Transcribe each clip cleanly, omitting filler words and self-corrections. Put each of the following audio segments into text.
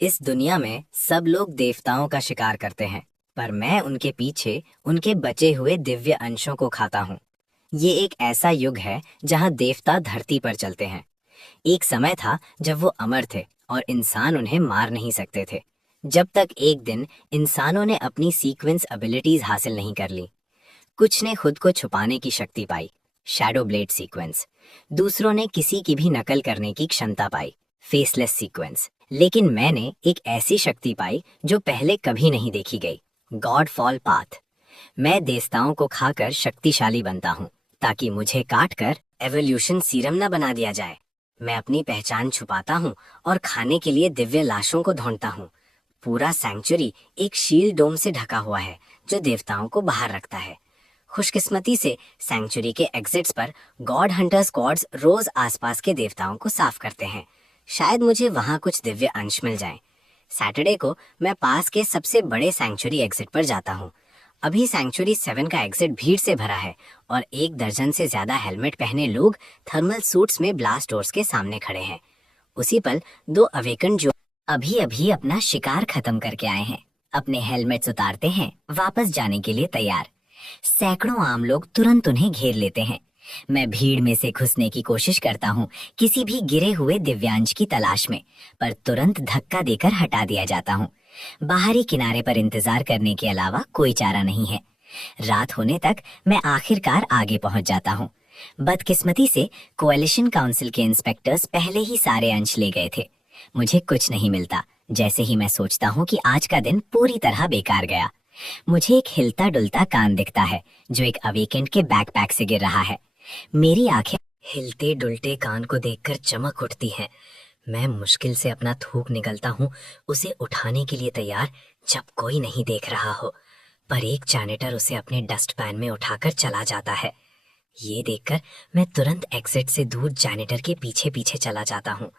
इस दुनिया में सब लोग देवताओं का शिकार करते हैं, पर मैं उनके पीछे उनके बचे हुए दिव्य अंशों को खाता हूँ। ये एक ऐसा युग है जहाँ देवता धरती पर चलते हैं। एक समय था जब वो अमर थे और इंसान उन्हें मार नहीं सकते थे, जब तक एक दिन इंसानों ने अपनी सीक्वेंस एबिलिटीज हासिल नहीं कर ली। कुछ ने खुद को छुपाने की शक्ति पाई, शैडो ब्लेड सीक्वेंस। दूसरों ने किसी की भी नकल करने की क्षमता पाई, फेसलेस सीक्वेंस। लेकिन मैंने एक ऐसी शक्ति पाई जो पहले कभी नहीं देखी गई, गॉड फॉल पाथ। मैं देवताओं को खाकर शक्तिशाली बनता हूँ ताकि मुझे काट कर एवोल्यूशन सीरम न बना दिया जाए। मैं अपनी पहचान छुपाता हूँ और खाने के लिए दिव्य लाशों को ढूंढता हूँ। पूरा सैंक्चुरी एक शील्ड डोम से ढका हुआ है जो देवताओं को बाहर रखता है। खुशकिस्मती से सैंक्चुरी के एग्जिट्स पर गॉड हंटर स्क्वाड्स रोज आसपास के देवताओं को साफ करते हैं। शायद मुझे वहां कुछ दिव्य अंश मिल जाएं। सैटरडे को मैं पास के सबसे बड़े सैंक्चुरी एग्जिट पर जाता हूँ। अभी सैंक्चुरी 7 का एग्जिट भीड़ से भरा है और 1 दर्जन से ज्यादा हेलमेट पहने लोग थर्मल सूट्स में ब्लास्ट डोर्स के सामने खड़े हैं। उसी पल 2 अवेकन जो अभी अभी अपना शिकार खत्म करके आए हैं अपने हेलमेट्स उतारते हैं, वापस जाने के लिए तैयार। सैकड़ों आम लोग तुरंत उन्हें घेर लेते हैं। मैं भीड़ में से घुसने की कोशिश करता हूँ, किसी भी गिरे हुए दिव्यांश की तलाश में, पर तुरंत धक्का देकर हटा दिया जाता हूँ। बाहरी किनारे पर इंतजार करने के अलावा कोई चारा नहीं है। रात होने तक मैं आखिरकार आगे पहुंच जाता हूँ। बदकिस्मती से कोएलिशन काउंसिल के इंस्पेक्टर्स पहले ही सारे अंश ले गए थे। मुझे कुछ नहीं मिलता। जैसे ही मैं सोचता हूँ कि आज का दिन पूरी तरह बेकार गया, मुझे एक हिलता डुलता कान दिखता है जो एक अवेकेंट के बैकपैक से गिर रहा है। मेरी आंखें हिलते डुलते कान को देखकर चमक उठती हैं। मैं मुश्किल से अपना थूक निकलता हूँ उसे उठाने के लिए तैयार, जब कोई नहीं देख रहा हो, पर एक जैनिटर उसे अपने डस्ट पैन में उठाकर चला जाता है। ये देखकर मैं तुरंत एग्जिट से दूर जैनिटर के पीछे पीछे चला जाता हूँ।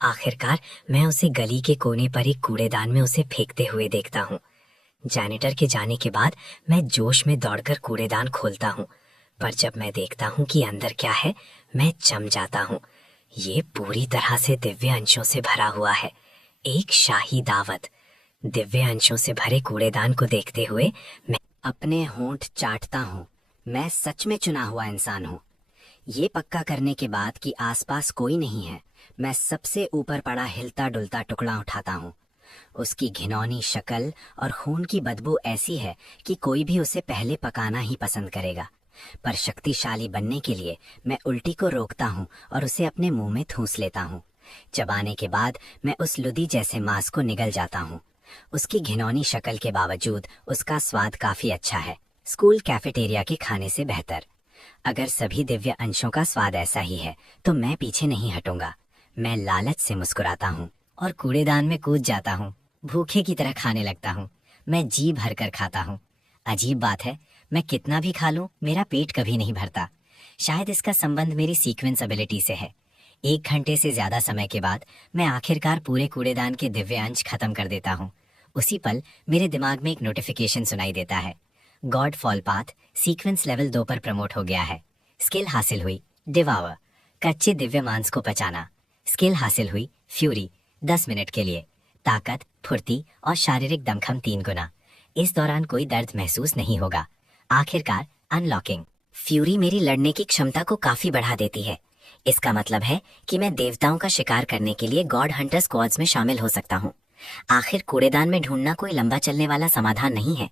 आखिरकार मैं उसे गली के कोने पर एक कूड़ेदान में उसे फेंकते हुए देखता हूँ। जैनिटर के जाने के बाद मैं जोश में दौड़कर कूड़ेदान खोलता हूँ, पर जब मैं देखता हूँ कि अंदर क्या है, मैं जम जाता हूँ। ये पूरी तरह से दिव्य अंशों से भरा हुआ है, एक शाही दावत। दिव्य अंशों से भरे कूड़ेदान को देखते हुए मैं अपने होंठ चाटता हूँ। मैं सच में चुना हुआ इंसान हूँ। ये पक्का करने के बाद कि आसपास कोई नहीं है, मैं सबसे ऊपर पड़ा हिलता डुलता टुकड़ा उठाता हूँ। उसकी घिनौनी शक्ल और खून की बदबू ऐसी है कि कोई भी उसे पहले पकाना ही पसंद करेगा। पर शक्तिशाली बनने के लिए मैं उल्टी को रोकता हूँ और उसे अपने मुंह में ठूंस लेता हूँ। चबाने के बाद मैं उस लुदी जैसे मांस को निगल जाता हूँ। उसकी घिनौनी शक्ल के बावजूद उसका स्वाद काफी अच्छा है, स्कूल कैफेटेरिया के खाने से बेहतर। अगर सभी दिव्य अंशों का स्वाद ऐसा ही है तो मैं पीछे नहीं हटूंगा। मैं लालच से मुस्कुराता हूँ और कूड़ेदान में कूद जाता हूँ। भूखे की तरह खाने लगता हूँ। मैं जी भर कर खाता हूँ। अजीब बात है, मैं कितना भी खा लूं मेरा पेट कभी नहीं भरता। शायद इसका संबंध मेरी सीक्वेंस एबिलिटी से है। 1 घंटे से ज्यादा समय के बाद मैं आखिरकार पूरे कूड़ेदान के दिव्य अंश खत्म कर देता हूँ। उसी पल मेरे दिमाग में एक नोटिफिकेशन सुनाई देता है, God fall path sequence level 2 पर प्रमोट हो गया है। स्किल हासिल हुई डिवावर, कच्चे दिव्य मांस को पचाना। स्किल हासिल हुई फ्यूरी, 10 मिनट के लिए। ताकत, फुर्ती और शारीरिक दमखम 3 गुना। इस दौरान कोई दर्द महसूस नहीं होगा। आखिरकार अनलॉकिंग फ्यूरी मेरी लड़ने की क्षमता को काफी बढ़ा देती है। इसका मतलब है कि मैं देवताओं का शिकार करने के लिए गॉड हंटर स्क्वाड्स में शामिल हो सकता हूँ। आखिर कूड़ेदान में ढूंढना कोई लंबा चलने वाला समाधान नहीं है,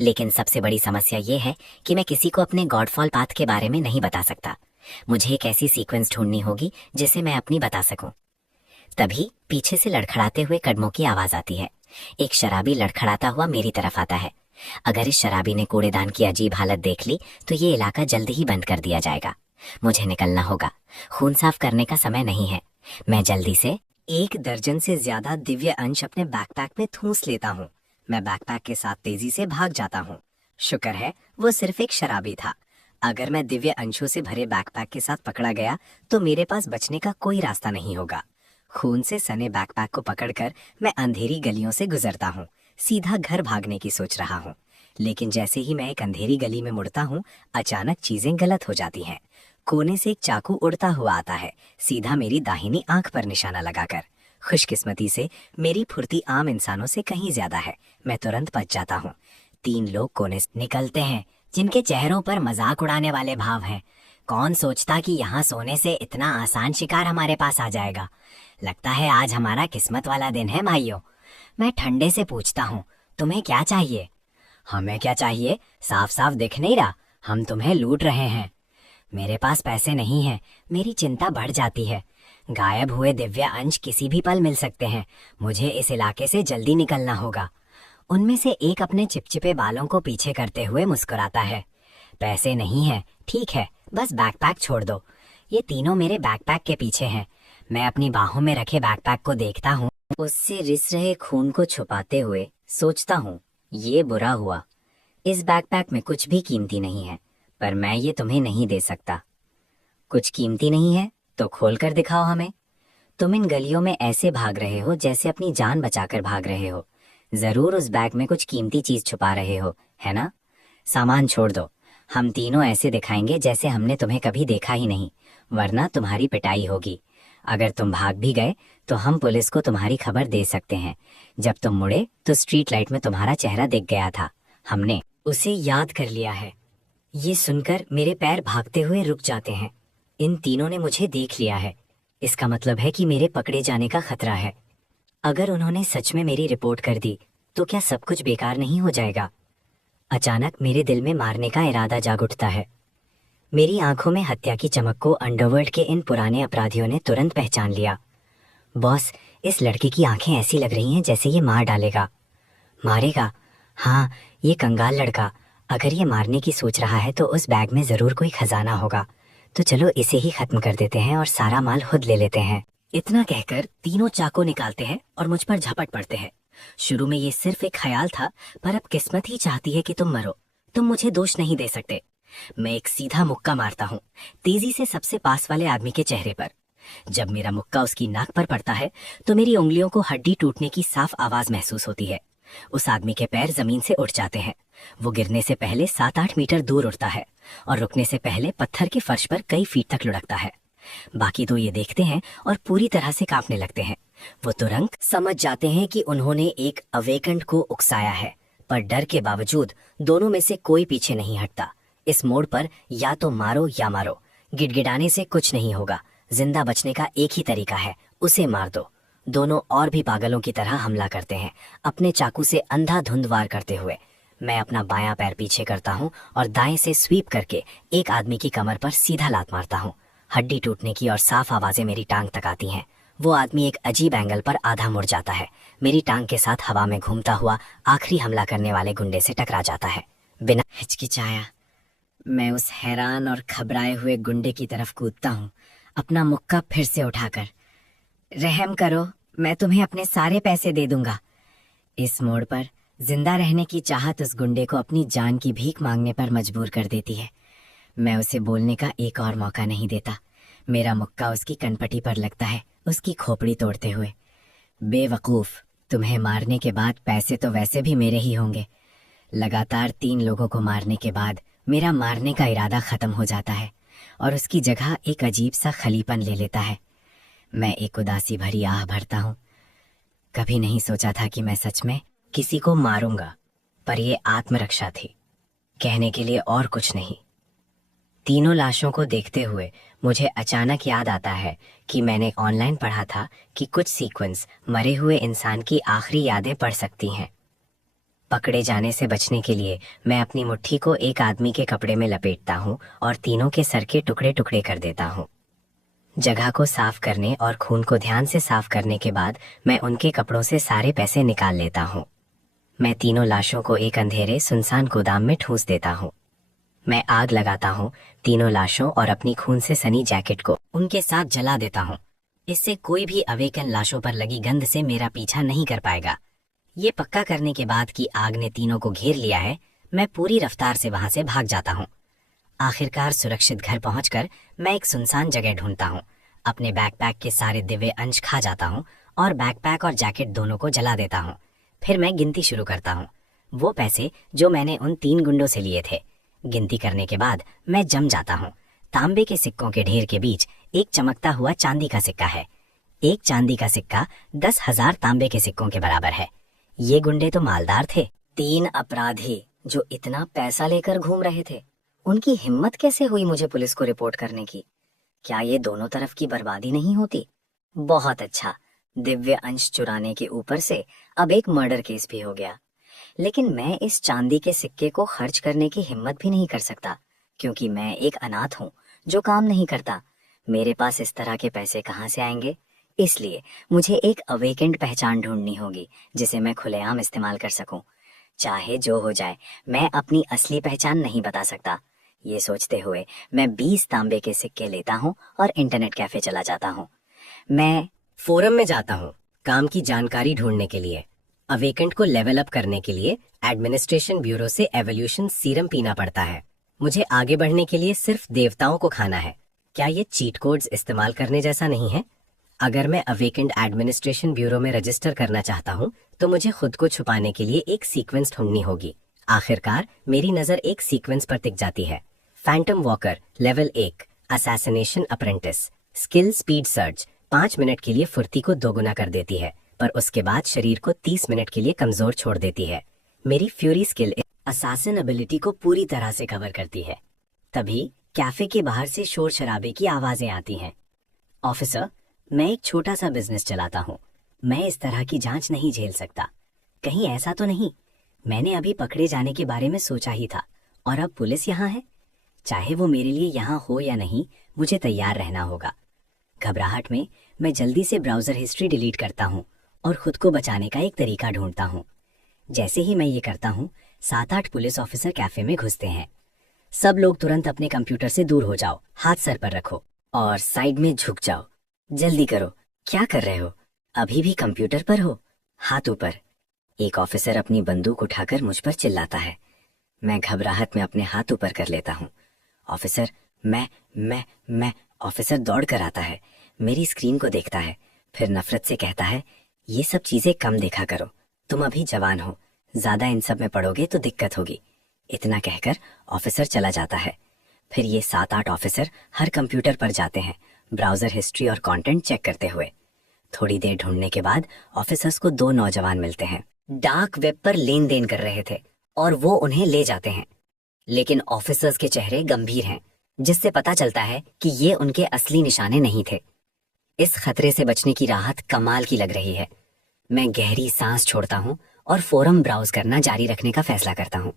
लेकिन सबसे बड़ी समस्या ये है कि मैं किसी को अपने गॉडफॉल पाथ के बारे में नहीं बता सकता। मुझे एक ऐसी सीक्वेंस ढूंढनी होगी जिसे मैं अपनी बता सकूं। तभी पीछे से लड़खड़ाते हुए कदमों की आवाज आती है। एक शराबी लड़खड़ाता हुआ मेरी तरफ आता है। अगर इस शराबी ने कूड़ेदान की अजीब हालत देख ली तो ये इलाका जल्द ही बंद कर दिया जाएगा। मुझे निकलना होगा, खून साफ करने का समय नहीं है। मैं जल्दी से 1 दर्जन से ज्यादा दिव्य अंश अपने बैकपैक में ठूंस लेता हूँ। मैं बैकपैक के साथ तेजी से भाग जाता हूँ। शुक्र है वो सिर्फ एक शराबी था। अगर मैं दिव्य अंशों से भरे बैकपैक के साथ पकड़ा गया तो मेरे पास बचने का कोई रास्ता नहीं होगा। खून से सने बैकपैक को पकड़कर मैं अंधेरी गलियों से गुजरता हूँ। सीधा घर भागने की सोच रहा हूँ, लेकिन जैसे ही मैं एक अंधेरी गली में मुड़ता हूँ, अचानक चीजें गलत हो जाती हैं। कोने से एक चाकू उड़ता हुआ आता है, सीधा मेरी दाहिनी आंख पर निशाना लगाकर। खुशकिस्मती से मेरी फुर्ती आम इंसानों से कहीं ज्यादा है। मैं तुरंत बच जाता हूँ। 3 लोग कोने से निकलते हैं जिनके चेहरों पर मजाक उड़ाने वाले भाव हैं। कौन सोचता कि यहाँ सोने से इतना आसान शिकार हमारे पास आ जाएगा। लगता है आज हमारा किस्मत वाला दिन है भाइयों। मैं ठंडे से पूछता हूँ, तुम्हें क्या चाहिए? हमें क्या चाहिए, साफ साफ दिख नहीं रहा, हम तुम्हें लूट रहे हैं। मेरे पास पैसे नहीं हैं। मेरी चिंता बढ़ जाती है। गायब हुए दिव्य अंश किसी भी पल मिल सकते हैं। मुझे इस इलाके से जल्दी निकलना होगा। उनमें से एक अपने चिपचिपे बालों को पीछे करते हुए मुस्कुराता है। पैसे नहीं है, ठीक है, बस बैकपैक छोड़ दो। ये तीनों मेरे बैकपैक के पीछे हैं। मैं अपनी बाहों में रखे बैकपैक को देखता हूँ, उससे रिस रहे खून को छुपाते हुए सोचता हूँ, ये बुरा हुआ। इस बैकपैक में कुछ भी कीमती नहीं है, पर मैं ये तुम्हें नहीं दे सकता। कुछ कीमती नहीं है तो खोल कर दिखाओ हमें। तुम इन गलियों में ऐसे भाग रहे हो जैसे अपनी जान बचाकर भाग रहे हो। जरूर उस बैग में कुछ कीमती चीज छुपा रहे हो, है ना? सामान छोड़ दो। हम तीनों ऐसे दिखाएंगे जैसे हमने तुम्हें कभी देखा ही नहीं, वरना तुम्हारी पिटाई होगी। अगर तुम भाग भी गए तो हम पुलिस को तुम्हारी खबर दे सकते हैं। जब तुम मुड़े तो स्ट्रीट लाइट में तुम्हारा चेहरा दिख गया था। हमने उसे याद कर लिया है। ये सुनकर मेरे पैर भागते हुए रुक जाते हैं। इन तीनों ने मुझे देख लिया है। इसका मतलब है कि मेरे पकड़े जाने का खतरा है। अगर उन्होंने सच में मेरी रिपोर्ट कर दी तो क्या सब कुछ बेकार नहीं हो जाएगा? अचानक मेरे दिल में मारने का इरादा जाग उठता है। मेरी आंखों में हत्या की चमक को अंडरवर्ल्ड के इन पुराने अपराधियों ने तुरंत पहचान लिया। बॉस, इस लड़के की आंखें ऐसी लग रही हैं जैसे ये मार डालेगा। मारेगा? हाँ, ये कंगाल लड़का। अगर ये मारने की सोच रहा है तो उस बैग में जरूर कोई खजाना होगा। तो चलो इसे ही खत्म कर देते हैं और सारा माल खुद ले लेते हैं। इतना कहकर तीनों चाकू निकालते हैं और मुझ पर झपट पड़ते हैं। शुरू में ये सिर्फ एक ख्याल था, पर अब किस्मत ही चाहती है कि तुम मरो। तुम मुझे दोष नहीं दे सकते। मैं एक सीधा मुक्का मारता हूँ, तेजी से सबसे पास वाले आदमी के चेहरे पर। जब मेरा मुक्का उसकी नाक पर पड़ता है तो मेरी उंगलियों को हड्डी टूटने की साफ आवाज महसूस होती है। उस आदमी के पैर जमीन से उठ जाते हैं। वो गिरने से पहले 7-8 मीटर दूर उड़ता है और रुकने से पहले पत्थर के फर्श पर कई फीट तक लुढ़कता है। बाकी दो ये देखते हैं और पूरी तरह से कांपने लगते हैं। वो तुरंत समझ जाते हैं कि उन्होंने एक अवेकंड को उकसाया है, पर डर के बावजूद दोनों में से कोई पीछे नहीं हटता। इस मोड़ पर या तो मारो या मारो। गिड़गिड़ाने से कुछ नहीं होगा। जिंदा बचने का एक ही तरीका है, उसे मार दो। दोनों और भी पागलों की तरह हमला करते हैं, अपने चाकू से अंधाधुंध वार करते हुए। मैं अपना बायां पैर पीछे करता हूँ और दाएं से स्वीप करके एक आदमी की कमर पर सीधा लात मारता हूँ। हड्डी टूटने की और साफ आवाजें मेरी टांग तक आती हैं। वो आदमी एक अजीब एंगल पर आधा मुड़ जाता है। मेरी टांग के साथ हवा में घूमता हुआ आखिरी हमला करने वाले गुंडे से टकरा जाता है। बिना हिचकिचाया मैं उस हैरान और घबराए हुए गुंडे की तरफ कूदता हूँ, अपना मुक्का फिर से उठाकर। रहम करो, मैं तुम्हें अपने सारे पैसे दे दूंगा। इस मोड़ पर जिंदा रहने की चाहत उस गुंडे को अपनी जान की भीख मांगने पर मजबूर कर देती है। मैं उसे बोलने का एक और मौका नहीं देता। मेरा मुक्का उसकी कनपटी पर लगता है, उसकी खोपड़ी तोड़ते हुए। बेवकूफ, तुम्हें मारने के बाद पैसे तो वैसे भी मेरे ही होंगे। लगातार 3 लोगों को मारने के बाद मेरा मारने का इरादा खत्म हो जाता है और उसकी जगह एक अजीब सा खलीपन ले लेता है। मैं एक उदासी भरी आह भरता हूँ। कभी नहीं सोचा था कि मैं सच में किसी को मारूंगा, पर यह आत्मरक्षा थी, कहने के लिए और कुछ नहीं। तीनों लाशों को देखते हुए मुझे अचानक याद आता है कि मैंने ऑनलाइन पढ़ा था कि कुछ सीक्वेंस मरे हुए इंसान की आखिरी यादें पढ़ सकती हैं। पकड़े जाने से बचने के लिए मैं अपनी मुट्ठी को एक आदमी के कपड़े में लपेटता हूँ और तीनों के सर के टुकड़े टुकड़े कर देता हूँ। जगह को साफ करने और खून को ध्यान से साफ करने के बाद मैं उनके कपड़ों से सारे पैसे निकाल लेता हूँ। मैं तीनों लाशों को एक अंधेरे सुनसान गोदाम में ठूंस देता हूँ। मैं आग लगाता हूँ तीनों लाशों और अपनी खून से सनी जैकेट को उनके साथ जला देता हूँ। इससे कोई भी अवेकन लाशों पर लगी गंध से मेरा पीछा नहीं कर पाएगा। ये पक्का करने के बाद कि आग ने तीनों को घेर लिया है, मैं पूरी रफ्तार से वहां से भाग जाता हूँ। आखिरकार सुरक्षित घर पहुंचकर मैं एक सुनसान जगह ढूंढता हूँ, अपने बैकपैक के सारे दिव्य अंश खा जाता हूँ और बैकपैक और जैकेट दोनों को जला देता हूँ। फिर मैं गिनती शुरू करता हूँ, वो पैसे जो मैंने उन 3 गुंडों से लिए थे। गिनती करने के बाद मैं जम जाता हूँ। तांबे के सिक्कों के ढेर के बीच एक चमकता हुआ चांदी का सिक्का है। एक चांदी का सिक्का 10,000 तांबे के सिक्कों के बराबर है। ये गुंडे तो मालदार थे। 3 अपराधी जो इतना पैसा लेकर घूम रहे थे, उनकी हिम्मत कैसे हुई मुझे पुलिस को रिपोर्ट करने की? क्या ये दोनों तरफ की बर्बादी नहीं होती? बहुत अच्छा, दिव्य अंश चुराने के ऊपर से अब एक मर्डर केस भी हो गया। लेकिन मैं इस चांदी के सिक्के को खर्च करने की हिम्मत भी नहीं कर सकता, क्योंकि मैं एक अनाथ हूँ जो काम नहीं करता। मेरे पास इस तरह के पैसे कहाँ से आएंगे? इसलिए मुझे एक अवेकेंड पहचान ढूंढनी होगी जिसे मैं खुलेआम इस्तेमाल कर सकूं। चाहे जो हो जाए, मैं अपनी असली पहचान नहीं बता सकता। ये सोचते हुए मैं 20 तांबे के सिक्के लेता हूँ और इंटरनेट कैफे चला जाता हूँ। मैं फोरम में जाता हूँ काम की जानकारी ढूंढने के लिए। अवेकेंट को लेवल अप करने के लिए एडमिनिस्ट्रेशन ब्यूरो से एवोल्यूशन सीरम पीना पड़ता है। मुझे आगे बढ़ने के लिए सिर्फ देवताओं को खाना है। क्या ये चीट कोड्स इस्तेमाल करने जैसा नहीं है? अगर मैं अवेकेंट एडमिनिस्ट्रेशन ब्यूरो में रजिस्टर करना चाहता हूँ तो मुझे खुद को छुपाने के लिए एक सीक्वेंस ढूंढनी होगी। आखिरकार मेरी नजर एक सीक्वेंस पर टिक जाती है। Phantom walker level 1 assassination apprentice. Skill speed search 5 minute के लिए फुर्ती को दोगुना कर देती है, पर उसके बाद शरीर को 30 मिनट के लिए कमजोर छोड़ देती है। मेरी फ्यूरी स्किल असैसिन एबिलिटी को पूरी तरह से कवर करती है। तभी कैफे के बाहर से शोर शराबे की आवाजें आती हैं। ऑफिसर, मैं एक छोटा सा बिजनेस चलाता हूँ। मैं इस तरह की जांच नहीं झेल सकता। कहीं ऐसा तो नहीं? मैंने अभी पकड़े जाने के बारे में सोचा ही था और अब पुलिस यहाँ है। चाहे वो मेरे लिए यहाँ हो या नहीं, मुझे तैयार रहना होगा। घबराहट में मैं जल्दी से ब्राउजर हिस्ट्री डिलीट करता हूँ और खुद को बचाने का एक तरीका ढूंढता हूँ। जैसे ही मैं ये करता हूँ, 7-8 पुलिस ऑफिसर कैफे में घुसते हैं। सब लोग तुरंत अपने कंप्यूटर से दूर हो जाओ, हाथ सर पर रखो और साइड में झुक जाओ। जल्दी करो, क्या कर रहे हो? अभी भी कंप्यूटर पर हो? हाथ ऊपर। एक ऑफिसर अपनी बंदूक उठाकर मुझ पर चिल्लाता है। मैं घबराहट में अपने हाथ ऊपर कर लेता हूँ। ऑफिसर, मैं ऑफिसर दौड़ कर आता है, मेरी स्क्रीन को देखता है, फिर नफरत से कहता है, ये सब चीजें कम देखा करो, तुम अभी जवान हो, ज्यादा इन सब में पड़ोगे तो दिक्कत होगी। इतना कहकर ऑफिसर चला जाता है। फिर ये 7-8 ऑफिसर हर कंप्यूटर पर जाते हैं, ब्राउजर हिस्ट्री और कंटेंट चेक करते हुए। थोड़ी देर ढूंढने के बाद ऑफिसर्स को 2 नौजवान मिलते हैं। डार्क वेब पर लेन देन कर रहे थे और वो उन्हें ले जाते हैं। लेकिन ऑफिसर्स के चेहरे गंभीर हैं, जिससे पता चलता है कि ये उनके असली निशाने नहीं थे। इस खतरे से बचने की राहत कमाल की लग रही है। मैं गहरी सांस छोड़ता हूँ और फोरम ब्राउज करना जारी रखने का फैसला करता हूँ।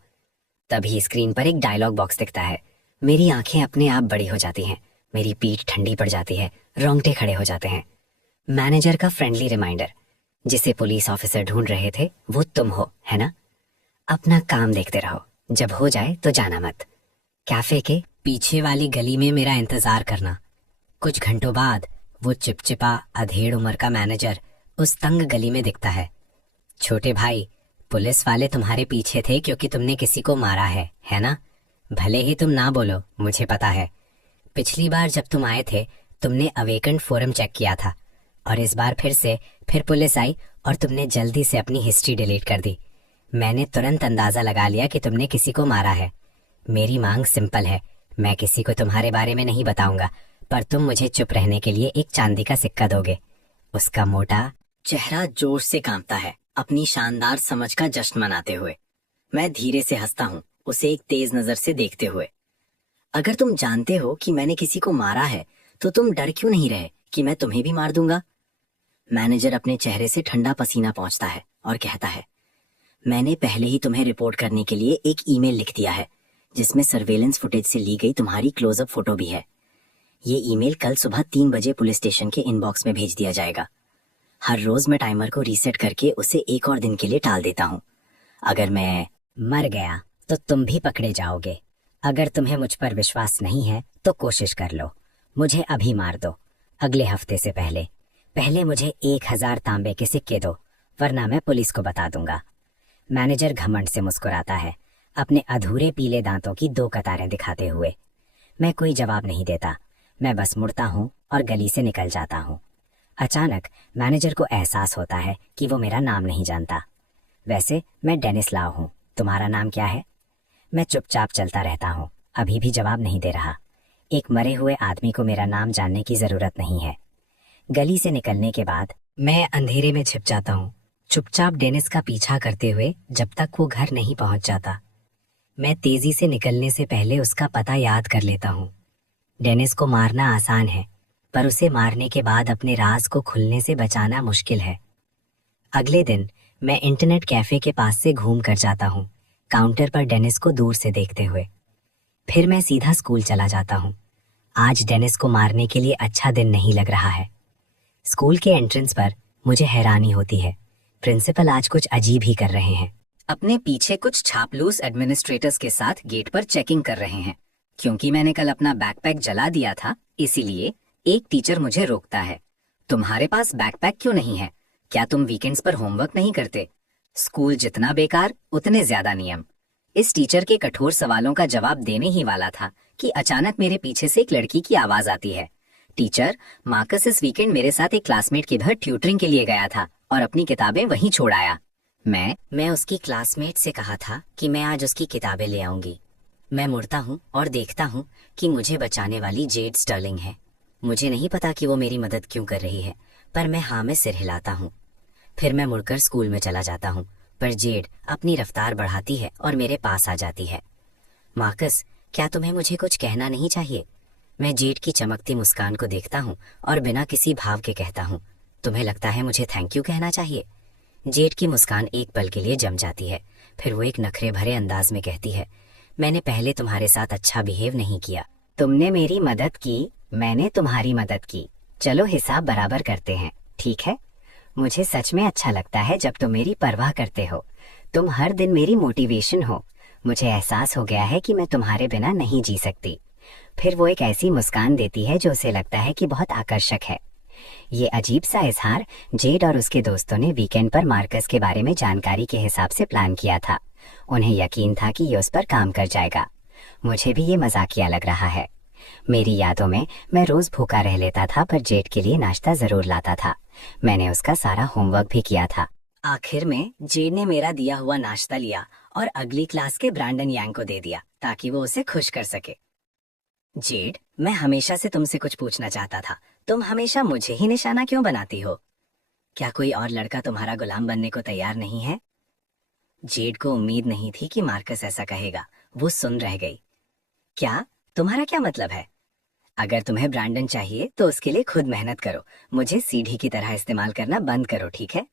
तभी स्क्रीन पर एक डायलॉग बॉक्स दिखता है। मेरी आंखें अपने आप बड़ी हो जाती हैं, मेरी पीठ ठंडी पड़ जाती है, रोंगटे खड़े हो जाते हैं। मैनेजर का फ्रेंडली रिमाइंडर, जिसे पुलिस ऑफिसर ढूंढ रहे थे वो तुम हो, है ना? अपना काम देखते रहो, जब हो जाए तो जाना मत। कैफे के पीछे वाली गली में मेरा इंतजार करना। कुछ घंटों बाद वो चिपचिपा अधेड़ उम्र का मैनेजर उस तंग गली में दिखता है। छोटे भाई, पुलिस वाले तुम्हारे पीछे थे क्योंकि तुमने किसी को मारा है ना? भले ही तुम ना बोलो, मुझे पता है। पिछली बार जब तुम आए थे तुमने अवेकेंट फोरम चेक किया था और इस बार फिर पुलिस आई और तुमने जल्दी से अपनी हिस्ट्री डिलीट कर दी। मैंने तुरंत अंदाजा लगा लिया कि तुमने किसी को मारा है। मेरी मांग सिंपल है, मैं किसी को तुम्हारे बारे में नहीं बताऊंगा, पर तुम मुझे चुप रहने के लिए एक चांदी का सिक्का दोगे। उसका मोटा चेहरा जोश से कांपता है, अपनी शानदार समझ का जश्न मनाते हुए। मैं धीरे से हंसता हूँ, उसे एक तेज नजर से देखते हुए। अगर तुम जानते हो कि मैंने किसी को मारा है तो तुम डर क्यों नहीं रहे कि मैं तुम्हें भी मार दूंगा? मैनेजर अपने चेहरे से ठंडा पसीना पोंछता है और कहता है, मैंने पहले ही तुम्हें रिपोर्ट करने के लिए एक ईमेल लिख दिया है, जिसमें सर्वेलेंस फुटेज से ली गई तुम्हारी क्लोजअप फोटो भी है। ये ईमेल कल सुबह 3 बजे पुलिस स्टेशन के इनबॉक्स में भेज दिया जाएगा। हर रोज मैं टाइमर को रीसेट करके उसे एक और दिन के लिए टाल देता हूँ। अगर मैं मर गया तो तुम भी पकड़े जाओगे। अगर तुम्हें मुझ पर विश्वास नहीं है तो कोशिश कर लो, मुझे अभी मार दो, अगले हफ्ते से पहले मुझे 1000 तांबे के सिक्के दो, वरना मैं पुलिस को बता दूंगा। मैनेजर घमंड से मुस्कुराता है, अपने अधूरे पीले दांतों की 2 कतारें दिखाते हुए। मैं कोई जवाब नहीं देता, मैं बस मुड़ता हूँ और गली से निकल जाता हूँ। अचानक मैनेजर को एहसास होता है कि वो मेरा नाम नहीं जानता। वैसे मैं डेनिस लाव हूँ, तुम्हारा नाम क्या है? मैं चुपचाप चलता रहता हूँ, अभी भी जवाब नहीं दे रहा। एक मरे हुए आदमी को मेरा नाम जानने की जरूरत नहीं है। गली से निकलने के बाद मैं अंधेरे में छिप जाता हूँ, चुपचाप डेनिस का पीछा करते हुए जब तक वो घर नहीं पहुंच जाता। मैं तेजी से निकलने से पहले उसका पता याद कर लेता हूँ। डेनिस को मारना आसान है, पर उसे मारने के बाद अपने राज को खुलने से बचाना मुश्किल है। अगले दिन मैं इंटरनेट कैफे के पास से घूम कर जाता हूँ, काउंटर पर डेनिस को दूर से देखते हुए। फिर मैं सीधा स्कूल चला जाता हूँ। आज डेनिस को मारने के लिए अच्छा दिन नहीं लग रहा है। स्कूल के एंट्रेंस पर मुझे हैरानी होती है। प्रिंसिपल आज कुछ अजीब ही कर रहे हैं। अपने पीछे कुछ छापलूस एडमिनिस्ट्रेटर्स के साथ गेट पर चेकिंग कर रहे हैं। क्योंकि मैंने कल अपना बैकपैक जला दिया था, इसीलिए एक टीचर मुझे रोकता है। तुम्हारे पास बैकपैक क्यों नहीं है? क्या तुम वीकेंड्स पर होमवर्क नहीं करते? स्कूल जितना बेकार, उतने ज्यादा नियम। इस टीचर के कठोर सवालों का जवाब देने ही वाला था कि अचानक मेरे पीछे से एक लड़की की आवाज आती है। टीचर, मार्कस इस वीकेंड मेरे साथ एक क्लासमेट के घर ट्यूटरिंग के लिए गया था और अपनी किताबें वहीं छोड़ आया। मैं उसकी क्लासमेट से कहा था कि मैं आज उसकी किताबें ले आऊंगी। मैं मुड़ता हूँ और देखता हूँ कि मुझे बचाने वाली जेड स्टर्लिंग है। मुझे नहीं पता कि वो मेरी मदद क्यों कर रही है, पर मैं हाँ में सिर हिलाता हूँ। फिर मैं मुड़कर स्कूल में चला जाता हूँ, पर जेड अपनी रफ्तार बढ़ाती है और मेरे पास आ जाती है। मार्कस, क्या तुम्हें मुझे कुछ कहना नहीं चाहिए? मैं जेड की चमकती मुस्कान को देखता हूँ और बिना किसी भाव के कहता हूँ, तुम्हें लगता है मुझे थैंक यू कहना चाहिए? जेड की मुस्कान एक पल के लिए जम जाती है, फिर वो एक नखरे भरे अंदाज में कहती है, मैंने पहले तुम्हारे साथ अच्छा बिहेव नहीं किया। तुमने मेरी मदद की, मैंने तुम्हारी मदद की। चलो हिसाब बराबर करते हैं, ठीक है? मुझे सच में अच्छा लगता है जब तुम मेरी परवाह करते हो। तुम हर दिन मेरी मोटिवेशन हो। मुझे एहसास हो गया है कि मैं तुम्हारे बिना नहीं जी सकती। फिर वो एक ऐसी मुस्कान देती है जो उसे लगता है कि बहुत आकर्षक है। ये अजीब सा इजहार जेड और उसके दोस्तों ने वीकेंड पर मार्कस के बारे में जानकारी के हिसाब से प्लान किया था। उन्हें यकीन था कि ये उस पर काम कर जाएगा। मुझे भी ये मजाकिया लग रहा है। मेरी यादों में मैं रोज भूखा रह लेता था, पर जेड के लिए नाश्ता जरूर लाता था। मैंने उसका सारा होमवर्क भी किया था। आखिर में जेड ने मेरा दिया हुआ नाश्ता लिया और अगली क्लास के ब्रैंडन यांग को दे दिया ताकि वो उसे खुश कर सके। जेड, मैं हमेशा से तुमसे कुछ पूछना चाहता था। तुम हमेशा मुझे ही निशाना क्यों बनाती हो? क्या कोई और लड़का तुम्हारा गुलाम बनने को तैयार नहीं है? जेड को उम्मीद नहीं थी कि मार्कस ऐसा कहेगा। वो सुन रह गई। क्या? तुम्हारा क्या मतलब है? अगर तुम्हें ब्रैंडन चाहिए तो उसके लिए खुद मेहनत करो। मुझे सीढ़ी की तरह इस्तेमाल करना बंद करो, ठीक है?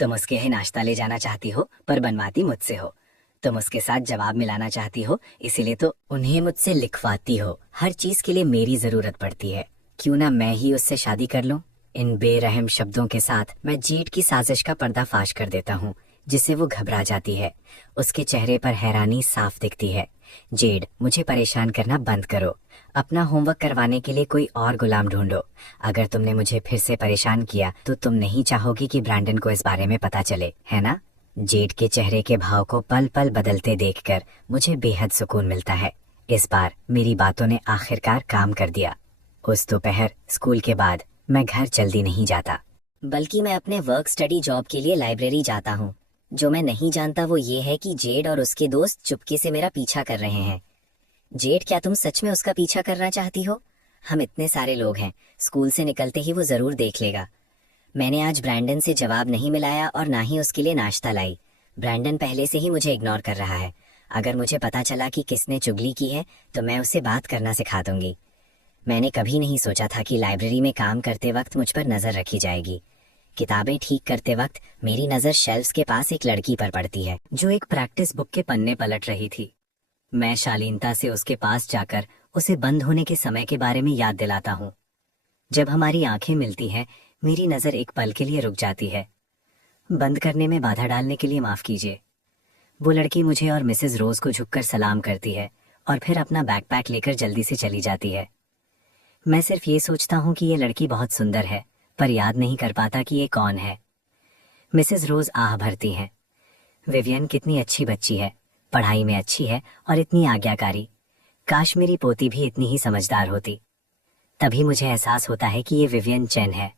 तुम उसके यहाँ नाश्ता ले जाना चाहती हो, पर बनवाती मुझसे हो। तुम उसके साथ जवाब मिलाना चाहती हो, इसीलिए तो उन्हें मुझसे लिखवाती हो। हर चीज के लिए मेरी जरूरत पड़ती है। क्यों ना मैं ही उससे शादी कर लूं? इन बेरहम शब्दों के साथ मैं जेड की साजिश का पर्दाफाश कर देता हूँ, जिससे वो घबरा जाती है। उसके चेहरे पर हैरानी साफ दिखती है। जेड, मुझे परेशान करना बंद करो। अपना होमवर्क करवाने के लिए कोई और गुलाम ढूंढो। अगर तुमने मुझे फिर से परेशान किया तो तुम नहीं चाहोगी कि ब्रैंडन को इस बारे में पता चले, है ना? जेड के चेहरे के भाव को पल पल बदलते देखकर मुझे बेहद सुकून मिलता है। इस बार मेरी बातों ने आखिरकार काम कर दिया। उस दोपहर स्कूल के बाद मैं घर जल्दी नहीं जाता, बल्कि मैं अपने वर्क स्टडी जॉब के लिए लाइब्रेरी जाता हूँ। जो मैं नहीं जानता वो ये है कि जेड और उसके दोस्त चुपके से मेरा पीछा कर रहे हैं। जेड, क्या तुम सच में उसका पीछा करना चाहती हो? हम इतने सारे लोग हैं, स्कूल से निकलते ही वो जरूर देख लेगा। मैंने आज ब्रैंडन से जवाब नहीं मिलाया और ना ही उसके लिए नाश्ता लाई। ब्रैंडन पहले से ही मुझे इग्नोर कर रहा है। अगर मुझे पता चला कि किसने चुगली की है तो मैं उसे बात करना सिखा दूंगी। मैंने कभी नहीं सोचा था कि लाइब्रेरी में काम करते वक्त मुझ पर नजर रखी जाएगी। किताबें ठीक करते वक्त मेरी नजर शेल्फ्स के पास एक लड़की पर पड़ती है जो एक प्रैक्टिस बुक के पन्ने पलट रही थी। मैं शालीनता से उसके पास जाकर उसे बंद होने के समय के बारे में याद दिलाता हूँ। जब हमारी आंखें मिलती हैं, मेरी नजर एक पल के लिए रुक जाती है। बंद करने में बाधा डालने के लिए माफ कीजिए। वो लड़की मुझे और मिसेज रोज को झुककर सलाम करती है और फिर अपना बैकपैक लेकर जल्दी से चली जाती है। मैं सिर्फ ये सोचता हूँ कि ये लड़की बहुत सुंदर है, पर याद नहीं कर पाता कि ये कौन है। मिसेज रोज आह भरती हैं। विवियन कितनी अच्छी बच्ची है, पढ़ाई में अच्छी है और इतनी आज्ञाकारी। काश मेरी पोती भी इतनी ही समझदार होती। तभी मुझे एहसास होता है कि ये विवियन चेन है।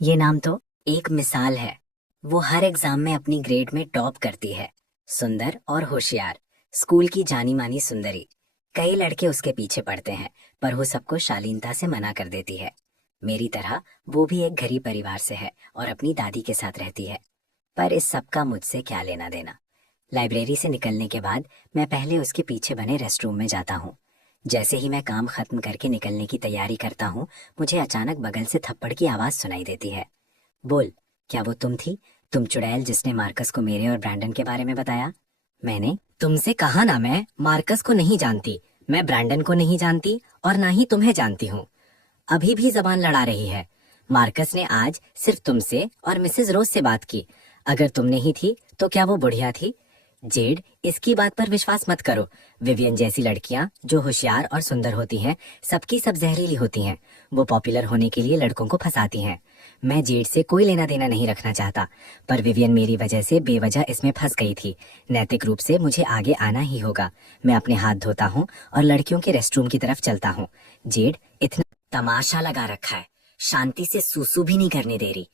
ये नाम तो एक मिसाल है। वो हर एग्जाम में अपनी ग्रेड में टॉप करती है। सुंदर और होशियार, स्कूल की जानी मानी सुंदरी। कई लड़के उसके पीछे पड़ते हैं, पर वो सबको शालीनता से मना कर देती है। मेरी तरह वो भी एक गरीब परिवार से है और अपनी दादी के साथ रहती है। पर इस सब का मुझसे क्या लेना देना। लाइब्रेरी से निकलने के बाद मैं पहले उसके पीछे बने रेस्ट रूम में जाता हूँ। जैसे ही मैं काम खत्म करके निकलने की तैयारी करता हूँ, मुझे अचानक बगल से थप्पड़ की आवाज सुनाई देती है। बोल, क्या वो तुम थी? तुम चुड़ैल जिसने मार्कस को मेरे और ब्रैंडन के बारे में बताया? मैंने तुमसे कहा ना, मैं मार्कस को नहीं जानती, मैं ब्रैंडन को नहीं जानती और ना ही तुम्हें जानती हूँ। अभी भी जबान लड़ा रही है। मार्कस ने आज सिर्फ तुमसे और मिसेस रोज से बात की। अगर तुम नहीं थी तो क्या वो बुढ़िया थी? जेड, इसकी बात पर विश्वास मत करो। विवियन जैसी लड़कियां जो होशियार और सुंदर होती हैं, सबकी सब जहरीली होती हैं। वो पॉपुलर होने के लिए लड़कों को फंसाती हैं। मैं जेड से कोई लेना देना नहीं रखना चाहता, पर विवियन मेरी वजह से बेवजह इसमें फंस गई थी। नैतिक रूप से मुझे आगे आना ही होगा। मैं अपने हाथ धोता हूँ और लड़कियों के रेस्टरूम की तरफ चलता हूँ। जेड, इतना तमाशा लगा रखा है, शांति से सूसू भी नहीं करने दे रही।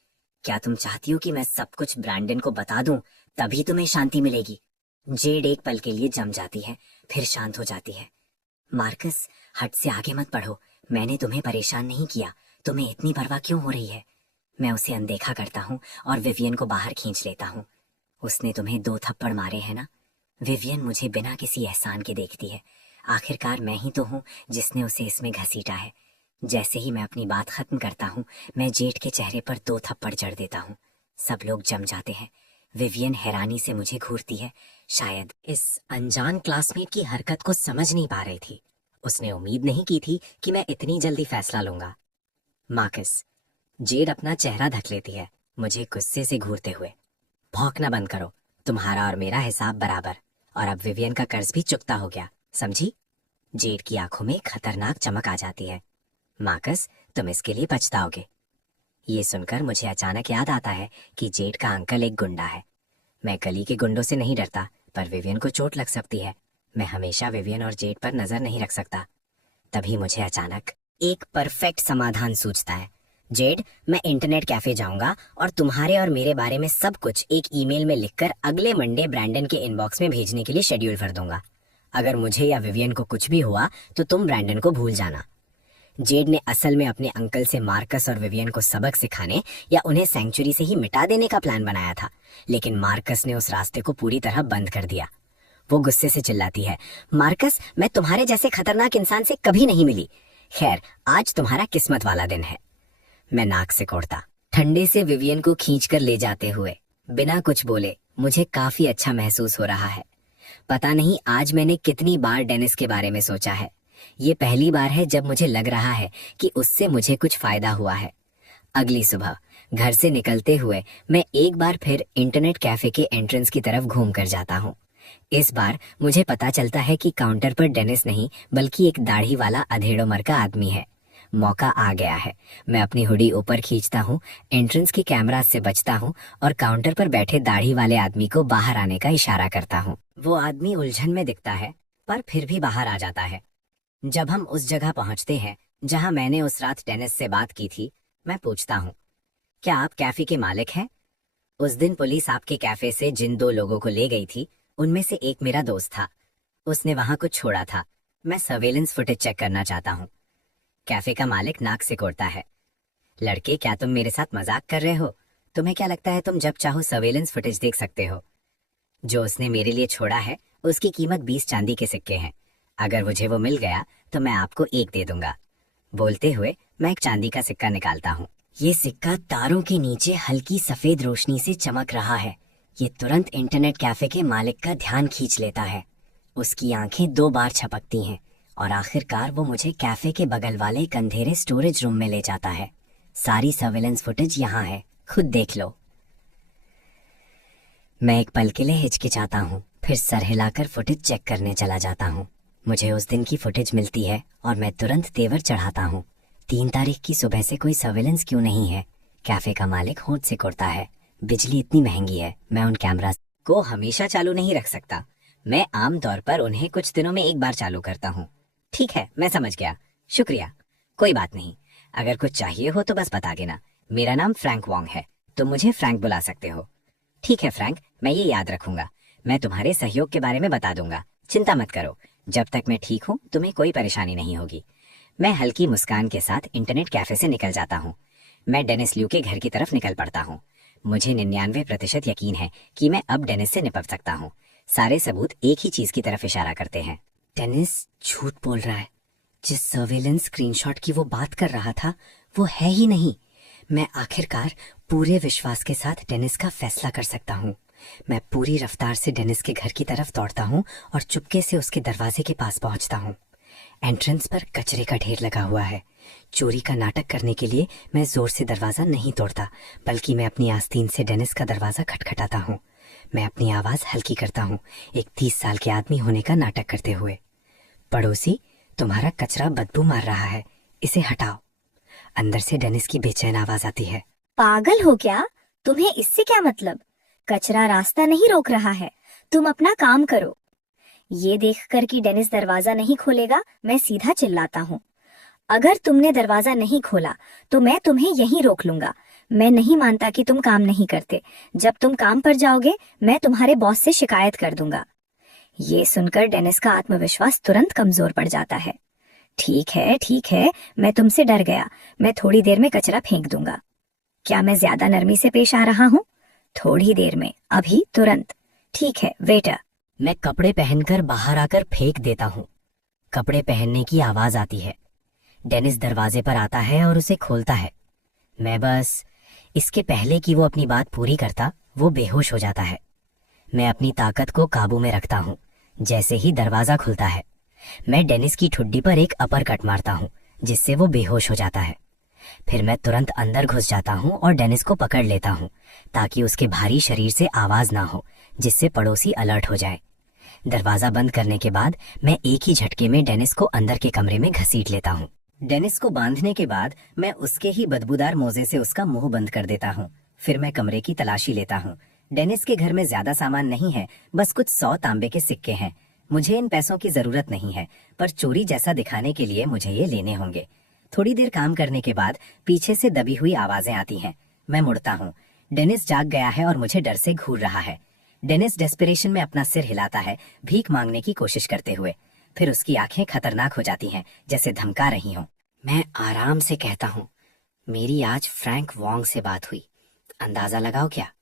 क्या तुम चाहती हो कि मैं सब कुछ ब्रैंडन को बता दूं, तभी तुम्हें शांति मिलेगी? जेड एक पल के लिए जम जाती है, फिर शांत हो जाती है। मार्कस, हद से आगे मत बढ़ो। मैंने तुम्हें परेशान नहीं किया, तुम्हें इतनी परवाह क्यों हो रही है? मैं उसे अनदेखा करता हूँ और विवियन को बाहर खींच लेता हूँ। उसने तुम्हें 2 थप्पड़ मारे हैं ना? विवियन मुझे बिना किसी एहसान के देखती है। आखिरकार मैं ही तो हूँ जिसने उसे इसमें घसीटा है। जैसे ही मैं अपनी बात खत्म करता हूँ, मैं जेड के चेहरे पर 2 थप्पड़ जड़ देता हूँ। सब लोग जम जाते हैं। विवियन हैरानी से मुझे घूरती है, शायद इस अनजान क्लासमेट की हरकत को समझ नहीं पा रही थी। उसने उम्मीद नहीं की थी कि मैं इतनी जल्दी फैसला लूंगा। मार्कस, जेड अपना चेहरा ढक लेती है, मुझे गुस्से से घूरते हुए। भौंकना बंद करो, तुम्हारा और मेरा हिसाब बराबर, और अब विवियन का कर्ज भी चुकता हो गया, समझी? जेड की आंखों में खतरनाक चमक आ जाती है। मार्कस, तुम इसके लिए पछताओगे। ये सुनकर मुझे अचानक याद आता है कि जेड का अंकल एक गुंडा है। मैं गली के गुंडों से नहीं डरता, पर विवियन को चोट लग सकती है। मैं हमेशा विवियन और जेड पर नजर नहीं रख सकता। तभी मुझे अचानक एक परफेक्ट समाधान सूझता है। जेड, मैं इंटरनेट कैफे जाऊंगा और तुम्हारे और मेरे बारे में सब कुछ एक ईमेल में लिखकर अगले मंडे ब्रैंडन के इनबॉक्स में भेजने के लिए शेड्यूल कर दूंगा। अगर मुझे या विवियन को कुछ भी हुआ तो तुम ब्रैंडन को भूल जाना। जेड ने असल में अपने अंकल से मार्कस और विवियन को सबक सिखाने या उन्हें सेंचुरी से ही मिटा देने का प्लान बनाया था, लेकिन मार्कस ने उस रास्ते को पूरी तरह बंद कर दिया। वो गुस्से से चिल्लाती है, मार्कस, मैं तुम्हारे जैसे खतरनाक इंसान से कभी नहीं मिली। खैर, आज तुम्हारा किस्मत वाला दिन है। मैं नाक से कोड़ता, ठंडे से विवियन को खींचकर ले जाते हुए बिना कुछ बोले। मुझे काफी अच्छा महसूस हो रहा है। पता नहीं आज मैंने कितनी बार डेनिस के बारे में सोचा है। ये पहली बार है जब मुझे लग रहा है कि उससे मुझे कुछ फायदा हुआ है। अगली सुबह घर से निकलते हुए मैं एक बार फिर इंटरनेट कैफे के एंट्रेंस की तरफ घूम कर जाता हूँ। इस बार मुझे पता चलता है कि काउंटर पर डेनिस नहीं, बल्कि एक दाढ़ी वाला अधेड़ उम्र का आदमी है। मौका आ गया है। मैं अपनी हुडी ऊपर खींचता हूँ, एंट्रेंस की कैमरा से बचता हूँ और काउंटर पर बैठे दाढ़ी वाले आदमी को बाहर आने का इशारा करता हूँ। वो आदमी उलझन में दिखता है, पर फिर भी बाहर आ जाता है। जब हम उस जगह पहुंचते हैं जहां मैंने उस रात डेनिस से बात की थी, मैं पूछता हूँ, क्या आप कैफे के मालिक हैं? उस दिन पुलिस आपके कैफे से जिन 2 लोगों को ले गई थी, उनमें से एक मेरा दोस्त था। उसने वहां कुछ छोड़ा था। मैं सर्वेलेंस फुटेज चेक करना चाहता हूँ। कैफे का मालिक नाक से कोड़ता है, लड़के, क्या तुम मेरे साथ मजाक कर रहे हो? तुम्हें क्या लगता है तुम जब चाहो सर्वेलेंस फुटेज देख सकते हो? जो उसने मेरे लिए छोड़ा है उसकी कीमत 20 चांदी के सिक्के हैं। अगर मुझे वो मिल गया तो मैं आपको एक दे दूंगा। बोलते हुए मैं एक चांदी का सिक्का निकालता हूँ। ये सिक्का तारों के नीचे हल्की सफेद रोशनी से चमक रहा है। ये तुरंत इंटरनेट कैफे के मालिक का ध्यान खींच लेता है। उसकी आंखें 2 बार छपकती हैं और आखिरकार वो मुझे कैफे के बगल वाले एक अंधेरे स्टोरेज रूम में ले जाता है। सारी सर्वेलेंस फुटेज यहाँ है, खुद देख लो। मैं एक पल के लिए हिचकिचाता हूँ, फिर सर हिलाकर फुटेज चेक करने चला जाता हूँ। मुझे उस दिन की फुटेज मिलती है और मैं तुरंत तेवर चढ़ाता हूँ। 3 तारीख की सुबह से कोई सर्वेलेंस क्यों नहीं है? कैफे का मालिक होंठ से कुड़ता है, बिजली इतनी महंगी है, मैं उन कैमरा को हमेशा चालू नहीं रख सकता। मैं आमतौर पर उन्हें कुछ दिनों में एक बार चालू करता हूँ। ठीक है, मैं समझ गया, शुक्रिया। कोई बात नहीं, अगर कुछ चाहिए हो तो बस बता देना। मेरा नाम फ्रैंक वॉन्ग है, तुम मुझे फ्रैंक बुला सकते हो। ठीक है फ्रैंक, मैं ये याद रखूंगा। मैं तुम्हारे सहयोग के बारे में बता दूंगा, चिंता मत करो। जब तक मैं ठीक हूँ तुम्हें कोई परेशानी नहीं होगी। मैं हल्की मुस्कान के साथ इंटरनेट कैफे से निकल जाता हूँ। मैं डेनिस ल्यू के घर की तरफ निकल पड़ता हूँ। मुझे 99% यकीन है कि मैं अब डेनिस से निपट सकता हूँ। सारे सबूत एक ही चीज की तरफ इशारा करते हैं। डेनिस झूठ बोल रहा है। जिस सर्वेलेंस स्क्रीनशॉट की वो बात कर रहा था वो है ही नहीं। मैं आखिरकार पूरे विश्वास के साथ डेनिस का फैसला कर सकता हूँ। मैं पूरी रफ्तार से डेनिस के घर की तरफ दौड़ता हूँ और चुपके से उसके दरवाजे के पास पहुँचता हूँ। एंट्रेंस पर कचरे का ढेर लगा हुआ है। चोरी का नाटक करने के लिए मैं जोर से दरवाजा नहीं तोड़ता, बल्कि मैं अपनी आस्तीन से डेनिस का दरवाजा खटखटाता हूँ। मैं अपनी आवाज हल्की करता हूँ, एक 30 साल के आदमी होने का नाटक करते हुए। पड़ोसी, तुम्हारा कचरा बदबू मार रहा है, इसे हटाओ। अंदर से डेनिस की बेचैन आवाज आती है। पागल हो क्या? तुम्हें इससे क्या मतलब? कचरा रास्ता नहीं रोक रहा है, तुम अपना काम करो। ये देखकर कि डेनिस दरवाजा नहीं खोलेगा, मैं सीधा चिल्लाता हूँ, अगर तुमने दरवाजा नहीं खोला तो मैं तुम्हें यहीं रोक लूंगा। मैं नहीं मानता कि तुम काम नहीं करते। जब तुम काम पर जाओगे मैं तुम्हारे बॉस से शिकायत कर दूंगा। ये सुनकर डेनिस का आत्मविश्वास तुरंत कमजोर पड़ जाता है। ठीक है, मैं तुमसे डर गया। मैं थोड़ी देर में कचरा फेंक दूंगा। क्या मैं ज्यादा नरमी से पेश आ रहा हूँ? थोड़ी देर में, अभी तुरंत। ठीक है वेटर। मैं कपड़े पहनकर बाहर आकर फेंक देता हूँ। कपड़े पहनने की आवाज आती है। डेनिस दरवाजे पर आता है और उसे खोलता है। मैं बस इसके पहले कि वो अपनी बात पूरी करता, वो बेहोश हो जाता है। मैं अपनी ताकत को काबू में रखता हूँ। जैसे ही दरवाजा खुलता है मैं डेनिस की ठुड्डी पर एक अपर कट मारता हूँ, जिससे वो बेहोश हो जाता है। फिर मैं तुरंत अंदर घुस जाता हूँ और डेनिस को पकड़ लेता हूँ, ताकि उसके भारी शरीर से आवाज ना हो, जिससे पड़ोसी अलर्ट हो जाए। दरवाजा बंद करने के बाद मैं एक ही झटके में डेनिस को अंदर के कमरे में घसीट लेता हूँ। डेनिस को बांधने के बाद मैं उसके ही बदबूदार मोजे से उसका मुंह बंद कर देता हूँ। फिर मैं कमरे की तलाशी लेता हूँ। डेनिस के घर में ज्यादा सामान नहीं है, बस कुछ 100 तांबे के सिक्के हैं। मुझे इन पैसों की जरूरत नहीं है, पर चोरी जैसा दिखाने के लिए मुझे ये लेने होंगे। थोड़ी देर काम करने के बाद पीछे से दबी हुई आवाजें आती हैं। मैं मुड़ता हूँ। डेनिस जाग गया है और मुझे डर से घूर रहा है। डेनिस डेस्परेशन में अपना सिर हिलाता है, भीख मांगने की कोशिश करते हुए। फिर उसकी आंखें खतरनाक हो जाती हैं, जैसे धमका रही हों। मैं आराम से कहता हूँ, मेरी आज फ्रैंक वॉन्ग से बात हुई, अंदाजा लगाओ क्या?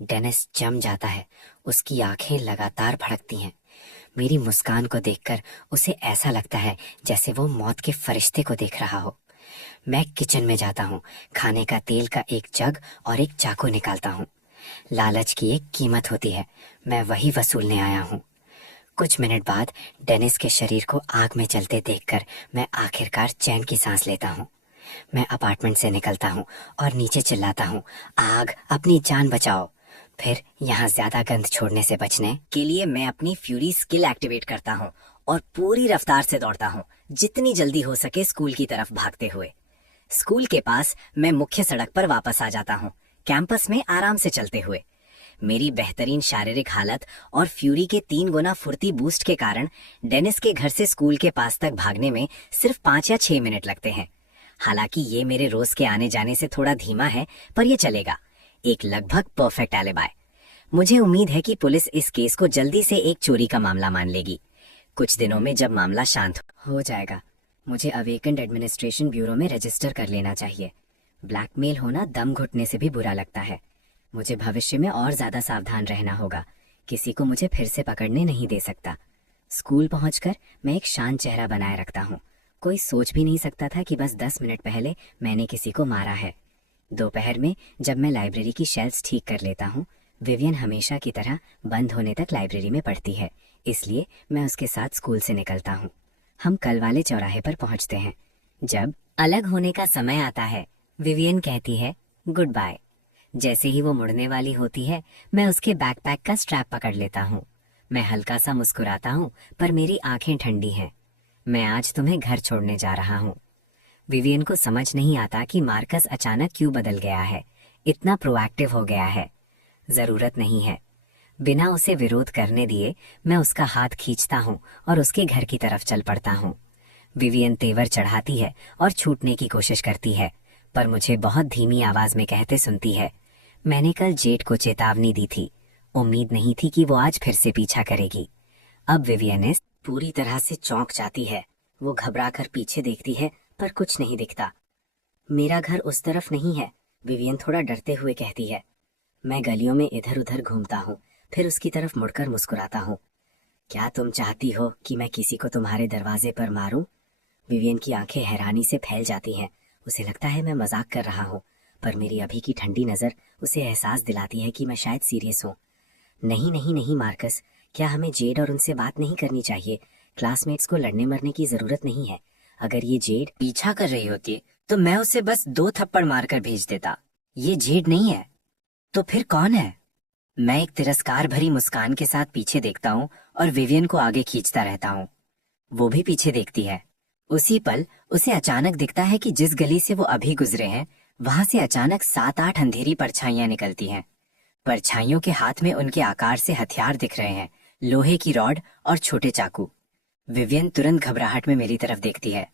डेनिस जम जाता है। उसकी आंखें लगातार भड़कती हैं। मेरी मुस्कान को देखकर उसे ऐसा लगता है जैसे वो मौत के फरिश्ते को देख रहा हो। मैं किचन में जाता हूँ। खाने का तेल का एक जग और एक चाकू निकालता हूँ। लालच की एक कीमत होती है, मैं वही वसूलने आया हूँ। कुछ मिनट बाद डेनिस के शरीर को आग में जलते देखकर मैं आखिरकार चैन की सांस लेता हूँ। मैं अपार्टमेंट से निकलता हूँ और नीचे चिल्लाता हूँ, आग, अपनी जान बचाओ। फिर यहाँ ज्यादा गंध छोड़ने से बचने के लिए मैं अपनी फ्यूरी स्किल एक्टिवेट करता हूँ और पूरी रफ्तार से दौड़ता हूँ, जितनी जल्दी हो सके स्कूल की तरफ भागते हुए। स्कूल के पास मैं मुख्य सड़क पर वापस आ जाता हूँ, कैंपस में आराम से चलते हुए। मेरी बेहतरीन शारीरिक हालत और फ्यूरी के 3 गुना फुर्ती बूस्ट के कारण डेनिस के घर से स्कूल के पास तक भागने में सिर्फ 5 या 6 मिनट लगते हैं। हालांकि ये मेरे रोज के आने जाने से थोड़ा धीमा है, पर ये चलेगा। एक लगभग परफेक्ट एलिबाय। मुझे उम्मीद है कि पुलिस इस केस को जल्दी से एक चोरी का मामला मान लेगी। कुछ दिनों में जब मामला शांत हो जाएगा, मुझे अवेकेंड एडमिनिस्ट्रेशन ब्यूरो में रजिस्टर कर लेना चाहिए। ब्लैकमेल होना दम घुटने से भी बुरा लगता है। मुझे भविष्य में और ज्यादा सावधान रहना होगा। किसी को मुझे फिर से पकड़ने नहीं दे सकता। स्कूल पहुंचकर मैं एक शांत चेहरा बनाए रखता हूँ। कोई सोच भी नहीं सकता था कि बस 10 मिनट पहले मैंने किसी को मारा है। दोपहर में जब मैं लाइब्रेरी की शेल्फ्स ठीक कर लेता हूँ, विवियन हमेशा की तरह बंद होने तक लाइब्रेरी में पढ़ती है, इसलिए मैं उसके साथ स्कूल से निकलता हूँ। हम कल वाले चौराहे पर पहुँचते हैं। जब अलग होने का समय आता है, विवियन कहती है गुड बाय। जैसे ही वो मुड़ने वाली होती है, मैं उसके बैकपैक का स्ट्रैप पकड़ लेता हूँ। मैं हल्का सा मुस्कुराता हूँ, पर मेरी आंखें ठंडी हैं। मैं आज तुम्हें घर छोड़ने जा रहा हूँ। विवियन को समझ नहीं आता कि मार्कस अचानक क्यों बदल गया है, इतना प्रोएक्टिव हो गया है। जरूरत नहीं है। बिना उसे विरोध करने दिए मैं उसका हाथ खींचता हूँ और उसके घर की तरफ चल पड़ता हूँ। विवियन तेवर चढ़ाती है और छूटने की कोशिश करती है, पर मुझे बहुत धीमी आवाज में कहते सुनती है, मैंने कल जेट को चेतावनी दी थी। उम्मीद नहीं थी कि वो आज फिर से पीछा करेगी। अब विवियन पूरी तरह से चौंक जाती है। वो घबराकर पीछे देखती है पर कुछ नहीं दिखता। मेरा घर उस तरफ नहीं है, विवियन थोड़ा डरते हुए कहती है। मैं गलियों में इधर उधर घूमता हूँ, फिर उसकी तरफ मुड़कर मुस्कुराता हूँ। क्या तुम चाहती हो कि मैं किसी को तुम्हारे दरवाजे पर मारूं? विवियन की आंखें हैरानी से फैल जाती हैं। उसे लगता है मैं मजाक कर रहा हूँ, पर मेरी अभी की ठंडी नजर उसे एहसास दिलाती है कि मैं शायद सीरियस हूँ। नहीं नहीं नहीं मार्कस, क्या हमें जेड और उनसे बात नहीं करनी चाहिए? क्लासमेट्स को लड़ने मरने की जरूरत नहीं है। अगर ये जेड पीछा कर रही होती तो मैं उसे बस 2 थप्पड़ मारकर भेज देता। ये जेड नहीं है तो फिर कौन है? मैं एक तिरस्कार भरी मुस्कान के साथ पीछे देखता हूँ और विवियन को आगे खींचता रहता हूँ। वो भी पीछे देखती है। उसी पल उसे अचानक दिखता है कि जिस गली से वो अभी गुजरे हैं वहां से अचानक 7-8 अंधेरी परछाइयां निकलती हैं। परछाइयों के हाथ में उनके आकार से हथियार दिख रहे हैं, लोहे की रॉड और छोटे चाकू। विवियन तुरंत घबराहट में मेरी तरफ देखती है।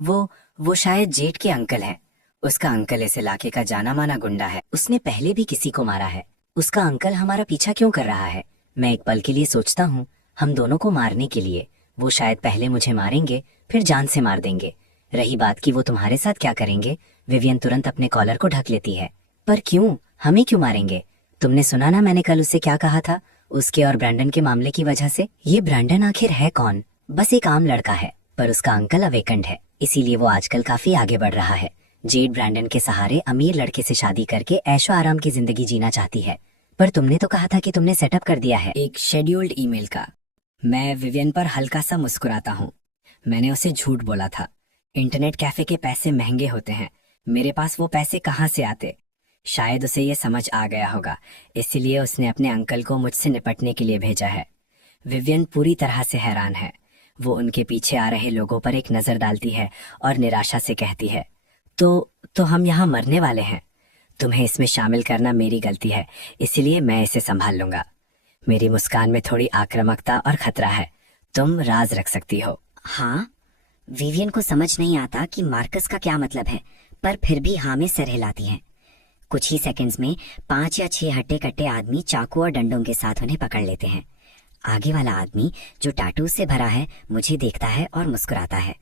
वो शायद जेड के अंकल हैं। उसका अंकल इस इलाके का जाना माना गुंडा है, उसने पहले भी किसी को मारा है। उसका अंकल हमारा पीछा क्यों कर रहा है? मैं एक पल के लिए सोचता हूँ, हम दोनों को मारने के लिए। वो शायद पहले मुझे मारेंगे फिर जान से मार देंगे। रही बात कि वो तुम्हारे साथ क्या करेंगे, विवियन तुरंत अपने कॉलर को ढक लेती है। पर क्यों? हमें क्यों मारेंगे? तुमने सुना ना मैंने कल उससे क्या कहा था? उसके और ब्रैंडन के मामले की वजह से। ये ब्रैंडन आखिर है कौन? बस एक आम लड़का है, पर उसका अंकल अवेकंड है, इसीलिए वो आजकल काफी आगे बढ़ रहा है। जेड ब्रैंडन के सहारे अमीर लड़के से शादी करके ऐशो आराम की जिंदगी जीना चाहती है। पर तुमने तो कहा था कि तुमने सेटअप कर दिया है एक शेड्यूल्ड ईमेल का। मैं विवियन पर हल्का सा मुस्कुराता हूँ। मैंने उसे झूठ बोला था। इंटरनेट कैफे के पैसे महंगे होते हैं, मेरे पास वो पैसे कहाँ से आते? शायद उसे ये समझ आ गया होगा, इसीलिए उसने अपने अंकल को मुझसे निपटने के लिए भेजा है। विवियन पूरी तरह से हैरान है। वो उनके पीछे आ रहे लोगों पर एक नजर डालती है और निराशा से कहती है, तो हम यहाँ मरने वाले हैं। तुम्हें इसमें शामिल करना मेरी गलती है, इसलिए मैं इसे संभाल लूंगा। मेरी मुस्कान में थोड़ी आक्रामकता और खतरा है। तुम राज रख सकती हो। हाँ? विवियन को समझ नहीं आता कि मार्कस का क्या मतलब है, पर फिर भी हाँ में सर हिलाती है। कुछ ही सेकंड्स में 5 या 6 हट्टे कट्टे आदमी चाकू और डंडों के साथ उन्हें पकड़ लेते हैं। आगे वाला आदमी जो टैटू से भरा है मुझे देखता है और मुस्कुराता है।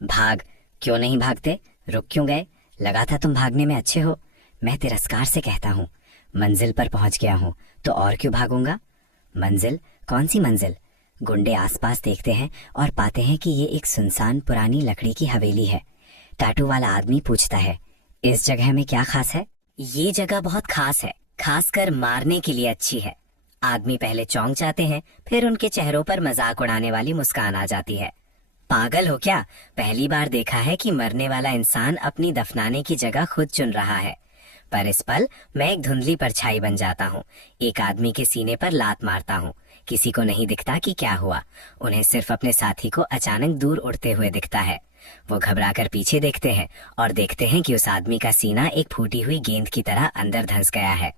भाग। क्यों नहीं भागते? रुक क्यों गए? लगा था तुम भागने में अच्छे हो। मैं तिरस्कार से कहता हूँ, मंजिल पर पहुंच गया हूँ तो और क्यों भागूंगा? मंजिल? कौन सी मंजिल? गुंडे आसपास देखते हैं और पाते हैं कि ये एक सुनसान पुरानी लकड़ी की हवेली है। टैटू वाला आदमी पूछता है, इस जगह में क्या खास है? ये जगह बहुत खास है, खासकर मारने के लिए अच्छी है। आदमी पहले चौंक जाते हैं, फिर उनके चेहरों पर मजाक उड़ाने वाली मुस्कान आ जाती है। पागल हो क्या? पहली बार देखा है कि मरने वाला इंसान अपनी दफनाने की जगह खुद चुन रहा है। पर इस पल मैं एक धुंधली परछाई बन जाता हूँ। एक आदमी के सीने पर लात मारता हूँ। किसी को नहीं दिखता कि क्या हुआ, उन्हें सिर्फ अपने साथी को अचानक दूर उड़ते हुए दिखता है। वो घबराकर पीछे देखते हैं और देखते हैं कि उस आदमी का सीना एक फूटी हुई गेंद की तरह अंदर धंस गया है।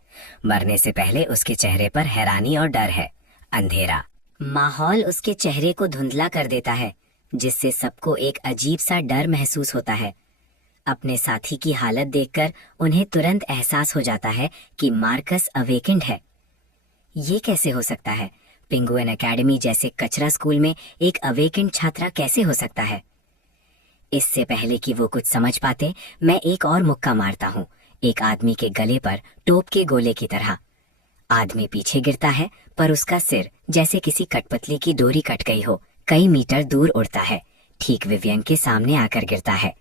मरने से पहले उसके चेहरे पर हैरानी और डर है। अंधेरा माहौल उसके चेहरे को धुंधला कर देता है, जिससे सबको एक अजीब सा डर महसूस होता है। अपने साथी की हालत देखकर उन्हें तुरंत एहसास हो जाता है कि मार्कस अवेकेंड है। ये कैसे हो सकता है? पेंगुइन एकेडमी जैसे कचरा स्कूल में एक अवेकेंड छात्रा कैसे हो सकता है? इससे पहले कि वो कुछ समझ पाते, मैं एक और मुक्का मारता हूँ, एक आदमी के गले पर टोप के गोले की तरह। आदमी पीछे गिरता है, पर उसका सिर जैसे किसी कठपुतली की डोरी कट गई हो, कई मीटर दूर उड़ता है, ठीक विवियन के सामने आकर गिरता है।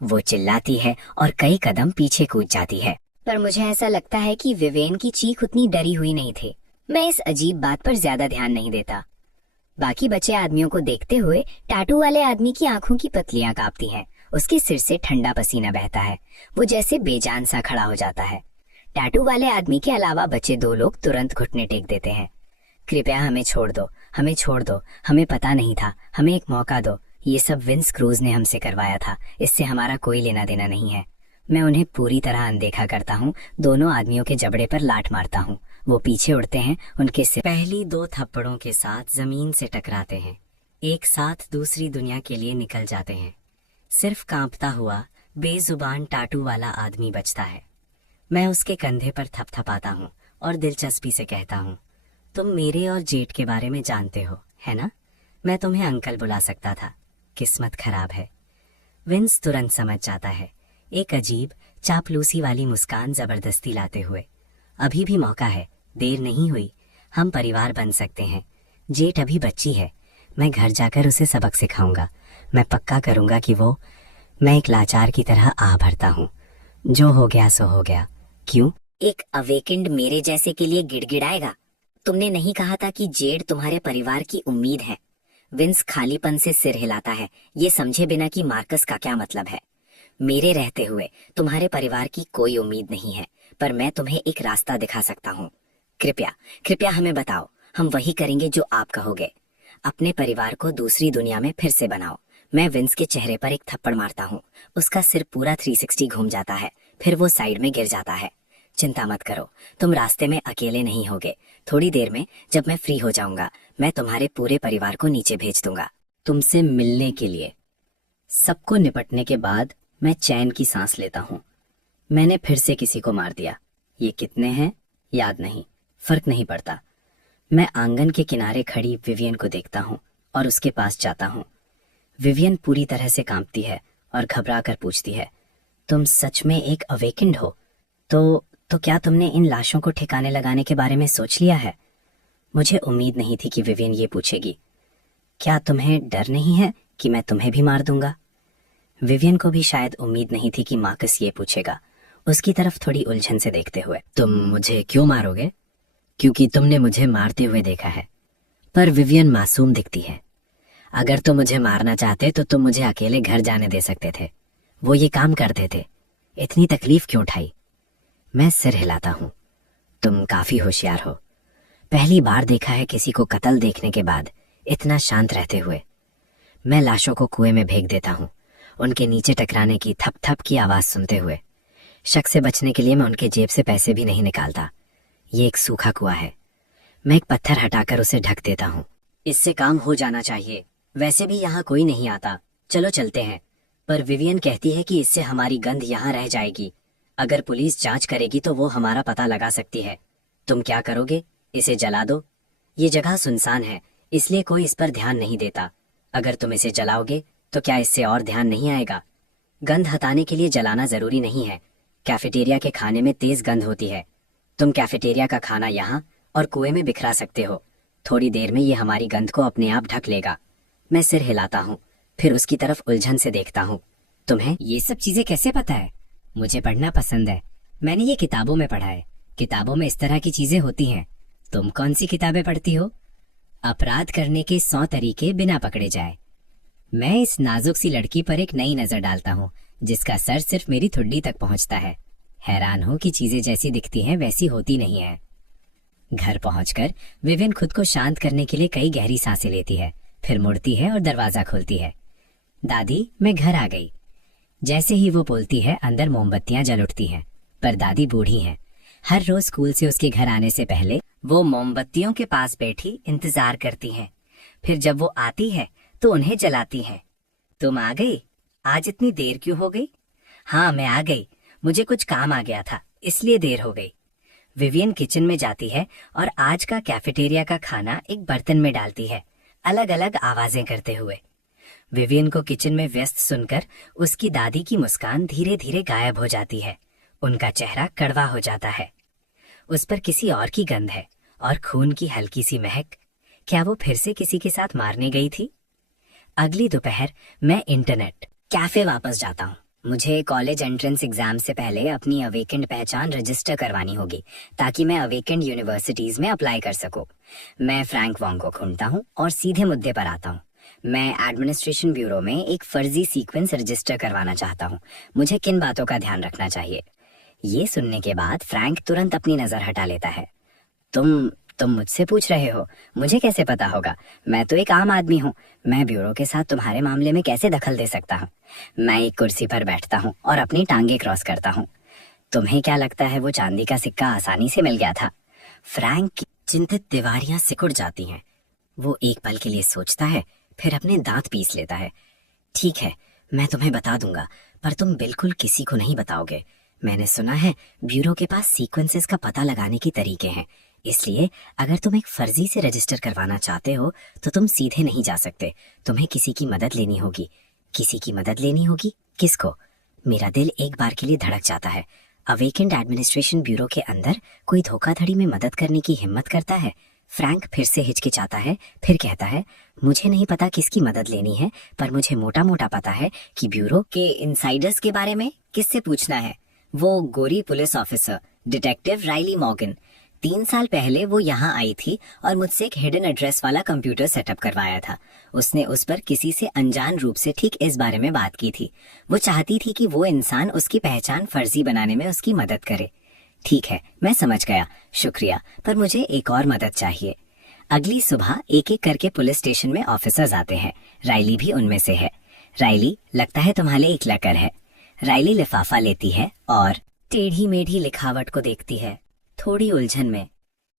वो चिल्लाती है और कई कदम पीछे कूद जाती है, पर मुझे ऐसा लगता है कि विवियन की चीख उतनी डरी हुई नहीं थी। मैं इस अजीब बात पर ज्यादा ध्यान नहीं देता। बाकी बचे आदमियों को देखते हुए टैटू वाले आदमी की आंखों की पतलियां कांपती हैं। उसके सिर से ठंडा पसीना बहता है। वो जैसे बेजान सा खड़ा हो जाता है। टैटू वाले आदमी के अलावा बचे 2 लोग तुरंत घुटने टेक देते हैं। कृपया हमें छोड़ दो, हमें छोड़ दो, हमें पता नहीं था, हमें एक मौका दो। ये सब विंस क्रूज ने हमसे करवाया था, इससे हमारा कोई लेना देना नहीं है। मैं उन्हें पूरी तरह अनदेखा करता हूँ। दोनों आदमियों के जबड़े पर लात मारता हूँ। वो पीछे उड़ते हैं, उनके सिर पहली 2 थप्पड़ों के साथ जमीन से टकराते हैं, एक साथ दूसरी दुनिया के लिए निकल जाते हैं। सिर्फ कांपता हुआ बेजुबान टाटू वाला आदमी बचता है। मैं उसके कंधे पर थपथपाता हूँ और दिलचस्पी से कहता हूँ, तुम मेरे और जेट के बारे में जानते हो, है ना? मैं तुम्हें अंकल बुला सकता था, किस्मत खराब है। विंस तुरंत समझ जाता है, एक अजीब चापलूसी वाली मुस्कान जबरदस्ती लाते हुए। अभी भी मौका है, देर नहीं हुई, हम परिवार बन सकते हैं। जेट अभी बच्ची है, मैं घर जाकर उसे सबक सिखाऊंगा। मैं पक्का करूंगा कि मैं एक लाचार की तरह आह भरता हूँ। जो हो गया सो हो गया। क्यों? एक अवेकेंड मेरे जैसे के लिए गिड़गिड़ाएगा? तुमने नहीं कहा था कि जेड तुम्हारे परिवार की उम्मीद है? विंस खालीपन से सिर हिलाता है, ये समझे बिना कि मार्कस का क्या मतलब है। मेरे रहते हुए तुम्हारे परिवार की कोई उम्मीद नहीं है, पर मैं तुम्हें एक रास्ता दिखा सकता हूँ। कृपया कृपया हमें बताओ, हम वही करेंगे जो आप कहोगे। अपने परिवार को दूसरी दुनिया में फिर से बनाओ। मैं विंस के चेहरे पर एक थप्पड़ मारता हूँ। उसका सिर पूरा 360 घूम जाता है, फिर वो साइड में गिर जाता है। चिंता मत करो, तुम रास्ते में अकेले नहीं होगे। थोड़ी देर में जब मैं फ्री हो जाऊंगा, मैं तुम्हारे पूरे परिवार को नीचे भेज दूंगा, तुमसे मिलने के लिए। सबको निपटने के बाद मैं चैन की सांस लेता हूँ। मैंने फिर से किसी को मार दिया। ये कितने हैं याद नहीं, फर्क नहीं पड़ता। मैं आंगन के किनारे खड़ी विवियन को देखता हूँ और उसके पास जाता हूँ। विवियन पूरी तरह से कांपती है और घबरा कर पूछती है, तुम सच में एक अवेकेंड हो? तो क्या तुमने इन लाशों को ठिकाने लगाने के बारे में सोच लिया है? मुझे उम्मीद नहीं थी कि विवियन ये पूछेगी। क्या तुम्हें डर नहीं है कि मैं तुम्हें भी मार दूंगा? विवियन को भी शायद उम्मीद नहीं थी कि मार्कस ये पूछेगा, उसकी तरफ थोड़ी उलझन से देखते हुए। तुम मुझे क्यों मारोगे? क्योंकि तुमने मुझे मारते हुए देखा है। पर विवियन मासूम दिखती है। अगर तुम मुझे मारना चाहते तो तुम मुझे अकेले घर जाने दे सकते थे। वो ये काम करते थे, इतनी तकलीफ क्यों उठाई? मैं सिर हिलाता हूँ। तुम काफी होशियार हो। पहली बार देखा है किसी को कत्ल देखने के बाद इतना शांत रहते हुए। मैं लाशों को कुएं में फेंक देता हूँ, उनके नीचे टकराने की थप थप की आवाज सुनते हुए। शक से बचने के लिए मैं उनके जेब से पैसे भी नहीं निकालता। ये एक सूखा कुआं है। मैं एक पत्थर हटाकर उसे ढक देता हूँ। इससे काम हो जाना चाहिए, वैसे भी यहाँ कोई नहीं आता। चलो चलते हैं। पर विवियन कहती है कि इससे हमारी गंध यहाँ रह जाएगी। अगर पुलिस जांच करेगी तो वो हमारा पता लगा सकती है। तुम क्या करोगे? इसे जला दो। ये जगह सुनसान है, इसलिए कोई इस पर ध्यान नहीं देता। अगर तुम इसे जलाओगे तो क्या इससे और ध्यान नहीं आएगा? गंध हटाने के लिए जलाना जरूरी नहीं है। कैफेटेरिया के खाने में तेज गंध होती है। तुम कैफेटेरिया का खाना यहाँ और कुएं में बिखरा सकते हो। थोड़ी देर में ये हमारी गंध को अपने आप ढक लेगा। मैं सिर हिलाता हूँ, फिर उसकी तरफ उलझन से देखता हूँ। तुम्हें ये सब चीजें कैसे पता है? मुझे पढ़ना पसंद है, मैंने ये किताबों में पढ़ा है। किताबों में इस तरह की चीजें होती हैं। तुम कौन सी किताबें पढ़ती हो? अपराध करने के 100 तरीके बिना पकड़े जाए। मैं इस नाजुक सी लड़की पर एक नई नजर डालता हूँ, जिसका सर सिर्फ मेरी ठुड्डी तक पहुंचता है। हैरान हूँ कि चीजें जैसी दिखती हैं वैसी होती नहीं है। घर पहुंचकर विवियन खुद को शांत करने के लिए कई गहरी सांसें लेती है, फिर मुड़ती है और दरवाजा खोलती है। दादी, मैं घर आ गई। जैसे ही वो बोलती है, अंदर मोमबत्तियां जल उठती हैं। पर दादी बूढ़ी हैं। हर रोज स्कूल से उसके घर आने से पहले वो मोमबत्तियों के पास बैठी इंतजार करती हैं। फिर जब वो आती है तो उन्हें जलाती हैं। तुम आ गई? आज इतनी देर क्यों हो गई? हाँ, मैं आ गई। मुझे कुछ काम आ गया था, इसलिए देर हो गई। विवियन किचन में जाती है और आज का कैफेटेरिया का खाना एक बर्तन में डालती है, अलग अलग आवाजें करते हुए। विवियन को किचन में व्यस्त सुनकर उसकी दादी की मुस्कान धीरे धीरे गायब हो जाती है। उनका चेहरा कड़वा हो जाता है। उस पर किसी और की गंध है और खून की हल्की सी महक। क्या वो फिर से किसी के साथ मारने गई थी? अगली दोपहर मैं इंटरनेट कैफे वापस जाता हूँ। मुझे कॉलेज एंट्रेंस एग्जाम से पहले अपनी अवेकेंड पहचान रजिस्टर करवानी होगी, ताकि मैं अवेकेंड यूनिवर्सिटीज में अप्लाई कर सकूं। मैं फ्रैंक वॉन्ग को ढूंढता हूँ और सीधे मुद्दे पर आता हूँ। मैं एडमिनिस्ट्रेशन ब्यूरो में एक फर्जी सीक्वेंस रजिस्टर करवाना चाहता हूँ। मुझे किन बातों का ध्यान रखना चाहिए? ये सुनने के बाद फ्रैंक तुरंत अपनी नजर हटा लेता है। तुम मुझसे पूछ रहे हो? मुझे कैसे पता होगा? मैं तो एक आम आदमी हूँ। मैं ब्यूरो के साथ तुम्हारे मामले में कैसे दखल दे सकता हूँ? मैं एक कुर्सी पर बैठता हूँ और अपनी टांगे क्रॉस करता हूँ। तुम्हें क्या लगता है वो चांदी का सिक्का आसानी से मिल गया था? फ्रैंक की चिंतित तिवारियां सिकुड़ जाती हैं। वो एक पल के लिए सोचता है, फिर अपने दांत पीस लेता है। ठीक है, मैं तुम्हें बता दूंगा, पर तुम बिल्कुल किसी को नहीं बताओगे। मैंने सुना है ब्यूरो के पास सीक्वेंसेस का पता लगाने के तरीके हैं, इसलिए अगर तुम एक फर्जी से रजिस्टर करवाना चाहते हो तो तुम सीधे नहीं जा सकते, तुम्हें किसी की मदद लेनी होगी। किसी की मदद लेनी होगी? किसको? मेरा दिल एक बार के लिए धड़क जाता है। अवेकेंड एडमिनिस्ट्रेशन ब्यूरो के अंदर कोई धोखाधड़ी में मदद करने की हिम्मत करता है? फ्रैंक फिर से हिचकिचाता है, फिर कहता है, मुझे नहीं पता किसकी मदद लेनी है, पर मुझे मोटा मोटा पता है कि ब्यूरो के इनसाइडर्स के बारे में किससे पूछना है। वो गोरी police officer detective Riley Morgan. 3 साल पहले वो यहाँ आई थी और मुझसे एक हिडन एड्रेस वाला कंप्यूटर सेटअप करवाया था। उसने उस पर किसी से अनजान रूप से ठीक इस बारे में बात की थी। वो चाहती थी कि वो इंसान उसकी पहचान फर्जी बनाने में उसकी मदद करे। ठीक है, मैं समझ गया, शुक्रिया, पर मुझे एक और मदद चाहिए। अगली सुबह एक एक करके पुलिस स्टेशन में ऑफिसर्स आते हैं। राइली भी उनमें से है। राइली, लगता है तुम्हारे एक लकर है। राइली लिफाफा लेती है और टेढ़ी मेढ़ी लिखावट को देखती है, थोड़ी उलझन में।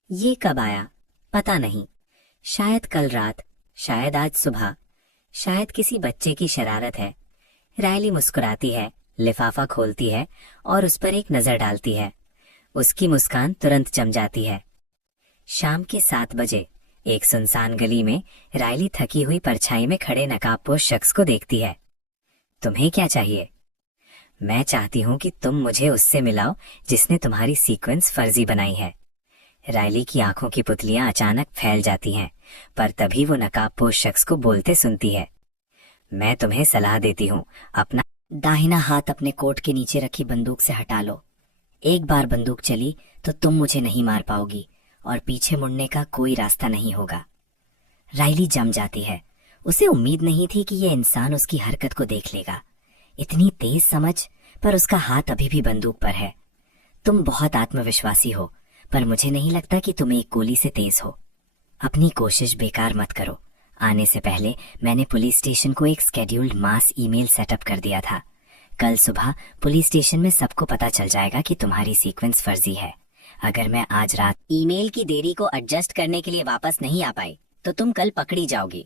ये कब आया? पता नहीं, शायद कल रात, शायद आज सुबह, शायद किसी बच्चे की शरारत है। राइली मुस्कुराती है, लिफाफा खोलती है और उस पर एक नजर डालती है। उसकी मुस्कान तुरंत जम जाती है। शाम के 7 बजे एक सुनसान गली में राइली थकी हुई परछाई में खड़े नकाबपोश शख्स को देखती है। तुम्हें क्या चाहिए? मैं चाहती हूं कि तुम मुझे उससे मिलाओ जिसने तुम्हारी सीक्वेंस फर्जी बनाई है। राइली की आंखों की पुतलियां अचानक फैल जाती हैं, पर तभी वो नकाबपोश शख्स को बोलते सुनती है। मैं तुम्हें सलाह देती हूँ, अपना दाहिना हाथ अपने कोट के नीचे रखी बंदूक से हटा लो। एक बार बंदूक चली तो तुम मुझे नहीं मार पाओगी और पीछे मुड़ने का कोई रास्ता नहीं होगा। राइली जम जाती है। उसे उम्मीद नहीं थी कि यह इंसान उसकी हरकत को देख लेगा। इतनी तेज समझ, पर उसका हाथ अभी भी बंदूक पर है। तुम बहुत आत्मविश्वासी हो, पर मुझे नहीं लगता कि तुम एक गोली से तेज हो। अपनी कोशिश बेकार मत करो। आने से पहले मैंने पुलिस स्टेशन को एक स्केड्यूल्ड मास ईमेल सेटअप कर दिया था। कल सुबह पुलिस स्टेशन में सबको पता चल जाएगा कि तुम्हारी सीक्वेंस फर्जी है। अगर मैं आज रात ईमेल की देरी को एडजस्ट करने के लिए वापस नहीं आ पाई तो तुम कल पकड़ी जाओगी।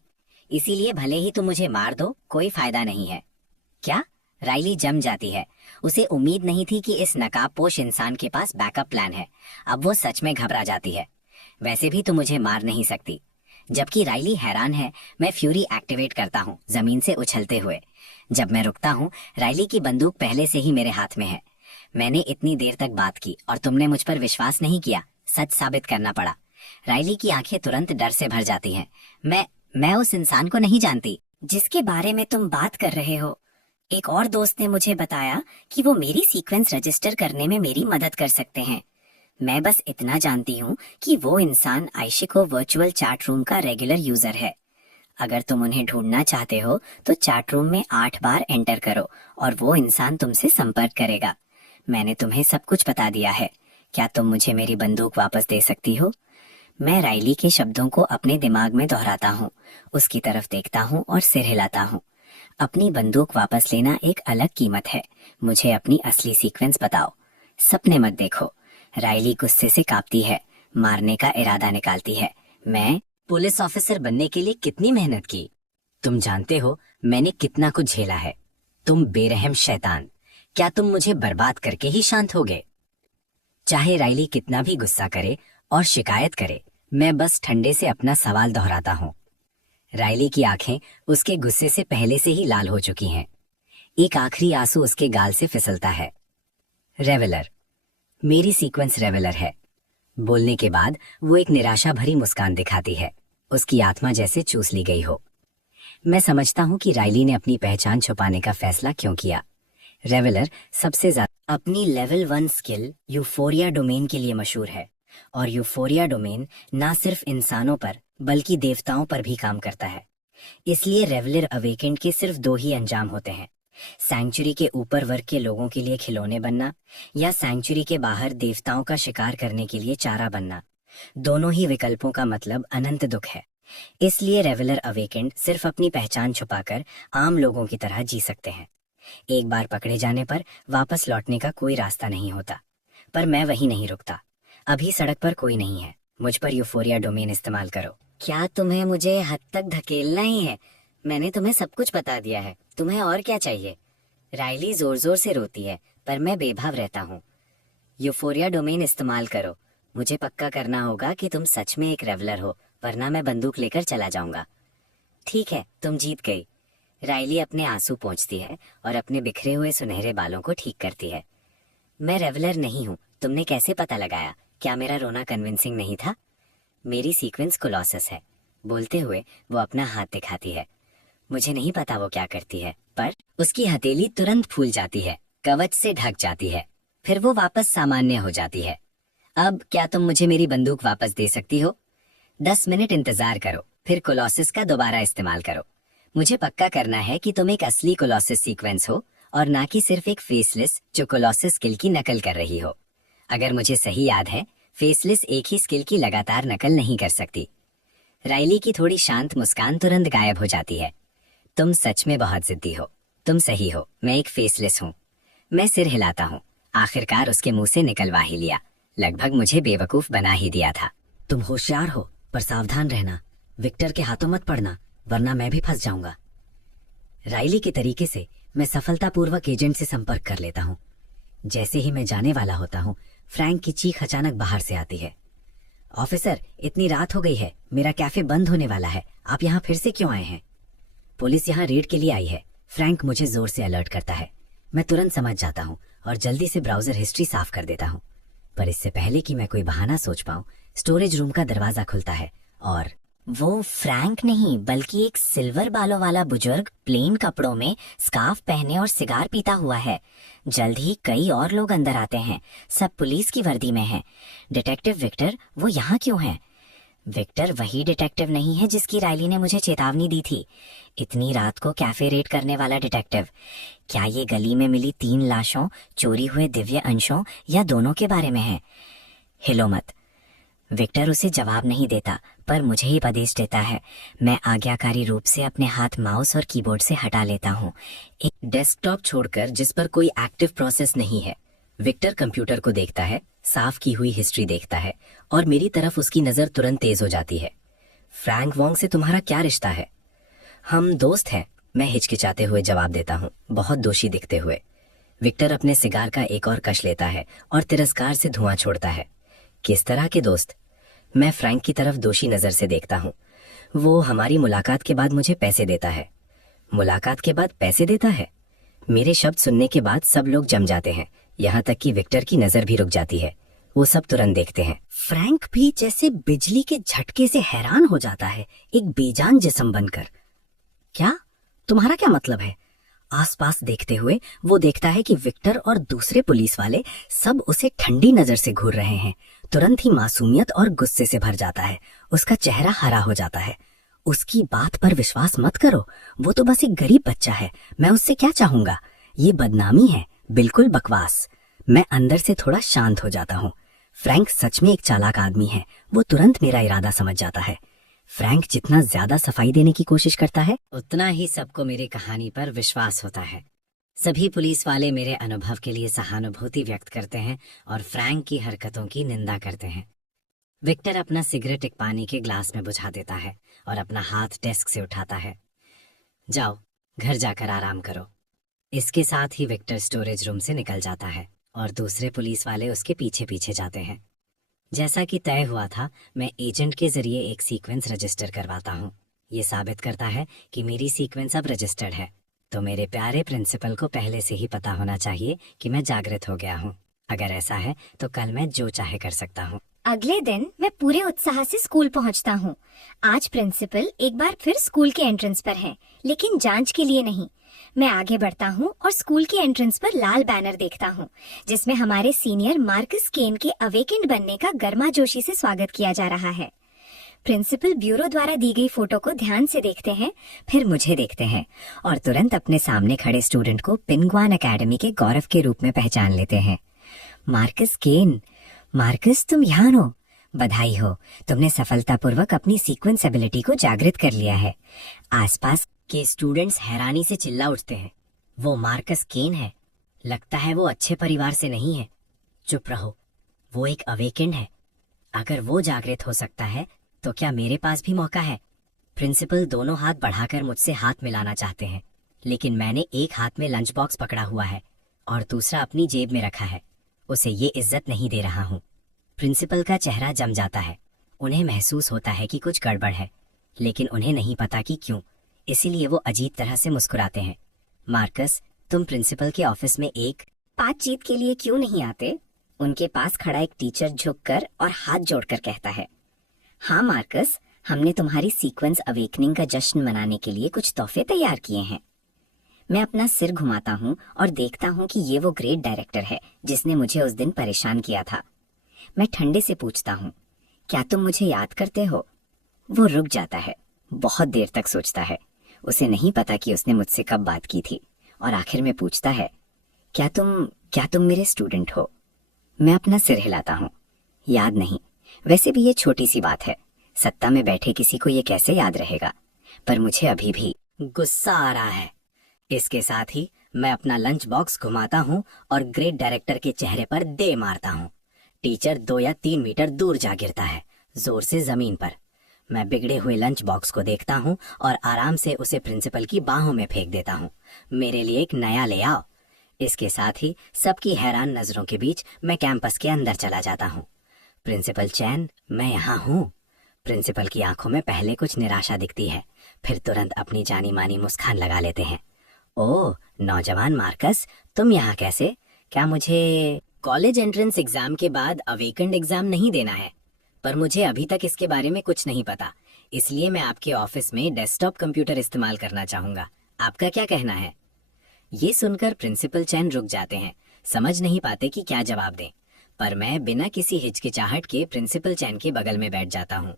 इसीलिए भले ही तुम मुझे मार दो, कोई फायदा नहीं है। क्या? राइली जम जाती है। उसे उम्मीद नहीं थी कि इस नकाबपोश इंसान के पास बैकअप प्लान है। अब वो सच में घबरा जाती है। वैसे भी तुम मुझे मार नहीं सकती। जबकि राइली हैरान है, मैं फ्यूरी एक्टिवेट करता हूँ जमीन से उछलते हुए। जब मैं रुकता हूँ, राइली की बंदूक पहले से ही मेरे हाथ में है। मैंने इतनी देर तक बात की और तुमने मुझ पर विश्वास नहीं किया। सच साबित करना पड़ा। राइली की आंखें तुरंत डर से भर जाती हैं। मैं उस इंसान को नहीं जानती जिसके बारे में तुम बात कर रहे हो। एक और दोस्त ने मुझे बताया कि वो मेरी सीक्वेंस रजिस्टर करने में मेरी मदद कर सकते हैं। मैं बस इतना जानती हूँ कि वो इंसान आइशिको वर्चुअल चैट रूम का रेगुलर यूजर है। अगर तुम उन्हें ढूंढना चाहते हो तो चैट रूम में 8 बार एंटर करो और वो इंसान तुमसे संपर्क करेगा। मैंने तुम्हें सब कुछ बता दिया है। क्या तुम मुझे मेरी बंदूक वापस दे सकती हो? मैं राइली के शब्दों को अपने दिमाग में दोहराता हूँ, उसकी तरफ देखता हूँ और सिर हिलाता हूँ। अपनी बंदूक वापस लेना एक अलग कीमत है। मुझे अपनी असली सीक्वेंस बताओ। सपने मत देखो। राइली गुस्से से कांपती है, मारने का इरादा निकालती है। मैं पुलिस ऑफिसर बनने के लिए कितनी मेहनत की। तुम जानते हो मैंने कितना कुछ झेला है। तुम बेरहम शैतान, क्या तुम मुझे बर्बाद करके ही शांत हो गए? चाहे राइली कितना भी गुस्सा करे और शिकायत करे, मैं बस ठंडे से अपना सवाल दोहराता हूँ। राइली की आंखें उसके गुस्से से पहले से ही लाल हो चुकी हैं। एक आखिरी आंसू उसके गाल से फिसलता है। रेवेलर, मेरी सीक्वेंस रेवेलर है। बोलने के बाद वो एक निराशा भरी मुस्कान दिखाती है। उसकी आत्मा जैसे चूस ली गई हो। मैं समझता हूँ कि राइली ने अपनी पहचान छुपाने का फैसला क्यों किया। रेवेलर सबसे ज्यादा अपनी लेवल 1 स्किल यूफोरिया डोमेन के लिए मशहूर है, और यूफोरिया डोमेन ना सिर्फ इंसानों पर बल्कि देवताओं पर भी काम करता है। इसलिए रेवेलर अवेकेंड के सिर्फ 2 ही अंजाम होते हैं, सैंक्चुरी के ऊपर वर्ग के लोगों के लिए खिलौने बनना या सैंक्चुरी के बाहर देवताओं का शिकार करने के लिए चारा बनना। दोनों ही विकल्पों का मतलब अनंत दुख है। इसलिए रेवेलर अवेकेंड सिर्फ अपनी पहचान छुपाकर आम लोगों की तरह जी सकते हैं। एक बार पकड़े जाने पर वापस लौटने का कोई रास्ता नहीं होता। पर मैं वहीं नहीं रुकता। अभी सड़क पर कोई नहीं है। मुझ पर यूफोरिया डोमेन इस्तेमाल करो। क्या तुम्हें मुझे हद तक धकेलना ही है? मैंने तुम्हें सब कुछ बता दिया है। तुम्हें और क्या चाहिए? राइली जोर जोर से रोती है, पर मैं बेभाव रहता हूँ। यूफोरिया डोमेन इस्तेमाल करो। मुझे पक्का करना होगा कि तुम सच में एक रेवलर हो, वरना मैं बंदूक लेकर चला जाऊंगा। ठीक है, तुम जीत गई। राइली अपने आंसू पोंछती है और अपने बिखरे हुए सुनहरे बालों को ठीक करती है। मैं रेवलर नहीं हूँ, तुमने कैसे पता लगाया? क्या मेरा रोना कन्विंसिंग नहीं था? मेरी सीक्वेंस कोलोसस है। बोलते हुए वो अपना हाथ दिखाती है। मुझे नहीं पता वो क्या करती है, पर उसकी हथेली तुरंत फूल जाती है, कवच से ढक जाती है, फिर वो वापस सामान्य हो जाती है। अब क्या तुम मुझे मेरी बंदूक वापस दे सकती हो? 10 मिनट इंतजार करो, फिर कोलोसिस का दोबारा इस्तेमाल करो। मुझे पक्का करना है कि तुम एक असली कोलोसिस सीक्वेंस हो और ना कि सिर्फ एक फेसलेस जो कोलोसिस स्किल की नकल कर रही हो। अगर मुझे सही याद है, फेसलेस एक ही स्किल की लगातार नकल नहीं कर सकती। राइली की थोड़ी शांत मुस्कान तुरंत गायब हो जाती है। तुम सच में बहुत जिद्दी हो। तुम सही हो, मैं एक फेसलेस हूँ। मैं सिर हिलाता हूँ। आखिरकार उसके मुंह से निकलवा ही लिया। लगभग मुझे बेवकूफ बना ही दिया था। तुम होशियार हो, पर सावधान रहना। विक्टर के हाथों मत पड़ना, वरना मैं भी फंस जाऊंगा। राइली के तरीके से मैं सफलतापूर्वक एजेंट से संपर्क कर लेता हूँ। जैसे ही मैं जाने वाला होता हूँ, फ्रैंक की चीख अचानक बाहर से आती है। ऑफिसर, इतनी रात हो गई है, मेरा कैफे बंद होने वाला है, आप यहाँ फिर से क्यों आए हैं? पुलिस यहाँ रेड के लिए आई है, फ्रैंक मुझे जोर से अलर्ट करता है। मैं तुरंत समझ जाता हूँ और जल्दी से ब्राउजर हिस्ट्री साफ कर देता हूँ। पर इससे पहले कि मैं कोई बहाना सोच पाऊँ, स्टोरेज रूम का दरवाजा खुलता है और वो फ्रैंक नहीं, बल्कि एक सिल्वर बालों वाला बुजुर्ग प्लेन कपड़ों में स्कार्फ पहने और सिगार पीता हुआ है। जल्द ही कई और लोग अंदर आते हैं, सब पुलिस की वर्दी में हैं। डिटेक्टिव विक्टर, वो यहाँ क्यों है? विक्टर वही डिटेक्टिव नहीं है जिसकी राइली ने मुझे चेतावनी दी थी। इतनी रात को कैफे रेड करने वाला डिटेक्टिव। क्या ये गली में मिली 3 लाशों, चोरी हुए दिव्य अंशों या दोनों के बारे में है? हिलो मत। विक्टर उसे जवाब नहीं देता, पर मुझे ही आदेश देता है। मैं आज्ञाकारी रूप से अपने हाथ माउस और कीबोर्ड से हटा लेता हूँ। एक डेस्कटॉप छोड़कर जिस पर कोई एक्टिव प्रोसेस नहीं है। विक्टर कंप्यूटर को देखता है, साफ की हुई हिस्ट्री देखता है और मेरी तरफ उसकी नजर तुरंत तेज हो जाती है। फ्रैंक वोंग से तुम्हारा क्या रिश्ता है? हम दोस्त हैं, मैं हिचकिचाते हुए जवाब देता हूँ, बहुत दोषी दिखते हुए। विक्टर अपने सिगार का एक और कश लेता है और तिरस्कार से धुआं छोड़ता है। किस तरह के दोस्त? मैं फ्रैंक की तरफ दोषी नजर से देखता हूँ। वो हमारी मुलाकात के बाद मुझे पैसे देता है। मुलाकात के बाद पैसे देता है? मेरे शब्द सुनने के बाद सब लोग जम जाते हैं, यहाँ तक कि विक्टर की नजर भी रुक जाती है। वो सब तुरंत देखते हैं। फ्रैंक भी जैसे बिजली के झटके से हैरान हो जाता है, एक बेजान जिस्म बनकर। क्या? तुम्हारा क्या मतलब है? आसपास देखते हुए वो देखता है कि विक्टर और दूसरे पुलिस वाले सब उसे ठंडी नजर से घूर रहे हैं। तुरंत ही मासूमियत और गुस्से से भर जाता है। उसका चेहरा हरा हो जाता है। उसकी बात पर विश्वास मत करो, वो तो बस एक गरीब बच्चा है। मैं उससे क्या चाहूंगा? ये बदनामी है, बिल्कुल बकवास। मैं अंदर से थोड़ा शांत हो जाता हूँ। फ्रैंक सच में एक चालाक आदमी है। वो तुरंत मेरा इरादा समझ जाता है। फ्रैंक जितना ज्यादा सफाई देने की कोशिश करता है, उतना ही सबको मेरी कहानी पर विश्वास होता है। सभी पुलिस वाले मेरे अनुभव के लिए सहानुभूति व्यक्त करते हैं और फ्रैंक की हरकतों की निंदा करते हैं। विक्टर अपना सिगरेट एक पानी के ग्लास में बुझा देता है और अपना हाथ डेस्क से उठाता है। जाओ, घर जाकर आराम करो। इसके साथ ही विक्टर स्टोरेज रूम से निकल जाता है और दूसरे पुलिस वाले उसके पीछे पीछे जाते हैं। जैसा कि तय हुआ था, मैं एजेंट के जरिए एक सीक्वेंस रजिस्टर करवाता हूँ। ये साबित करता है कि मेरी सीक्वेंस अब रजिस्टर्ड है। तो मेरे प्यारे प्रिंसिपल को पहले से ही पता होना चाहिए कि मैं जागृत हो गया हूँ। अगर ऐसा है तो कल मैं जो चाहे कर सकता हूँ। अगले दिन मैं पूरे उत्साह से स्कूल पहुंचता हूँ। आज प्रिंसिपल एक बार फिर स्कूल के एंट्रेंस पर हैं, लेकिन जांच के लिए नहीं। मैं आगे बढ़ता हूँ और स्कूल के एंट्रेंस पर लाल बैनर देखता हूँ, जिसमें हमारे सीनियर मार्कस केन के अवेकेंड बनने का गर्माजोशी से स्वागत किया जा रहा है। प्रिंसिपल ब्यूरो द्वारा दी गई फोटो को ध्यान से देखते हैं, फिर मुझे देखते हैं और तुरंत अपने सामने खड़े स्टूडेंट को पिंगुआन एकेडमी के गौरव के रूप में पहचान लेते हैं। मार्कस केन। मार्कस, तुम यहाँ हो। बधाई हो, तुमने सफलतापूर्वक अपनी सीक्वेंस एबिलिटी को जागृत कर लिया है। आसपास के स्टूडेंट्स हैरानी से चिल्ला उठते हैं। वो मार्कस केन है। लगता है वो अच्छे परिवार से नहीं है। चुप रहो, वो एक अवेकेंड है। अगर वो जागृत हो सकता है तो क्या मेरे पास भी मौका है? प्रिंसिपल दोनों हाथ बढ़ाकर मुझसे हाथ मिलाना चाहते हैं, लेकिन मैंने एक हाथ में लंच बॉक्स पकड़ा हुआ है और दूसरा अपनी जेब में रखा है। उसे ये इज्जत नहीं दे रहा हूँ। प्रिंसिपल का चेहरा जम जाता है। उन्हें महसूस होता है कि कुछ गड़बड़ है, लेकिन उन्हें नहीं पता कि क्यों। इसीलिए वो अजीब तरह से मुस्कुराते हैं। मार्कस, तुम प्रिंसिपल के ऑफिस में एक बातचीत के लिए क्यों नहीं आते? उनके पास खड़ा एक टीचर झुककर और हाथ जोड़कर कहता है। हाँ मार्कस, हमने तुम्हारी सीक्वेंस अवेकनिंग का जश्न मनाने के लिए कुछ तोहफे तैयार किए हैं। मैं अपना सिर घुमाता हूँ और देखता हूँ कि ये वो ग्रेट डायरेक्टर है जिसने मुझे उस दिन परेशान किया था। मैं ठंडे से पूछता हूँ, क्या तुम मुझे याद करते हो? वो रुक जाता है, बहुत देर तक सोचता है। उसे नहीं पता कि उसने मुझसे कब बात की थी, और आखिर में पूछता है, क्या तुम मेरे स्टूडेंट हो? मैं अपना सिर हिलाता हूँ। याद नहीं। वैसे भी ये छोटी सी बात है, सत्ता में बैठे किसी को ये कैसे याद रहेगा? पर मुझे अभी भी गुस्सा आ रहा है। इसके साथ ही मैं अपना लंच बॉक्स घुमाता हूँ और ग्रेट डायरेक्टर के चेहरे पर दे मारता हूँ। टीचर 2 या 3 मीटर दूर जा गिरता है, जोर से जमीन पर। मैं बिगड़े हुए लंच बॉक्स को देखता हूँ और आराम से उसे प्रिंसिपल की बाहों में फेंक देता हूँ। मेरे लिए एक नया ले आओ। इसके साथ ही सबकी हैरान नजरों के बीच मैं कैंपस के अंदर चला जाता हूँ। प्रिंसिपल चैन, मैं यहाँ हूँ। प्रिंसिपल की आंखों में पहले कुछ निराशा दिखती है, फिर तुरंत अपनी जानी मानी मुस्कान लगा लेते हैं। ओह नौजवान मार्कस, तुम यहाँ कैसे? क्या मुझे कॉलेज एंट्रेंस एग्जाम के बाद अवेकेंड एग्जाम नहीं देना है? पर मुझे अभी तक इसके बारे में कुछ नहीं पता, इसलिए मैं आपके ऑफिस में डेस्कटॉप कंप्यूटर इस्तेमाल करना चाहूंगा। आपका क्या कहना है? ये सुनकर प्रिंसिपल चैन रुक जाते हैं, समझ नहीं पाते कि क्या जवाब दें। पर मैं बिना किसी हिचकिचाहट के प्रिंसिपल चैन के बगल में बैठ जाता हूँ।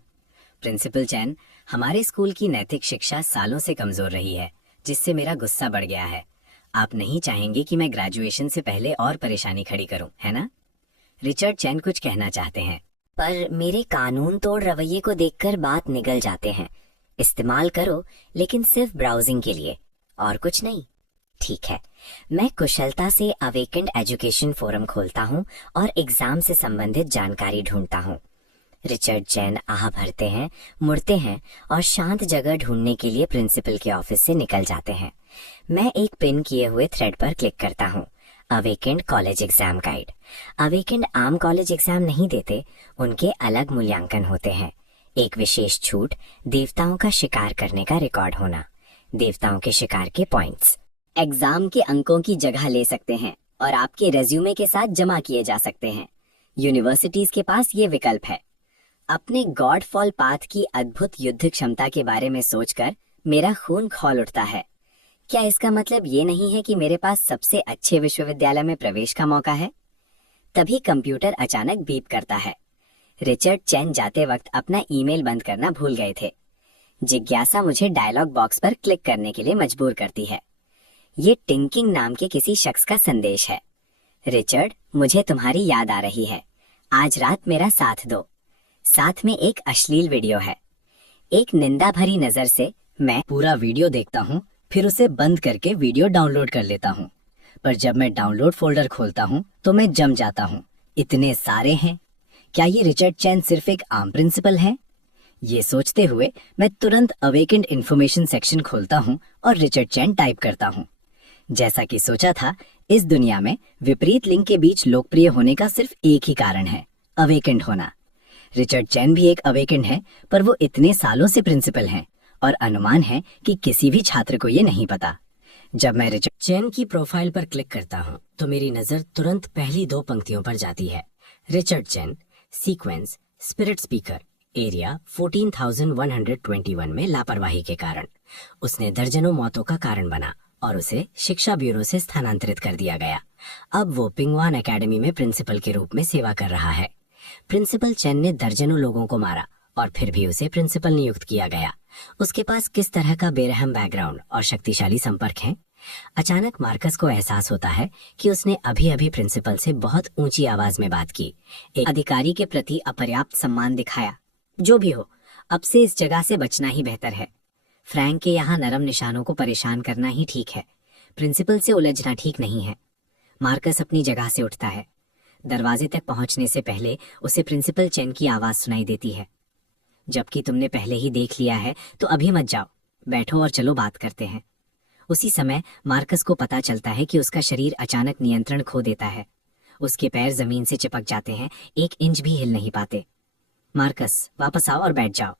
प्रिंसिपल चैन, हमारे स्कूल की नैतिक शिक्षा सालों से कमजोर रही है, जिससे मेरा गुस्सा बढ़ गया है। आप नहीं चाहेंगे कि मैं ग्रेजुएशन से पहले और परेशानी खड़ी करूं, है ना? रिचर्ड चैन कुछ कहना चाहते हैं, पर मेरे कानून तोड़ रवैये को देखकर बात निगल जाते हैं। इस्तेमाल करो, लेकिन सिर्फ ब्राउजिंग के लिए, और कुछ नहीं। ठीक है। मैं कुशलता से अवेकेंड एजुकेशन फोरम खोलता हूँ और एग्जाम से संबंधित जानकारी ढूंढता हूँ। रिचर्ड चैन आह भरते हैं, मुड़ते हैं और शांत जगह ढूंढने के लिए प्रिंसिपल के ऑफिस से निकल जाते हैं। मैं एक पिन किए हुए थ्रेड पर क्लिक करता हूँ। Awakened college exam guide. Awakened आम कॉलेज एग्जाम नहीं देते, उनके अलग मूल्यांकन होते हैं। एक विशेष छूट, देवताओं का शिकार करने का रिकॉर्ड होना। देवताओं के शिकार के पॉइंट्स एग्जाम के अंकों की जगह ले सकते हैं और आपके रेज्यूमे के साथ जमा किए जा सकते हैं। यूनिवर्सिटीज के पास ये विकल्प है। अपने गॉडफॉल पाथ की अद्भुत युद्ध क्षमता के बारे में सोचकर मेरा खून खौल उठता है। क्या इसका मतलब ये नहीं है कि मेरे पास सबसे अच्छे विश्वविद्यालय में प्रवेश का मौका है? तभी कंप्यूटर अचानक बीप करता है। रिचर्ड चैन जाते वक्त अपना ईमेल बंद करना भूल गए थे। जिज्ञासा मुझे डायलॉग बॉक्स पर क्लिक करने के लिए मजबूर करती है। ये टिंकिंग नाम के किसी शख्स का संदेश है। रिचर्ड, मुझे तुम्हारी याद आ रही है। आज रात मेरा साथ दो। साथ में एक अश्लील वीडियो है। एक निंदा भरी नजर से मैं पूरा वीडियो देखता हूँ, फिर उसे बंद करके वीडियो डाउनलोड कर लेता हूँ। पर जब मैं डाउनलोड फोल्डर खोलता हूँ तो मैं जम जाता हूँ। इतने सारे हैं। क्या ये रिचर्ड चैन सिर्फ एक आम प्रिंसिपल है? ये सोचते हुए मैं तुरंत अवेकेंड इन्फॉर्मेशन सेक्शन खोलता हूँ और रिचर्ड चैन टाइप करता हूँ। जैसा कि सोचा था, इस दुनिया में विपरीत लिंग के बीच लोकप्रिय होने का सिर्फ एक ही कारण है, अवेकेंड होना। रिचर्ड चैन भी एक अवेकेंड है, पर वो इतने सालों से प्रिंसिपल हैं और अनुमान है कि किसी भी छात्र को ये नहीं पता। जब मैं रिचर्ड चैन की प्रोफाइल पर क्लिक करता हूँ तो मेरी नजर तुरंत पहली 2 पंक्तियों पर जाती है। रिचर्ड चैन, सीक्वेंस, स्पिरिट स्पीकर, एरिया 14,121 में लापरवाही के कारण उसने दर्जनों मौतों का कारण बना और उसे शिक्षा ब्यूरो से स्थानांतरित कर दिया गया। अब वो पिंगवान एकेडमी में प्रिंसिपल के रूप में सेवा कर रहा है। प्रिंसिपल चैन ने दर्जनों लोगों को मारा और फिर भी उसे प्रिंसिपल नियुक्त किया गया। उसके पास किस तरह का बेरहम बैकग्राउंड और शक्तिशाली संपर्क हैं? अचानक मार्कस को एहसास होता है कि उसने अभी अभी प्रिंसिपल से बहुत ऊंची आवाज में बात की, एक अधिकारी के प्रति अपर्याप्त सम्मान दिखाया। जो भी हो, अब से इस जगह से बचना ही बेहतर है। फ्रैंक के यहाँ नरम निशानों को परेशान करना ही ठीक है, प्रिंसिपल से उलझना ठीक नहीं है। मार्कस अपनी जगह से उठता है। दरवाजे तक पहुंचने से पहले उसे प्रिंसिपल चैन की आवाज सुनाई देती है। जबकि तुमने पहले ही देख लिया है तो अभी मत जाओ, बैठो और चलो बात करते हैं। उसी समय मार्कस को पता चलता है कि उसका शरीर अचानक नियंत्रण खो देता है। उसके पैर जमीन से चिपक जाते हैं, 1 इंच भी हिल नहीं पाते। मार्कस, वापस आओ और बैठ जाओ।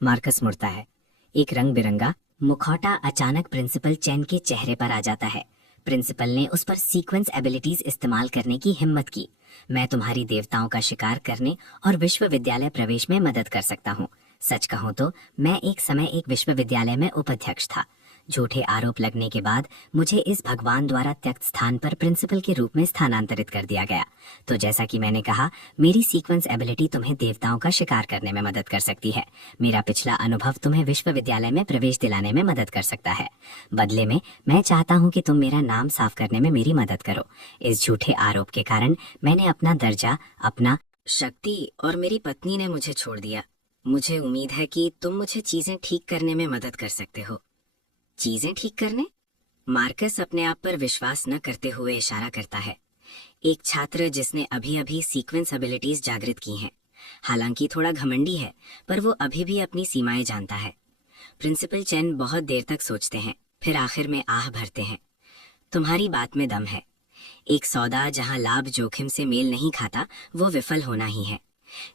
मार्कस मुड़ता है। एक रंग बिरंगा मुखौटा अचानक प्रिंसिपल चेन के चेहरे पर आ जाता है। प्रिंसिपल ने उस पर सीक्वेंस एबिलिटीज इस्तेमाल करने की हिम्मत की। मैं तुम्हारी देवताओं का शिकार करने और विश्वविद्यालय प्रवेश में मदद कर सकता हूँ। सच कहूँ तो मैं एक समय एक विश्वविद्यालय में उपाध्यक्ष था। झूठे आरोप लगने के बाद मुझे इस भगवान द्वारा त्यक्त स्थान पर प्रिंसिपल के रूप में स्थानांतरित कर दिया गया। तो जैसा कि मैंने कहा, मेरी सीक्वेंस एबिलिटी तुम्हें देवताओं का शिकार करने में मदद कर सकती है। मेरा पिछला अनुभव तुम्हें विश्वविद्यालय में प्रवेश दिलाने में मदद कर सकता है। बदले में मैं चाहता हूँ कि तुम मेरा नाम साफ करने में मेरी मदद करो। इस झूठे आरोप के कारण मैंने अपना दर्जा, अपना शक्ति और मेरी पत्नी ने मुझे छोड़ दिया। मुझे उम्मीद है कि तुम मुझे चीजें ठीक करने में मदद कर सकते हो। चीजें ठीक करने? मार्कस अपने आप पर विश्वास न करते हुए इशारा करता है। एक छात्र जिसने अभी अभी सीक्वेंस एबिलिटीज जागृत की हैं। हालांकि थोड़ा घमंडी है, पर वो अभी भी अपनी सीमाएं जानता है। प्रिंसिपल चेन बहुत देर तक सोचते हैं, फिर आखिर में आह भरते हैं। तुम्हारी बात में दम है। एक सौदा जहां लाभ जोखिम से मेल नहीं खाता, वो विफल होना ही है।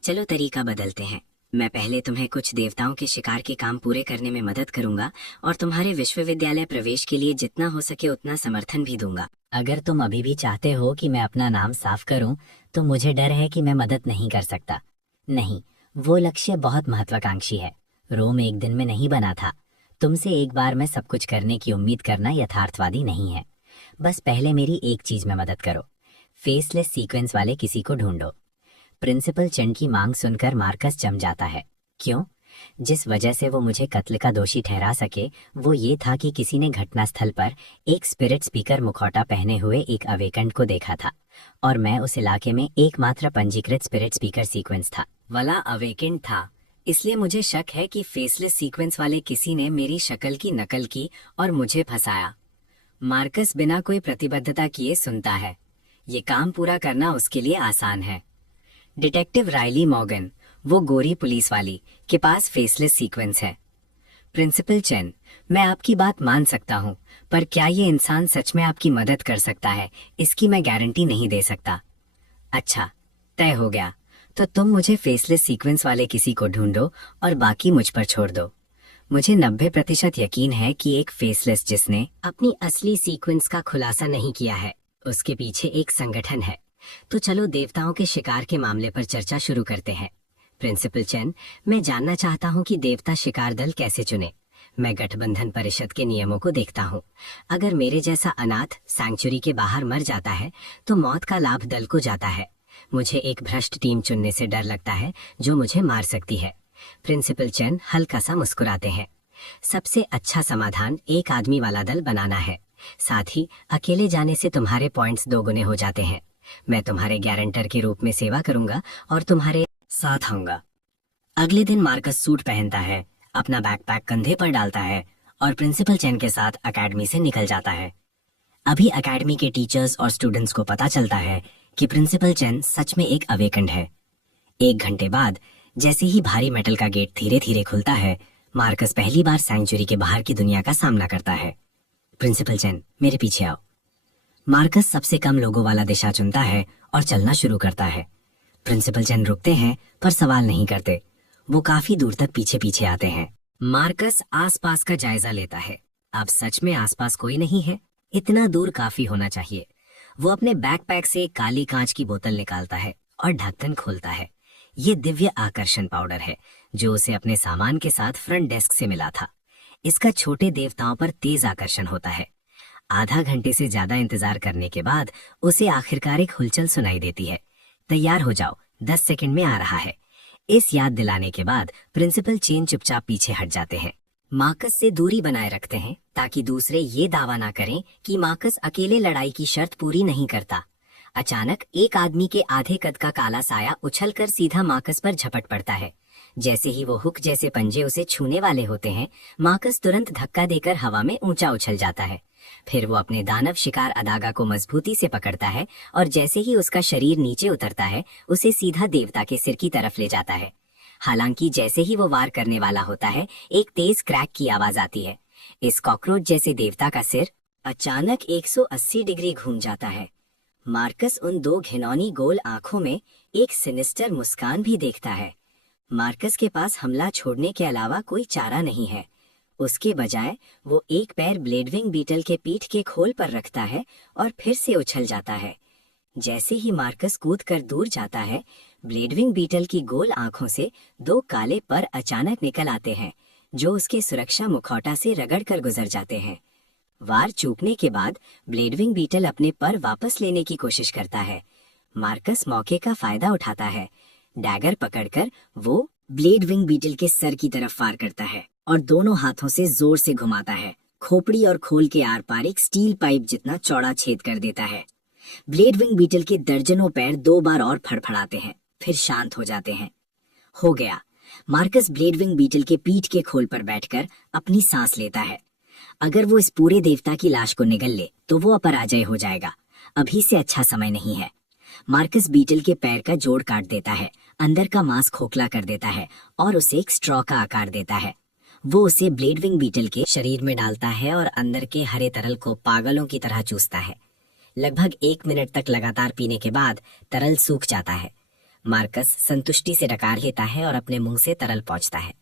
चलो तरीका बदलते हैं। मैं पहले तुम्हें कुछ देवताओं के शिकार के काम पूरे करने में मदद करूंगा और तुम्हारे विश्वविद्यालय प्रवेश के लिए जितना हो सके उतना समर्थन भी दूंगा। अगर तुम अभी भी चाहते हो कि मैं अपना नाम साफ करूं, तो मुझे डर है कि मैं मदद नहीं कर सकता। नहीं, वो लक्ष्य बहुत महत्वाकांक्षी है। रोम एक दिन में नहीं बना था। तुमसे एक बार में सब कुछ करने की उम्मीद करना यथार्थवादी नहीं है। बस पहले मेरी एक चीज में मदद करो। फेसलेस सीक्वेंस वाले किसी को ढूंढो। प्रिंसिपल चेन की मांग सुनकर मार्कस जम जाता है। क्यों? जिस वजह से वो मुझे कत्ल का दोषी ठहरा सके, वो ये था कि किसी ने घटनास्थल पर एक स्पिरिट स्पीकर मुखौटा पहने हुए एक अवेकंड को देखा था, और मैं उस इलाके में एकमात्र पंजीकृत स्पिरिट स्पीकर सीक्वेंस था वाला अवेकंड था। इसलिए मुझे शक है कि फेसलेस सीक्वेंस वाले किसी ने मेरी शक्ल की नकल की और मुझे फंसाया। मार्कस बिना कोई प्रतिबद्धता किए सुनता है। ये काम पूरा करना उसके लिए आसान है। डिटेक्टिव राइली मॉर्गन, वो गोरी पुलिस वाली, के पास फेसलेस सीक्वेंस है। प्रिंसिपल चेन, मैं आपकी बात मान सकता हूँ, पर क्या ये इंसान सच में आपकी मदद कर सकता है, इसकी मैं गारंटी नहीं दे सकता। अच्छा, तय हो गया। तो तुम मुझे फेसलेस सीक्वेंस वाले किसी को ढूंढो और बाकी मुझ पर छोड़ दो। मुझे 90% यकीन है कि एक फेसलेस जिसने अपनी असली सीक्वेंस का खुलासा नहीं किया है, उसके पीछे एक संगठन है। तो चलो देवताओं के शिकार के मामले पर चर्चा शुरू करते हैं। प्रिंसिपल चेन, मैं जानना चाहता हूँ कि देवता शिकार दल कैसे चुने। मैं गठबंधन परिषद के नियमों को देखता हूँ। अगर मेरे जैसा अनाथ सैंक्चुरी के बाहर मर जाता है, तो मौत का लाभ दल को जाता है। मुझे एक भ्रष्ट टीम चुनने से डर लगता है, जो मुझे मार सकती है। प्रिंसिपल चेन हल्का सा मुस्कुराते हैं। सबसे अच्छा समाधान एक आदमी वाला दल बनाना है। साथ ही अकेले जाने से तुम्हारे पॉइंट्स 2 गुने हो जाते हैं। मैं तुम्हारे गारंटर के रूप में सेवा करूंगा और तुम्हारे साथ आऊंगा। अगले दिन मार्कस सूट पहनता है, अपना बैकपैक कंधे पर डालता है और प्रिंसिपल चेन के साथ अकेडमी से निकल जाता है। अभी अकेडमी के टीचर्स और स्टूडेंट्स को पता चलता है कि प्रिंसिपल चेन सच में एक अवेकंड है। 1 घंटे बाद जैसे ही भारी मेटल का गेट धीरे धीरे खुलता है, मार्कस पहली बार सैंक्चुरी के बाहर की दुनिया का सामना करता है। प्रिंसिपल चेन, मेरे पीछे आओ। मार्कस सबसे कम लोगों वाला दिशा चुनता है और चलना शुरू करता है। प्रिंसिपल चेन रुकते हैं, पर सवाल नहीं करते। वो काफी दूर तक पीछे पीछे आते हैं। मार्कस आसपास का जायजा लेता है। अब सच में आसपास कोई नहीं है, इतना दूर काफी होना चाहिए। वो अपने बैकपैक से एक काली कांच की बोतल निकालता है और ढक्कन खोलता है। ये दिव्य आकर्षण पाउडर है, जो उसे अपने सामान के साथ फ्रंट डेस्क से मिला था। इसका छोटे देवताओं पर तेज आकर्षण होता है। आधा घंटे से ज्यादा इंतजार करने के बाद उसे आखिरकार एक हुलचल सुनाई देती है। तैयार हो जाओ, 10 सेकंड में आ रहा है। इस याद दिलाने के बाद प्रिंसिपल चेन चुपचाप पीछे हट जाते हैं। मार्कस से दूरी बनाए रखते हैं ताकि दूसरे ये दावा ना करें कि मार्कस अकेले लड़ाई की शर्त पूरी नहीं करता। अचानक एक आदमी के आधे कद का काला साया उछलकर सीधा मार्कस पर झपट पड़ता है। जैसे ही वो हुक जैसे पंजे उसे छूने वाले होते हैं, मार्कस तुरंत धक्का देकर हवा में ऊंचा उछल जाता है। फिर वो अपने दानव शिकार अदागा को मजबूती से पकड़ता है और जैसे ही उसका शरीर नीचे उतरता है, उसे सीधा देवता के सिर की तरफ ले जाता है। हालांकि जैसे ही वो वार करने वाला होता है, एक तेज क्रैक की आवाज आती है। इस कॉकरोच जैसे देवता का सिर अचानक 180 डिग्री घूम जाता है। मार्कस उन दो घिनौनी गोल आंखों में एक सिनिस्टर मुस्कान भी देखता है। मार्कस के पास हमला छोड़ने के अलावा कोई चारा नहीं है। उसके बजाय वो एक पैर ब्लेडविंग बीटल के पीठ के खोल पर रखता है और फिर से उछल जाता है। जैसे ही मार्कस कूद कर दूर जाता है, ब्लेडविंग बीटल की गोल आंखों से दो काले पर अचानक निकल आते हैं, जो उसके सुरक्षा मुखौटा से रगड़ कर गुजर जाते हैं। वार चूकने के बाद ब्लेडविंग बीटल अपने पर वापस लेने की कोशिश करता है। मार्कस मौके का फायदा उठाता है। डैगर पकड़कर वो ब्लेडविंग बीटल के सर की तरफ वार करता है और दोनों हाथों से जोर से घुमाता है। खोपड़ी और खोल के आर पार एक स्टील पाइप जितना चौड़ा छेद कर देता है। ब्लेडविंग बीटल के दर्जनों पैर 2 बार और फड़फड़ाते हैं, फिर शांत हो जाते हैं। हो गया। मार्कस ब्लेडविंग बीटल के पीठ के खोल पर बैठकर अपनी सांस लेता है। अगर वो इस पूरे देवता की लाश को निगल ले तो वो अपराजय हो जाएगा। अभी से अच्छा समय नहीं है। मार्कस बीटल के पैर का जोड़ काट देता है, अंदर का मांस खोखला कर देता है और उसे एक स्ट्रॉ का आकार देता है। वो उसे ब्लेडविंग बीटल के शरीर में डालता है और अंदर के हरे तरल को पागलों की तरह चूसता है। लगभग 1 मिनट तक लगातार पीने के बाद तरल सूख जाता है। मार्कस संतुष्टि से डकार लेता है और अपने मुंह से तरल पहुंचता है।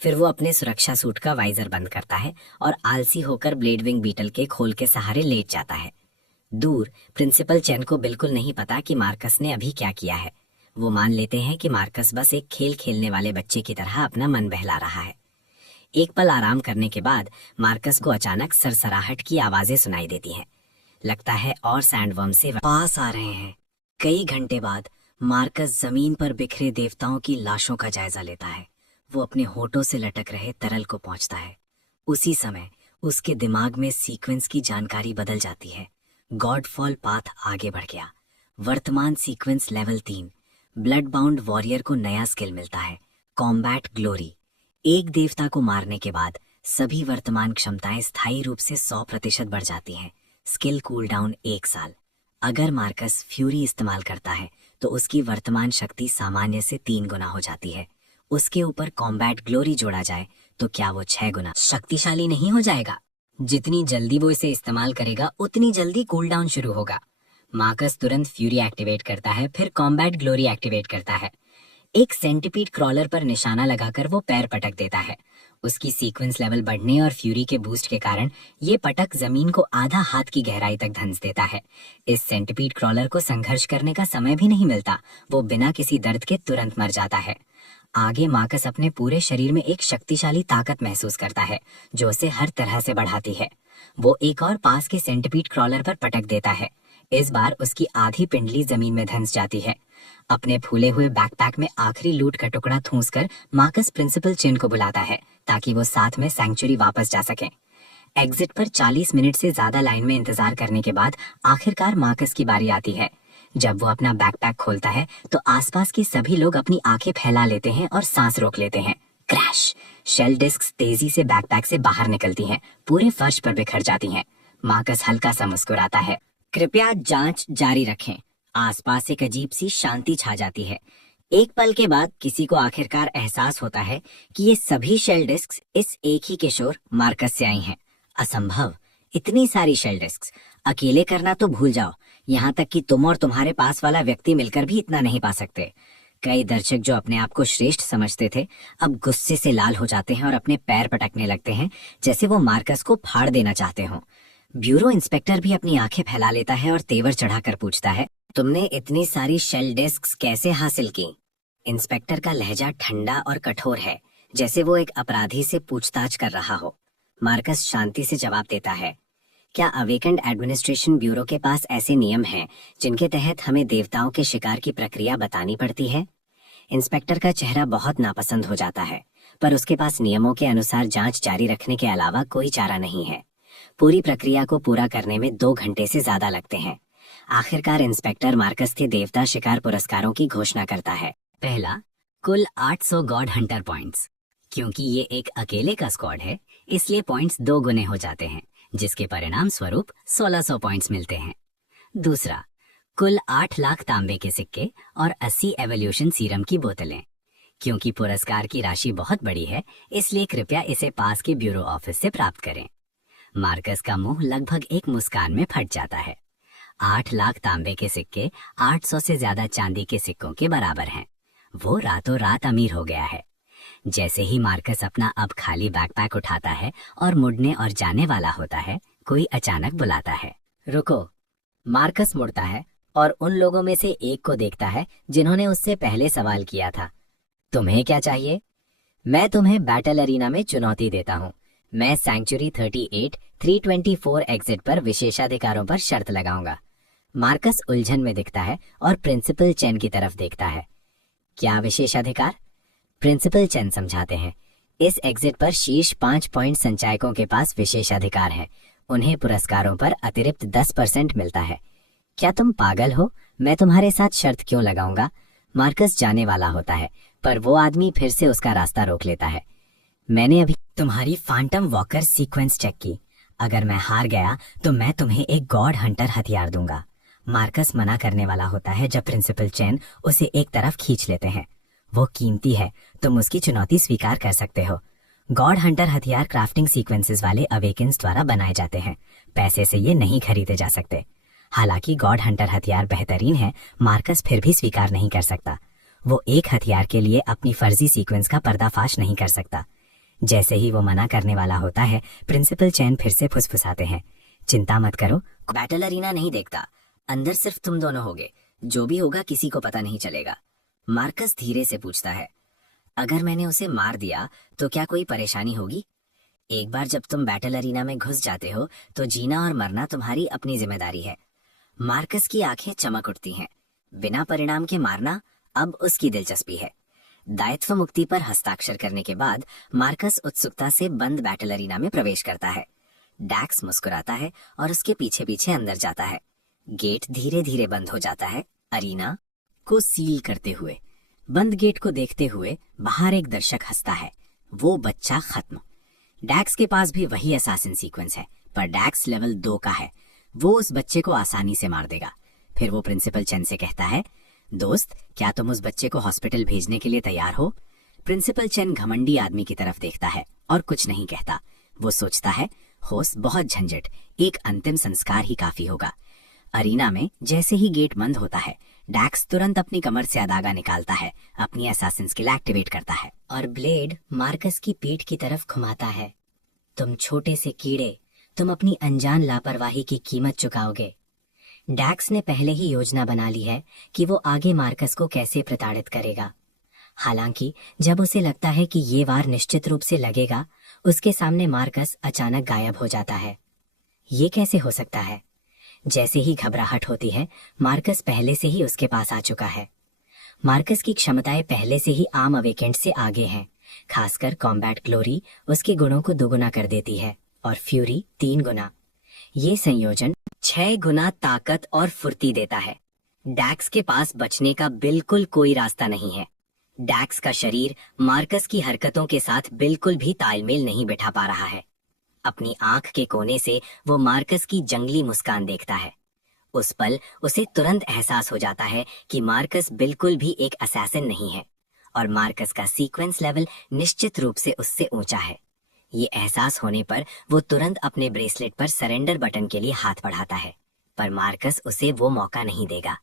फिर वो अपने सुरक्षा सूट का वाइजर बंद करता है और आलसी होकर ब्लेडविंग बीटल के खोल के सहारे लेट जाता है। दूर प्रिंसिपल चेन को बिल्कुल नहीं पता कि मार्कस ने अभी क्या किया है। वो मान लेते हैं कि मार्कस बस एक खेल खेलने वाले बच्चे की तरह अपना मन बहला रहा है। एक पल आराम करने के बाद मार्कस को अचानक सरसराहट की आवाजें सुनाई देती हैं। लगता है और सैंडवर्म से पास आ रहे हैं। कई घंटे बाद मार्कस जमीन पर बिखरे देवताओं की लाशों का जायजा लेता है। वो अपने होठों से लटक रहे तरल को पहुंचता है। उसी समय उसके दिमाग में सीक्वेंस की जानकारी बदल जाती है। गॉडफॉल पाथ आगे बढ़ गया। वर्तमान sequence level 3। Blood bound warrior को नया स्किल मिलता है, कॉम्बैट ग्लोरी। एक देवता को मारने के बाद सभी वर्तमान क्षमताएं स्थायी रूप से 100% बढ़ जाती हैं। स्किल कूल डाउन 1 साल। अगर मार्कस फ्यूरी इस्तेमाल करता है तो उसकी वर्तमान शक्ति सामान्य से 3 गुना हो जाती है। उसके ऊपर कॉम्बैट ग्लोरी जोड़ा जाए तो क्या वो 6 गुना शक्तिशाली नहीं हो जाएगा? जितनी जल्दी वो इसे इस्तेमाल करेगा उतनी जल्दी कूल डाउन शुरू होगा। मार्कस तुरंत फ्यूरी एक्टिवेट करता है, फिर कॉम्बैट ग्लोरी एक्टिवेट करता है। एक सेंटिपीड क्रॉलर पर निशाना लगाकर वो पैर पटक देता है। उसकी सीक्वेंस लेवल बढ़ने और फ्यूरी के बूस्ट के कारण ये पटक जमीन को आधा हाथ की गहराई तक धंस देता है। इस सेंटिपीड क्रॉलर को संघर्ष करने का समय भी नहीं मिलता। वो बिना किसी दर्द के तुरंत मर जाता है। आगे मार्कस अपने पूरे शरीर में एक शक्तिशाली ताकत महसूस करता है जो उसे हर तरह से बढ़ाती है। वो एक और पास के सेंटिपीड क्रॉलर पर पटक देता है। इस बार उसकी आधी पिंडली जमीन में धंस जाती है। अपने फूले हुए बैकपैक में आखिरी लूट का टुकड़ा ठूंसकर मार्कस प्रिंसिपल चिन को बुलाता है ताकि वो साथ में सैंक्चुरी वापस जा सकें। एग्जिट पर 40 मिनट से ज्यादा लाइन में इंतजार करने के बाद आखिरकार मार्कस की बारी आती है। जब वो अपना बैकपैक खोलता है तो आसपास के सभी लोग अपनी आंखें फैला लेते हैं और सांस रोक लेते हैं। क्रैश! शेल डिस्क्स तेजी से बैकपैक से बाहर निकलती हैं, पूरे फर्श पर बिखर जाती हैं। मार्कस हल्का सा मुस्कुराता है। कृपया जांच जारी रखें। आसपास एक अजीब सी शांति छा जाती है। एक पल के बाद किसी को आखिरकार एहसास होता है कि ये सभी शेल डिस्क्स इस एक ही किशोर मार्कस से आई हैं। असंभव! इतनी सारी शेल डिस्क्स अकेले करना तो भूल जाओ, यहाँ तक कि तुम और तुम्हारे पास वाला व्यक्ति मिलकर भी इतना नहीं पा सकते। कई दर्शक जो अपने आप को श्रेष्ठ समझते थे अब गुस्से से लाल हो जाते हैं और अपने पैर पटकने लगते हैं जैसे वो मार्कस को फाड़ देना चाहते हों। ब्यूरो इंस्पेक्टर भी अपनी आंखें फैला लेता है और तेवर चढ़ाकर पूछता है, तुमने इतनी सारी शेल डिस्क्स कैसे हासिल की? इंस्पेक्टर का लहजा ठंडा और कठोर है, जैसे वो एक अपराधी से पूछताछ कर रहा हो। मार्कस शांति से जवाब देता है, क्या अवेकेंड एडमिनिस्ट्रेशन ब्यूरो के पास ऐसे नियम हैं जिनके तहत हमें देवताओं के शिकार की प्रक्रिया बतानी पड़ती है? इंस्पेक्टर का चेहरा बहुत नापसंद हो जाता है, पर उसके पास नियमों के अनुसार जांच जारी रखने के अलावा कोई चारा नहीं है। पूरी प्रक्रिया को पूरा करने में 2 घंटे से ज्यादा लगते हैं। आखिरकार इंस्पेक्टर मार्कस के देवता शिकार पुरस्कारों की घोषणा करता है। पहला, कुल 800 गॉड हंटर पॉइंट्स। क्योंकि ये एक अकेले का स्क्वाड है इसलिए पॉइंट्स 2 गुने हो जाते हैं, जिसके परिणाम स्वरूप 1600 पॉइंट्स मिलते हैं। दूसरा, कुल 8 लाख तांबे के सिक्के और 80 एवोल्यूशन सीरम की बोतलें। क्योंकि पुरस्कार की राशि बहुत बड़ी है इसलिए कृपया इसे पास के ब्यूरो ऑफिस से प्राप्त करें। मार्कस का मुंह लगभग एक मुस्कान में फट जाता है। 8 लाख तांबे के सिक्के 800 से ज्यादा चांदी के सिक्कों के बराबर हैं। वो रातों रात अमीर हो गया है। जैसे ही मार्कस अपना अब खाली बैकपैक उठाता है और मुड़ने और जाने वाला होता है, कोई अचानक बुलाता है, रुको। मार्कस मुड़ता है और उन लोगों में से एक को देखता है जिन्होंने उससे पहले सवाल किया था, तुम्हें क्या चाहिए? मैं तुम्हें बैटल अरीना में चुनौती देता हूँ। मैं सैंक्चुरी 38 324 एग्जिट पर विशेषाधिकारों पर शर्त लगाऊंगा। मार्कस उलझन में दिखता है और प्रिंसिपल चेन की तरफ देखता है। क्या विशेषाधिकार? प्रिंसिपल चेन समझाते हैं, इस एग्जिट पर शीर्ष 5 पॉइंट संचायकों के पास विशेषाधिकार है। उन्हें पुरस्कारों पर अतिरिक्त 10% मिलता है। क्या तुम पागल हो? मैं तुम्हारे साथ शर्त क्यों लगाऊंगा? मार्कस जाने वाला होता है, पर वो आदमी फिर से उसका रास्ता रोक लेता है। मैंने अभी तुम्हारी फैंटम वॉकर सीक्वेंस चेक की। अगर मैं हार गया तो मैं तुम्हें एक गॉड हंटर हथियार दूंगा। मार्कस मना करने वाला होता है जब प्रिंसिपल चेन उसे एक तरफ खींच लेते हैं। वो कीमती है, तुम उसकी चुनौती स्वीकार कर सकते हो। गॉड हंटर हथियार क्राफ्टिंग सीक्वेंसेस वाले अवेकेंस द्वारा बनाए जाते हैं। पैसे से ये नहीं खरीदे जा सकते। हालांकि गॉड हंटर हथियार बेहतरीन है, मार्कस फिर भी स्वीकार नहीं कर सकता। वो एक हथियार के लिए अपनी फर्जी सीक्वेंस का पर्दाफाश नहीं कर सकता। जैसे ही वो मना करने वाला होता है, प्रिंसिपल चैन फिर से फुसफुसाते हैं, चिंता मत करो, बैटल अरीना नहीं देखता, अंदर सिर्फ तुम दोनों होगे। जो भी होगा किसी को पता नहीं चलेगा। मार्कस धीरे से पूछता है, अगर मैंने उसे मार दिया तो क्या कोई परेशानी होगी? एक बार जब तुम बैटल अरीना में घुस जाते हो तो जीना और मरना तुम्हारी अपनी जिम्मेदारी है। मार्कस की आंखें चमक उठती हैं। बिना परिणाम के मारना अब उसकी दिलचस्पी है। दायित्व मुक्ति पर हस्ताक्षर करने के बाद मार्कस उत्सुकता से बंद बैटल अरीना में प्रवेश करता है। डैक्स मुस्कुराता है और उसके पीछे पीछे अंदर जाता है। गेट धीरे धीरे बंद हो जाता है, अरीना को सील करते हुए। बंद गेट को देखते हुए बाहर एक दर्शक हंसता है। वो बच्चा खत्म। डैक्स के पास भी वही असासिन सीक्वेंस है, पर डैक्स लेवल 2 का है। वो उस बच्चे को आसानी से मार देगा। फिर वो प्रिंसिपल चेन से कहता है, दोस्त, क्या तुम उस बच्चे को हॉस्पिटल भेजने के लिए तैयार हो? प्रिंसिपल चेन घमंडी आदमी की तरफ देखता है और कुछ नहीं कहता। वो सोचता है, होस्ट बहुत झंझट, एक अंतिम संस्कार ही काफी होगा। अरीना में जैसे ही गेट बंद होता है, डैक्स तुरंत अपनी कमर से अदागा निकालता है, अपनी असासिन स्किल एक्टिवेट करता है और ब्लेड मार्कस की पीठ की तरफ घुमाता है। तुम छोटे से कीड़े, तुम अपनी अनजान लापरवाही की कीमत चुकाओगे। डैक्स ने पहले ही योजना बना ली है कि वो आगे मार्कस को कैसे प्रताड़ित करेगा। हालांकि जब उसे लगता है कि ये वार निश्चित रूप से लगेगा, उसके सामने मार्कस अचानक गायब हो जाता है। ये कैसे हो सकता है? जैसे ही घबराहट होती है, मार्कस पहले से ही उसके पास आ चुका है। मार्कस की क्षमताएं पहले से ही आम अवेकेंट से आगे हैं। खासकर कॉम्बैट ग्लोरी उसके गुणों को दोगुना कर देती है और फ्यूरी 3 गुना। ये संयोजन 6 गुना ताकत और फुर्ती देता है। डैक्स के पास बचने का बिल्कुल कोई रास्ता नहीं है। डैक्स का शरीर मार्कस की हरकतों के साथ बिल्कुल भी तालमेल नहीं बिठा पा रहा है। अपनी आंख के कोने से वो मार्कस की जंगली मुस्कान देखता है। उस पल उसे तुरंत एहसास हो जाता है कि मार्कस बिल्कुल भी एक असैसिन नहीं है और मार्कस का सीक्वेंस लेवल निश्चित रूप से उससे ऊंचा है। ये एहसास होने पर वो तुरंत अपने ब्रेसलेट पर सरेंडर बटन के लिए हाथ बढ़ाता है, पर मार्कस उसे वो मौका नहीं देगा।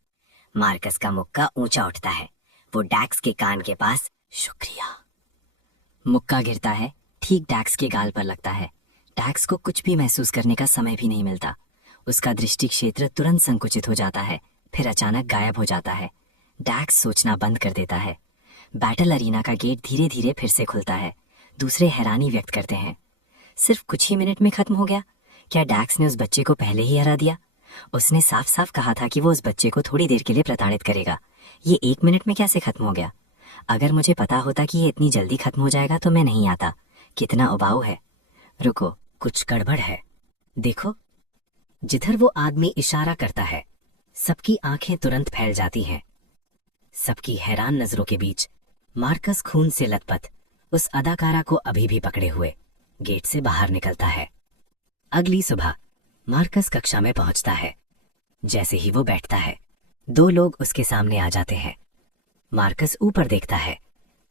मार्कस का मुक्का ऊंचा उठता है। वो डैक्स के कान के पास शुक्रिया। मुक्का गिरता है, ठीक डैक्स के गाल पर लगता है। डैक्स को कुछ भी महसूस करने का समय भी नहीं मिलता। उसका दृष्टि क्षेत्र तुरंत संकुचित हो जाता है, फिर अचानक गायब हो जाता है। डैक्स सोचना बंद कर देता है। बैटल अरीना का गेट धीरे धीरे फिर से खुलता है। दूसरे हैरानी व्यक्त करते हैं, सिर्फ कुछ ही मिनट में खत्म हो गया। क्या डैक्स ने उस बच्चे को पहले ही हरा दिया? उसने साफ साफ कहा था कि वो उस बच्चे को थोड़ी देर के लिए प्रताड़ित करेगा। ये 1 मिनट में कैसे खत्म हो गया? अगर मुझे पता होता कि ये इतनी जल्दी खत्म हो जाएगा तो मैं नहीं आता। कितना उबाऊ है। रुको, कुछ गड़बड़ है। देखो, जिधर वो आदमी इशारा करता है, सबकी आंखें तुरंत फैल जाती हैं। सबकी हैरान नजरों के बीच मार्कस खून से लथपथ उस अदाकारा को अभी भी पकड़े हुए गेट से बाहर निकलता है। अगली सुबह मार्कस कक्षा में पहुंचता है। जैसे ही वो बैठता है, 2 लोग उसके सामने आ जाते हैं। मार्कस ऊपर देखता है।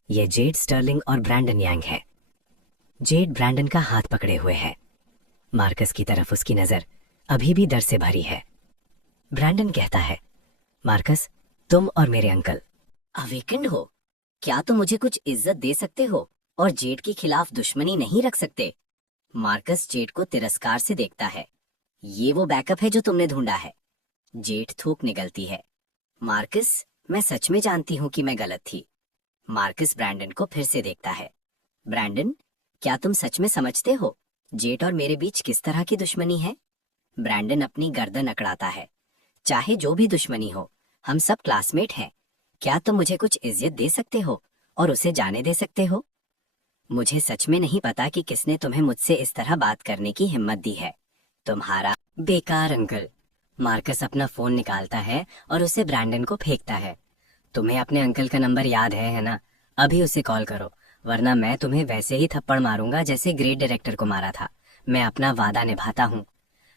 ये जेड स्टर्लिंग और ब्रैंडन यांग है। जेड ब्रैंडन का हाथ पकड़े हुए है। मार्कस की तरफ उसकी नजर अभी भी डर से भरी है। ब्रैंडन कहता है, मार्कस, तुम और मेरे अंकल अवेकेंड हो। क्या तुम मुझे कुछ इज्जत दे सकते हो और जेड के खिलाफ दुश्मनी नहीं रख सकते? मार्कस जेड को तिरस्कार से देखता है। ये वो बैकअप है जो तुमने ढूंढा है। जेड थूक निकलती है। मार्कस, मैं सच में जानती हूँ कि मैं गलत थी। मार्कस ब्रैंडन को फिर से देखता है। ब्रैंडन, क्या तुम सच में समझते हो जेड और मेरे बीच किस तरह की दुश्मनी है? ब्रैंडन अपनी गर्दन अकड़ाता है। चाहे जो भी दुश्मनी हो, हम सब क्लासमेट हैं। क्या तुम मुझे कुछ इज्जत दे सकते हो और उसे जाने दे सकते हो? मुझे सच में नहीं पता कि किसने तुम्हें मुझसे इस तरह बात करने की हिम्मत दी है। तुम्हारा बेकार अंकल। मार्कस अपना फोन निकालता है और उसे ब्रैंडन को फेंकता है। तुम्हें अपने अंकल का नंबर याद है ना? अभी उसे कॉल करो, वरना मैं तुम्हें वैसे ही थप्पड़ मारूंगा जैसे ग्रेड डायरेक्टर को मारा था। मैं अपना वादा निभाता हूँ।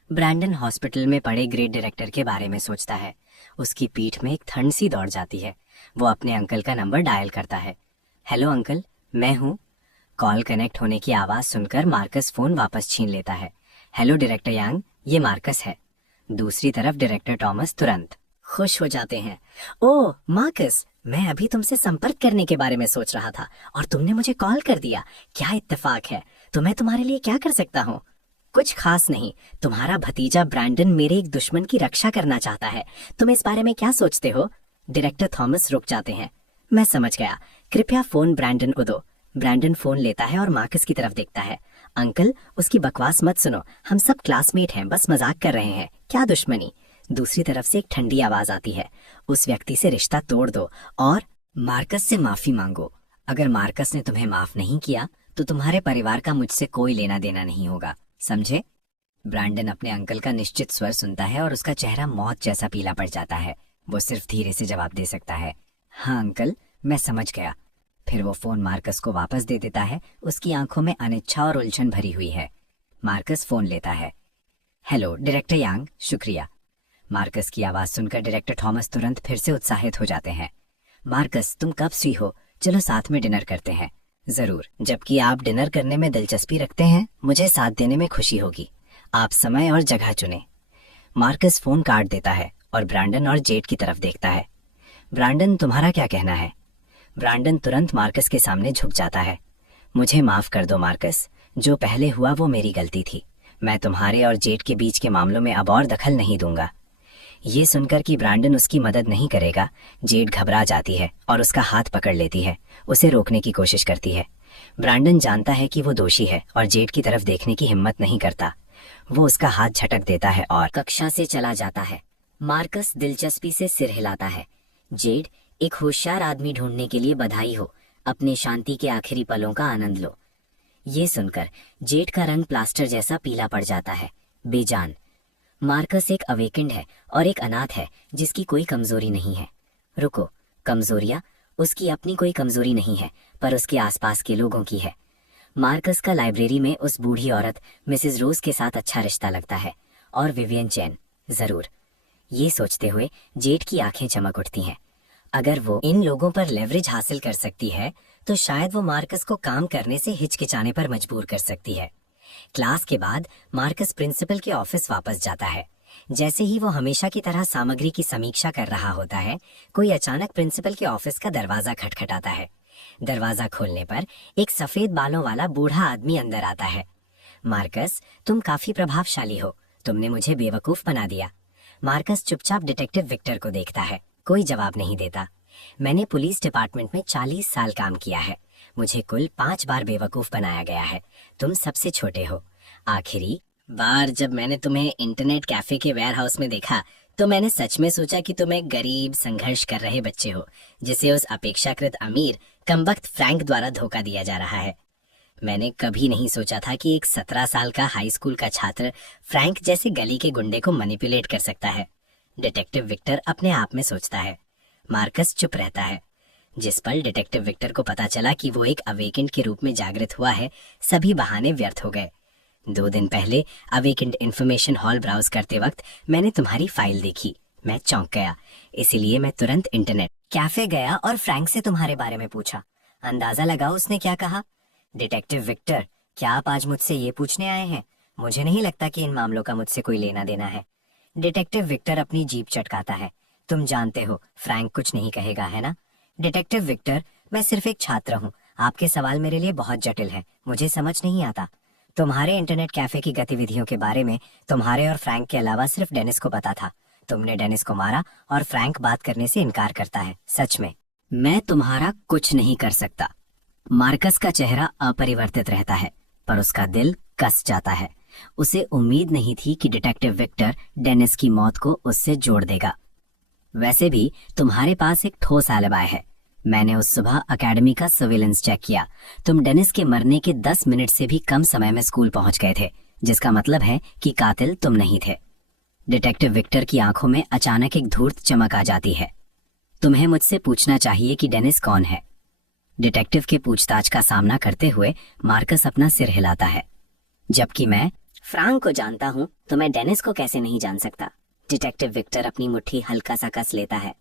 ब्रैंडन हॉस्पिटल में पड़े ग्रेड डायरेक्टर के बारे में सोचता है। उसकी पीठ में एक ठंड सी दौड़ जाती है। वो अपने अंकल का नंबर डायल करता है। हेलो अंकल, मैं हूँ। कॉल कनेक्ट होने की आवाज सुनकर मार्कस फोन वापस छीन लेता है। हेलो डायरेक्टर यांग, ये मार्कस है। दूसरी तरफ डायरेक्टर टॉमस तुरंत खुश हो जाते हैं। ओह मार्कस, मैं अभी तुमसे संपर्क करने के बारे में सोच रहा था और तुमने मुझे कॉल कर दिया। क्या इत्तेफाक है। तो मैं तुम्हारे लिए क्या कर सकता हूँ? कुछ खास नहीं। तुम्हारा भतीजा ब्रैंडन मेरे एक दुश्मन की रक्षा करना चाहता है। तुम इस बारे में क्या सोचते हो? डायरेक्टर थॉमस रुक जाते हैं। मैं समझ गया, कृपया फोन ब्रैंडन को दो। ब्रैंडन फोन लेता है और मार्कस की तरफ देखता है। अंकल, उसकी बकवास मत सुनो। हम सब क्लासमेट हैं, बस मजाक कर रहे हैं। क्या दुश्मनी? दूसरी तरफ से एक ठंडी आवाज आती है। उस व्यक्ति से रिश्ता तोड़ दो और मार्कस से माफी मांगो। अगर मार्कस ने तुम्हें माफ नहीं किया तो तुम्हारे परिवार का मुझसे कोई लेना देना नहीं होगा, समझे? ब्रैंडन अपने अंकल का निश्चित स्वर सुनता है और उसका चेहरा मौत जैसा पीला पड़ जाता है। वो सिर्फ धीरे से जवाब दे सकता है, हाँ अंकल, मैं समझ गया। फिर वो फोन मार्कस को वापस दे देता है। उसकी आंखों में अनिच्छा और उलझन भरी हुई है। मार्कस फोन लेता है। हेलो डायरेक्टर यांग, शुक्रिया। मार्कस की आवाज सुनकर डायरेक्टर थॉमस तुरंत फिर से उत्साहित हो जाते हैं। मार्कस, तुम कब फ्री हो? चलो साथ में डिनर करते हैं। जरूर, जबकि आप डिनर करने में दिलचस्पी रखते हैं, मुझे साथ देने में खुशी होगी। आप समय और जगह चुने। मार्कस फोन काट देता है और ब्रैंडन और जेड की तरफ देखता है। ब्रैंडन, तुम्हारा क्या कहना है? ब्रैंडन तुरंत मार्कस के सामने झुक जाता है। मुझे माफ कर दो मार्कस, जो पहले हुआ वो मेरी गलती थी। मैं तुम्हारे और जेड के बीच के मामलों में अब और दखल नहीं दूंगा। ये सुनकर कि ब्रैंडन उसकी मदद नहीं करेगा, जेड घबरा जाती है और उसका हाथ पकड़ लेती है, उसे रोकने की कोशिश करती है। ब्रैंडन जानता है कि वो दोषी है और जेड की तरफ देखने की हिम्मत नहीं करता। वो उसका हाथ झटक देता है और कक्षा से चला जाता है। मार्कस दिलचस्पी से सिर हिलाता है। जेड, एक होशियार आदमी ढूंढने के लिए बधाई हो। अपने शांति के आखिरी पलों का आनंद लो। ये सुनकर जेड का रंग प्लास्टर जैसा पीला पड़ जाता है, बेजान। मार्कस एक अवेकेंड है और एक अनाथ है जिसकी कोई कमजोरी नहीं है। रुको, कमजोरियां? उसकी अपनी कोई कमजोरी नहीं है, पर उसके आसपास के लोगों की है। मार्कस का लाइब्रेरी में उस बूढ़ी औरत मिसेस रोज के साथ अच्छा रिश्ता लगता है, और विवियन चैन, जरूर। ये सोचते हुए जेड की आंखें चमक उठती हैं। अगर वो इन लोगों पर लेवरेज हासिल कर सकती है तो शायद वो मार्कस को काम करने से हिचकिचाने पर मजबूर कर सकती है। क्लास के बाद मार्कस प्रिंसिपल के ऑफिस वापस जाता है। जैसे ही वो हमेशा की तरह सामग्री की समीक्षा कर रहा होता है, कोई अचानक प्रिंसिपल के ऑफिस का दरवाजा खटखटाता है। दरवाजा खोलने पर एक सफेद बालों वाला बूढ़ा आदमी अंदर आता है। मार्कस, तुम काफी प्रभावशाली हो। तुमने मुझे बेवकूफ बना दिया। मार्कस चुपचाप डिटेक्टिव विक्टर को देखता है। कोई जवाब नहीं देता। मैंने पुलिस डिपार्टमेंट में 40 साल काम किया है। मुझे कुल 5 बार बेवकूफ बनाया गया है। तुम सबसे छोटे हो। आखिरी बार जब मैंने तुम्हें इंटरनेट कैफे के वेयर हाउस में देखा तो मैंने सच में सोचा कि तुम एक गरीब संघर्ष कर रहे बच्चे हो जिसे उस अपेक्षाकृत अमीर कमबख्त फ्रैंक द्वारा धोखा दिया जा रहा है। मैंने कभी नहीं सोचा था कि एक 17 साल का हाई स्कूल का छात्र फ्रैंक जैसे गली के गुंडे को मैनिपुलेट कर सकता है। डिटेक्टिव विक्टर अपने आप में सोचता है। मार्कस चुप रहता है। जिस पल डिटेक्टिव विक्टर को पता चला कि वो एक अवेकेंड के रूप में जागृत हुआ है, सभी बहाने व्यर्थ हो गए। 2 दिन पहले अवेकेंड इंफॉर्मेशन हॉल ब्राउज करते वक्त मैंने तुम्हारी फाइल देखी। मैं चौंक गया, इसीलिए मैं तुरंत इंटरनेट कैफे गया और फ्रैंक से तुम्हारे बारे में पूछा। अंदाजा लगाओ उसने क्या कहा? डिटेक्टिव विक्टर, क्या आप आज मुझसे ये पूछने आए हैं? मुझे नहीं लगता कि इन मामलों का मुझसे कोई लेना देना है। डिटेक्टिव विक्टर अपनी जीभ चटकाता है। तुम जानते हो फ्रैंक कुछ नहीं कहेगा, है ना? डिटेक्टिव विक्टर, मैं सिर्फ एक छात्र हूँ। आपके सवाल मेरे लिए बहुत जटिल है, मुझे समझ नहीं आता। तुम्हारे इंटरनेट कैफे की गतिविधियों के बारे में तुम्हारे और फ्रैंक के अलावा सिर्फ डेनिस को पता था। तुमने डेनिस को मारा और फ्रैंक बात करने से इनकार करता है। सच में? मैं तुम्हारा कुछ नहीं कर सकता। मार्कस का चेहरा अपरिवर्तित रहता है, पर उसका दिल कस जाता है। उसे उम्मीद नहीं थी कि डिटेक्टिव विक्टर डेनिस की मौत को उससे जोड़ देगा। वैसे भी तुम्हारे पास एक ठोस एलिबाय है। मैंने उस सुबह एकेडमी का सर्विलेंस चेक किया। तुम डेनिस के मरने के 10 मिनट से भी कम समय में स्कूल पहुंच गए थे, जिसका मतलब है कि कातिल तुम नहीं थे। डिटेक्टिव विक्टर की आंखों में अचानक एक धूर्त चमक आ जाती है। तुम्हें मुझसे पूछना चाहिए कि डेनिस कौन है। डिटेक्टिव के पूछताछ का सामना करते हुए मार्कस अपना सिर हिलाता है। जबकि मैं फ्रैंक को जानता हूं, तो मैं डेनिस को कैसे नहीं जान सकता? डिटेक्टिव विक्टर अपनी मुट्ठी हल्का सा कस लेता है।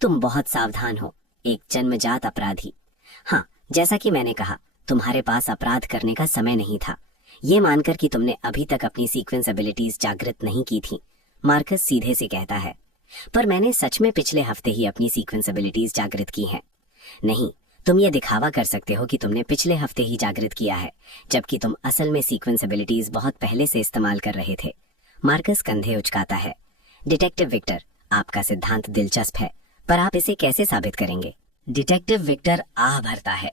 तुम बहुत सावधान हो, एक जन्मजात अपराधी। हाँ, जैसा कि मैंने कहा, तुम्हारे पास अपराध करने का समय नहीं था। ये मानकर कि तुमने अभी तक अपनी सीक्वेंस एबिलिटीज जागृत नहीं की थी, मार्कस सीधे से कहता है। पर मैंने सच में पिछले हफ्ते ही अपनी सीक्वेंस एबिलिटीज जागृत की हैं। नहीं, तुम ये दिखावा कर सकते हो कि तुमने पिछले हफ्ते ही जागृत किया है, जबकि तुम असल में सीक्वेंस एबिलिटीज बहुत पहले से इस्तेमाल कर रहे थे। मार्कस कंधे उचकाता है। डिटेक्टिव विक्टर, आपका सिद्धांत दिलचस्प है, पर आप इसे कैसे साबित करेंगे? डिटेक्टिव विक्टर आह भरता है।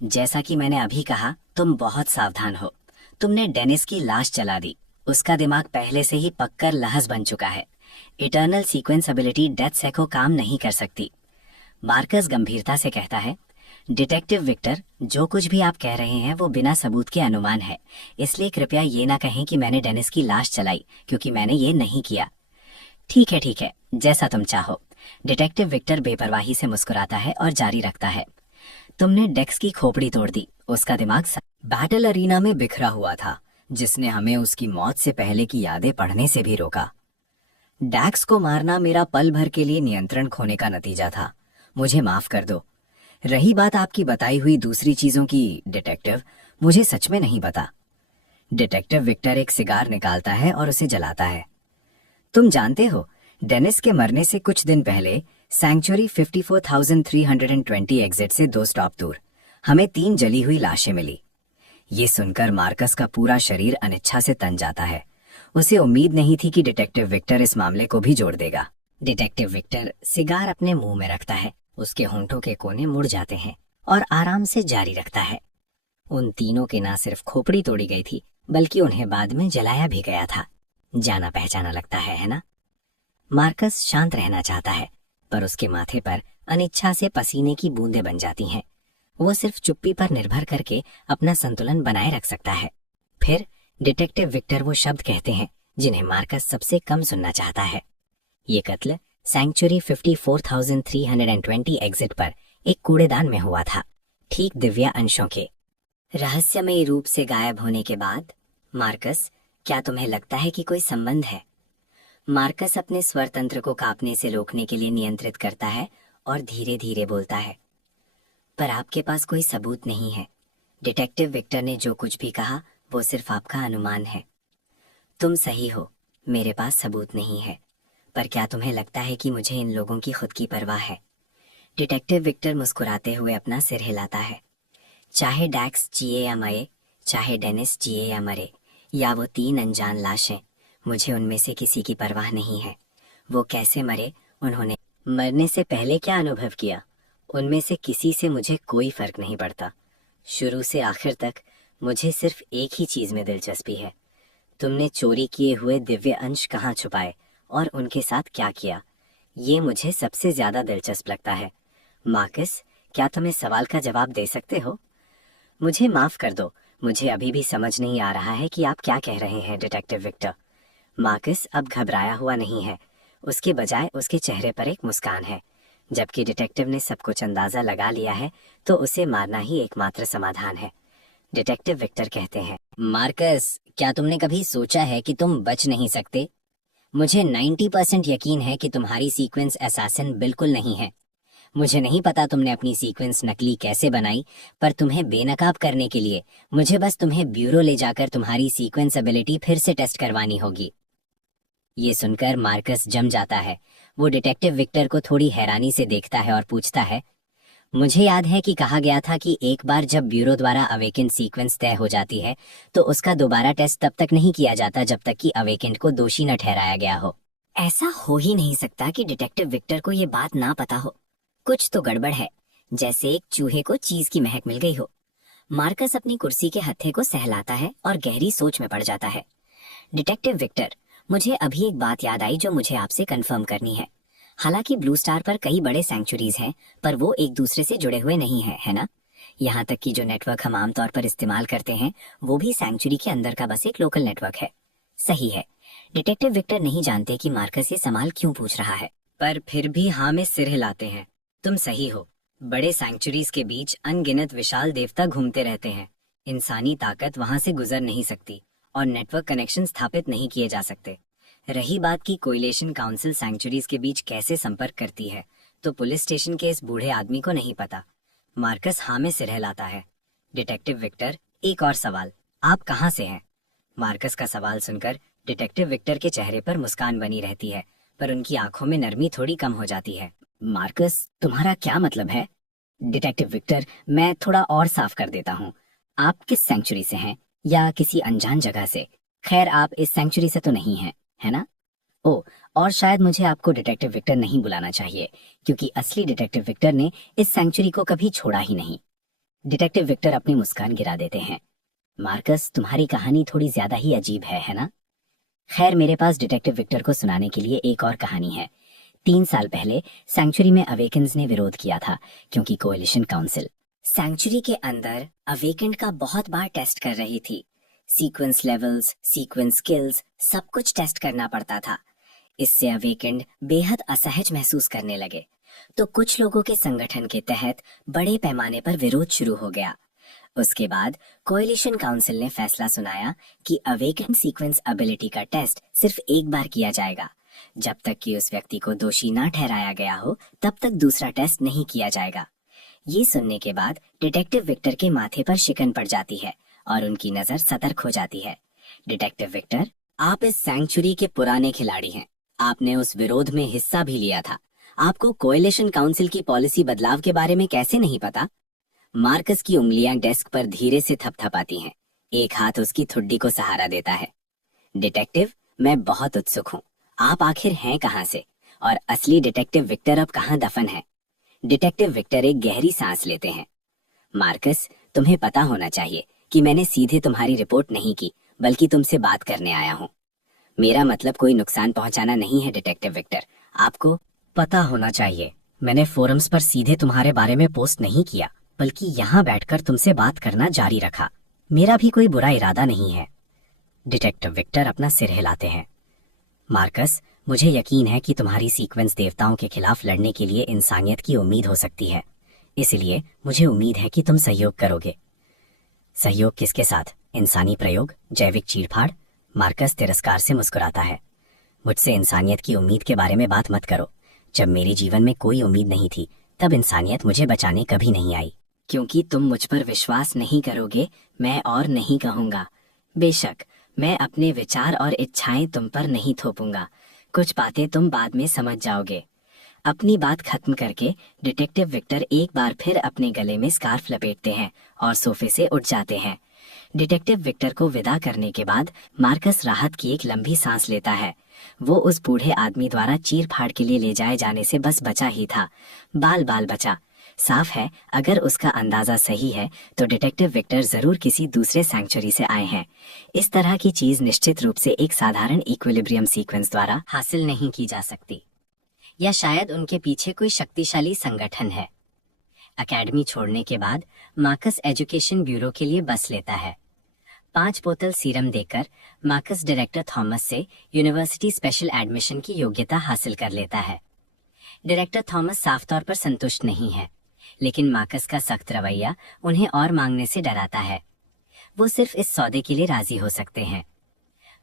जैसा कि मैंने अभी कहा, तुम बहुत सावधान हो। तुमने डेनिस की लाश जला दी। उसका दिमाग पहले से ही पककर लहस बन चुका है। Eternal sequence ability death Seiko काम नहीं कर सकती। मार्कस गंभीरता से कहता है, डिटेक्टिव विक्टर, जो कुछ भी आप कह रहे हैं वो बिना सबूत के अनुमान है, इसलिए कृपया ये ना कहें कि मैंने डेनिस की लाश जलाई, क्योंकि मैंने ये नहीं किया। ठीक है, जैसा तुम चाहो। डिटेक्टिव विक्टर बेपरवाही से मुस्कुराता है और जारी रखता है। तुमने डेक्स की खोपड़ी तोड़ दी। उसका दिमाग बैटल अरीना में बिखरा हुआ था, जिसने हमें उसकी मौत से पहले की यादें पढ़ने से भी रोका। डैक्स को मारना मेरा पल भर के लिए नियंत्रण खोने का नतीजा था। मुझे माफ कर दो। रही बात आपकी बताई हुई दूसरी चीजों की, डिटेक्टिव, मुझे सच में नहीं पता। डिटेक्टिव विक्टर एक सिगार निकालता है और उसे जलाता है। तुम जानते हो, डेनिस के मरने से कुछ दिन पहले सैंक्चुरी 54,320 एग्जिट से 2 स्टॉप दूर हमें 3 जली हुई लाशें मिली। ये सुनकर मार्कस का पूरा शरीर अनिच्छा से तन जाता है। उसे उम्मीद नहीं थी कि डिटेक्टिव विक्टर इस मामले को भी जोड़ देगा। डिटेक्टिव विक्टर सिगार अपने मुंह में रखता है। उसके होंठों के कोने मुड़ जाते हैं और आराम से जारी रखता है। उन तीनों की न सिर्फ खोपड़ी तोड़ी गई थी, बल्कि उन्हें बाद में जलाया भी गया था। जाना पहचाना लगता है ना? मार्कस शांत रहना चाहता है, पर उसके माथे पर अनिच्छा से पसीने की बूंदें बन जाती हैं। वो सिर्फ चुप्पी पर निर्भर करके अपना संतुलन बनाए रख सकता है। फिर डिटेक्टिव विक्टर वो शब्द कहते हैं जिन्हें मार्कस सबसे कम सुनना चाहता है। ये कत्ल सैंक्चुरी 54,320 एग्जिट पर एक कूड़ेदान में हुआ था, ठीक दिव्या अंशों के रहस्यमयी रूप से गायब होने के बाद। मार्कस, क्या तुम्हें लगता है कि कोई संबंध है? मार्कस अपने स्वर तंत्र को कांपने से रोकने के लिए नियंत्रित करता है और धीरे धीरे बोलता है, पर आपके पास कोई सबूत नहीं है। डिटेक्टिव विक्टर ने जो कुछ भी कहा वो सिर्फ आपका अनुमान है। तुम सही हो, मेरे पास सबूत नहीं है, पर क्या तुम्हें लगता है कि मुझे इन लोगों की खुद की परवाह है? डिटेक्टिव विक्टर मुस्कुराते हुए अपना सिर हिलाता है। चाहे डैक्स जिए या मरे, चाहे डेनिस जिए या मरे, या वो 3 अनजान लाशें, मुझे उनमें से किसी की परवाह नहीं है। वो कैसे मरे, उन्होंने मरने से पहले क्या अनुभव किया, उनमें से किसी से मुझे कोई फर्क नहीं पड़ता। शुरू से आखिर तक मुझे सिर्फ एक ही चीज में दिलचस्पी है, तुमने चोरी किए हुए दिव्य अंश कहाँ छुपाए और उनके साथ क्या किया, ये मुझे सबसे ज्यादा दिलचस्प लगता है। मार्कस, क्या तुम इस सवाल का जवाब दे सकते हो? मुझे माफ कर दो, मुझे अभी भी समझ नहीं आ रहा है कि आप क्या कह रहे हैं, डिटेक्टिव विक्टर। मार्कस अब घबराया हुआ नहीं है, उसके बजाय उसके चेहरे पर एक मुस्कान है। जबकि डिटेक्टिव ने सब कुछ अंदाजा लगा लिया है, तो उसे मारना ही एकमात्र समाधान है। डिटेक्टिव विक्टर कहते हैं, मार्कस, क्या तुमने कभी सोचा है कि तुम बच नहीं सकते? मुझे 90% यकीन है कि तुम्हारी सीक्वेंस असैसिन बिल्कुल नहीं है। मुझे नहीं पता तुमने अपनी सीक्वेंस नकली कैसे बनाई, पर तुम्हें बेनकाब करने के लिए मुझे बस तुम्हें ब्यूरो ले जाकर तुम्हारी सीक्वेंस एबिलिटी फिर से टेस्ट करवानी होगी। ये सुनकर मार्कस जम जाता है। वो डिटेक्टिव विक्टर को थोड़ी हैरानी से देखता है और पूछता है, मुझे याद है कि कहा गया था कि एक बार जब ब्यूरो द्वारा अवेकेंड सीक्वेंस तय हो जाती है तो उसका दोबारा टेस्ट तब तक नहीं किया जाता जब तक कि अवेकेंड को दोषी न ठहराया गया हो। ऐसा हो ही नहीं सकता कि डिटेक्टिव विक्टर को ये बात ना पता हो। कुछ तो गड़बड़ है, जैसे एक चूहे को चीज की महक मिल गई हो। मार्कस अपनी कुर्सी के हत्थे को सहलाता है और गहरी सोच में पड़ जाता है। डिटेक्टिव विक्टर, मुझे अभी एक बात याद आई जो मुझे आपसे कंफर्म करनी है। हालांकि ब्लू स्टार पर कई बड़े सैंक्चुरीज हैं, पर वो एक दूसरे से जुड़े हुए नहीं हैं, है ना? यहाँ तक कि जो नेटवर्क हम आमतौर पर इस्तेमाल करते हैं वो भी सैंक्चुरी के अंदर का बस एक लोकल नेटवर्क है। सही है। डिटेक्टिव विक्टर नहीं जानते कि मार्कस ये सवाल क्यों पूछ रहा है, पर फिर भी हाँ में सिर हिलाते हैं। तुम सही हो। बड़े सैंक्चुरीज के बीच अनगिनत विशाल देवता घूमते रहते हैं। इंसानी ताकत वहां से गुजर नहीं सकती और नेटवर्क कनेक्शन स्थापित नहीं किए जा सकते। रही बात की कोइलेशन काउंसिल सैंक्चुरीज के बीच कैसे संपर्क करती है, तो पुलिस स्टेशन के इस बूढ़े आदमी को नहीं पता। मार्कस हाँ में सिर हिलाता है। डिटेक्टिव विक्टर, एक और सवाल, आप कहाँ से हैं? मार्कस का सवाल सुनकर डिटेक्टिव विक्टर के चेहरे पर मुस्कान बनी रहती है, पर उनकी आंखों में नरमी थोड़ी कम हो जाती है। मार्कस, तुम्हारा क्या मतलब है? डिटेक्टिव विक्टर, मैं थोड़ा और साफ कर देता हूँ। आप किस सैंक्चुरी से हैं या किसी अनजान जगह से? खैर, आप इस सैंक्चुरी से तो नहीं हैं, है ना? ओ, और शायद मुझे आपको डिटेक्टिव विक्टर नहीं बुलाना चाहिए, क्योंकि असली डिटेक्टिव विक्टर ने इस सैंक्चुरी को कभी छोड़ा ही नहीं। डिटेक्टिव विक्टर अपनी मुस्कान गिरा देते हैं। मार्कस, तुम्हारी कहानी थोड़ी ज्यादा ही अजीब है ना? खैर, मेरे पास डिटेक्टिव विक्टर को सुनाने के लिए एक और कहानी है। 3 साल पहले सैंक्चुरी में अवेकेंस ने विरोध किया था, क्योंकि कोएलिशन काउंसिल सैंक्चुरी के अंदर अवेकेंड का बहुत बार टेस्ट कर रही थी। सीक्वेंस लेवल्स, सीक्वेंस स्किल्स, सब कुछ टेस्ट करना पड़ता था। इससे अवेकेंड बेहद असहज महसूस करने लगे, तो कुछ लोगों के संगठन के तहत बड़े पैमाने पर विरोध शुरू हो गया। उसके बाद कोएलिशन काउंसिल ने फैसला सुनाया कि अवेकेंड सीक्वेंस एबिलिटी का टेस्ट सिर्फ एक बार किया जाएगा। जब तक कि उस व्यक्ति को दोषी ना ठहराया गया हो, तब तक दूसरा टेस्ट नहीं किया जाएगा। ये सुनने के बाद डिटेक्टिव विक्टर के माथे पर शिकन पड़ जाती है और उनकी नजर सतर्क हो जाती है। डिटेक्टिव विक्टर, आप इस सैंक्चुरी के पुराने खिलाड़ी हैं। आपने उस विरोध में हिस्सा भी लिया था। आपको कोएलिशन काउंसिल की पॉलिसी बदलाव के बारे में कैसे नहीं पता? मार्कस की उंगलियां डेस्क पर धीरे से थपथपाती हैं। एक हाथ उसकी ठुड्डी को सहारा देता है। डिटेक्टिव, मैं बहुत उत्सुक हूँ। आप आखिर हैं कहाँ से? और असली डिटेक्टिव विक्टर अब कहाँ दफन है? डिटेक्टिव विक्टर एक गहरी सांस लेते हैं। मार्कस, तुम्हें पता होना चाहिए कि मैंने सीधे तुम्हारी रिपोर्ट नहीं की, बल्कि तुमसे बात करने आया हूँ। मेरा मतलब कोई नुकसान पहुंचाना नहीं है डिटेक्टिव विक्टर। आपको पता होना चाहिए, मैंने फोरम्स पर सीधे तुम्हारे बारे में पोस्ट नहीं किया, बल्कि यहाँ बैठकर तुमसे बात करना जारी रखा। मेरा भी कोई बुरा इरादा नहीं है। डिटेक्टिव विक्टर अपना सिर हिलाते हैं। मार्कस, मुझे यकीन है कि तुम्हारी सीक्वेंस देवताओं के खिलाफ लड़ने के लिए इंसानियत की उम्मीद हो सकती है, इसलिए मुझे उम्मीद है कि तुम सहयोग करोगे। सहयोग किसके साथ? इंसानी प्रयोग, जैविक चीरफाड़? मार्कस तिरस्कार से मुस्कुराता है। मुझसे इंसानियत की उम्मीद के बारे में बात मत करो। जब मेरे जीवन में कोई उम्मीद नहीं थी, तब इंसानियत मुझे बचाने कभी नहीं आई। क्योंकि तुम मुझ पर विश्वास नहीं करोगे, मैं और नहीं कहूंगा। बेशक, मैं अपने विचार और इच्छाएं तुम पर नहीं थोपूंगा। कुछ बातें तुम बाद में समझ जाओगे। अपनी बात खत्म करके डिटेक्टिव विक्टर एक बार फिर अपने गले में स्कार्फ लपेटते हैं और सोफे से उठ जाते हैं। डिटेक्टिव विक्टर को विदा करने के बाद मार्कस राहत की एक लंबी सांस लेता है। वो उस बूढ़े आदमी द्वारा चीर फाड़ के लिए ले जाए जाने से बस बचा ही था। बाल बाल बचा। साफ है, अगर उसका अंदाजा सही है तो डिटेक्टिव विक्टर जरूर किसी दूसरे सैंक्चुरी से आए हैं। इस तरह की चीज निश्चित रूप से एक साधारण इक्विलिब्रियम सीक्वेंस द्वारा हासिल नहीं की जा सकती, या शायद उनके पीछे कोई शक्तिशाली संगठन है। एकेडमी छोड़ने के बाद मार्कस एजुकेशन ब्यूरो के लिए बस लेता है। 5 बोतल सीरम देकर मार्कस डायरेक्टर थॉमस से यूनिवर्सिटी स्पेशल एडमिशन की योग्यता हासिल कर लेता है। डायरेक्टर थॉमस साफ तौर पर संतुष्ट नहीं है, लेकिन मार्कस का सख्त रवैया उन्हें और मांगने से डराता है। वो सिर्फ इस सौदे के लिए राजी हो सकते हैं।